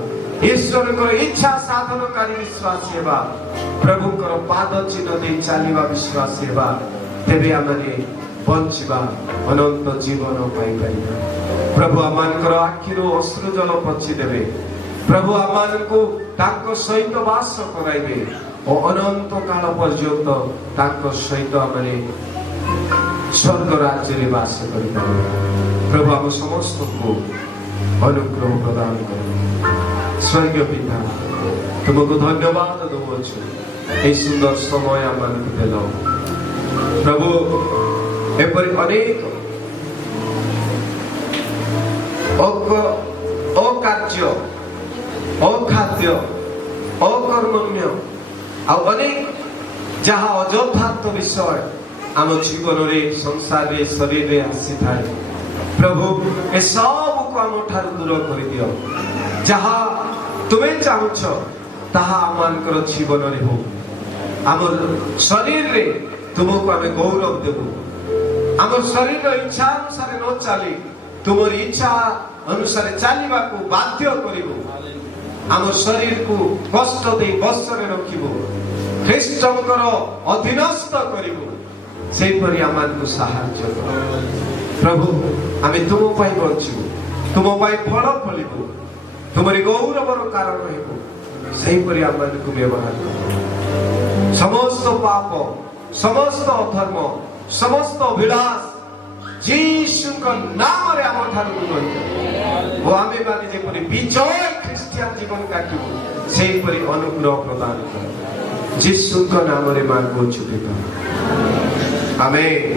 ଈଶ୍ୱରଙ୍କର ଇଚ୍ଛା ସାଧନକାରୀ ବିଶ୍ୱାସୀ ହେବା ପ୍ରଭୁଙ୍କର ପାଦ ଚିହ୍ନ ଦେଇ ଚାଲିବା ବିଶ୍ୱାସୀ ହେବା तेबे आमे बंचिबा अनंत जीवन पाई परिबा। प्रभु आमानकर आखिरो अश्रु जल पछी देबे। प्रभु आमानकु तांको सहित वास कराइबे और अनंत काल पर्यंत तांको सहित आमे स्वर्ग राज्य रे वास करि परिबा। प्रभु आम समस्त को अनुग्रह प्रदान कर। स्वर्गीय पिता तुमको धन्यवाद दउछु ए सुंदर समय आमानकु देलो। प्रभु एपरि अनेक अकार्य अखाद्य अकर्मण्य अनेक जहाँ अजथार्थ विषय आम जीवन रे संसार रे शरीर रे आसी थाए। प्रभु ए सब को आम ठार दूर कर दियो। जहाँ तुम्हें चाहुछ ताहा आमानकर जीवन रे हो। आम शरीर रे तुमको आम गौरव देबू। आम शरीर इच्छा अनुसार न चली तुमरी इच्छा अनुसार चलवा को बाध्य करिबू। आम शरीर को कष्ट दे बसरे रखिबू। ख्रीष्टंकर अधीनस्थ करिबू। सेहि परि आमानकु सहाय्य कर। प्रभु आमे तुम पाई बंचू तुम पाई फल फलिबू तुमरी गौरवर कारण हेबू। सेहि परि आमानकु व्यवहार कर। समस्त पाप समस्त अधर्म समस्त अभिलाष जीशुଙ୍କ नामରେ ଆମ ଠାରୁ ଦୂର ହେଇଯାଉ। ଓ ଆମେ ମାନେ ଯେପରି ବିଜୟ ଖ୍ରୀଷ୍ଟିଆନ ଜୀବନ କାଟିବୁ ସେହିପରି ଅନୁଗ୍ରହ ପ୍ରଦାନ କର। ଯୀଶୁଙ୍କ ନାମରେ ମାଗୁଛୁ ପିତା। ଆମେନ୍।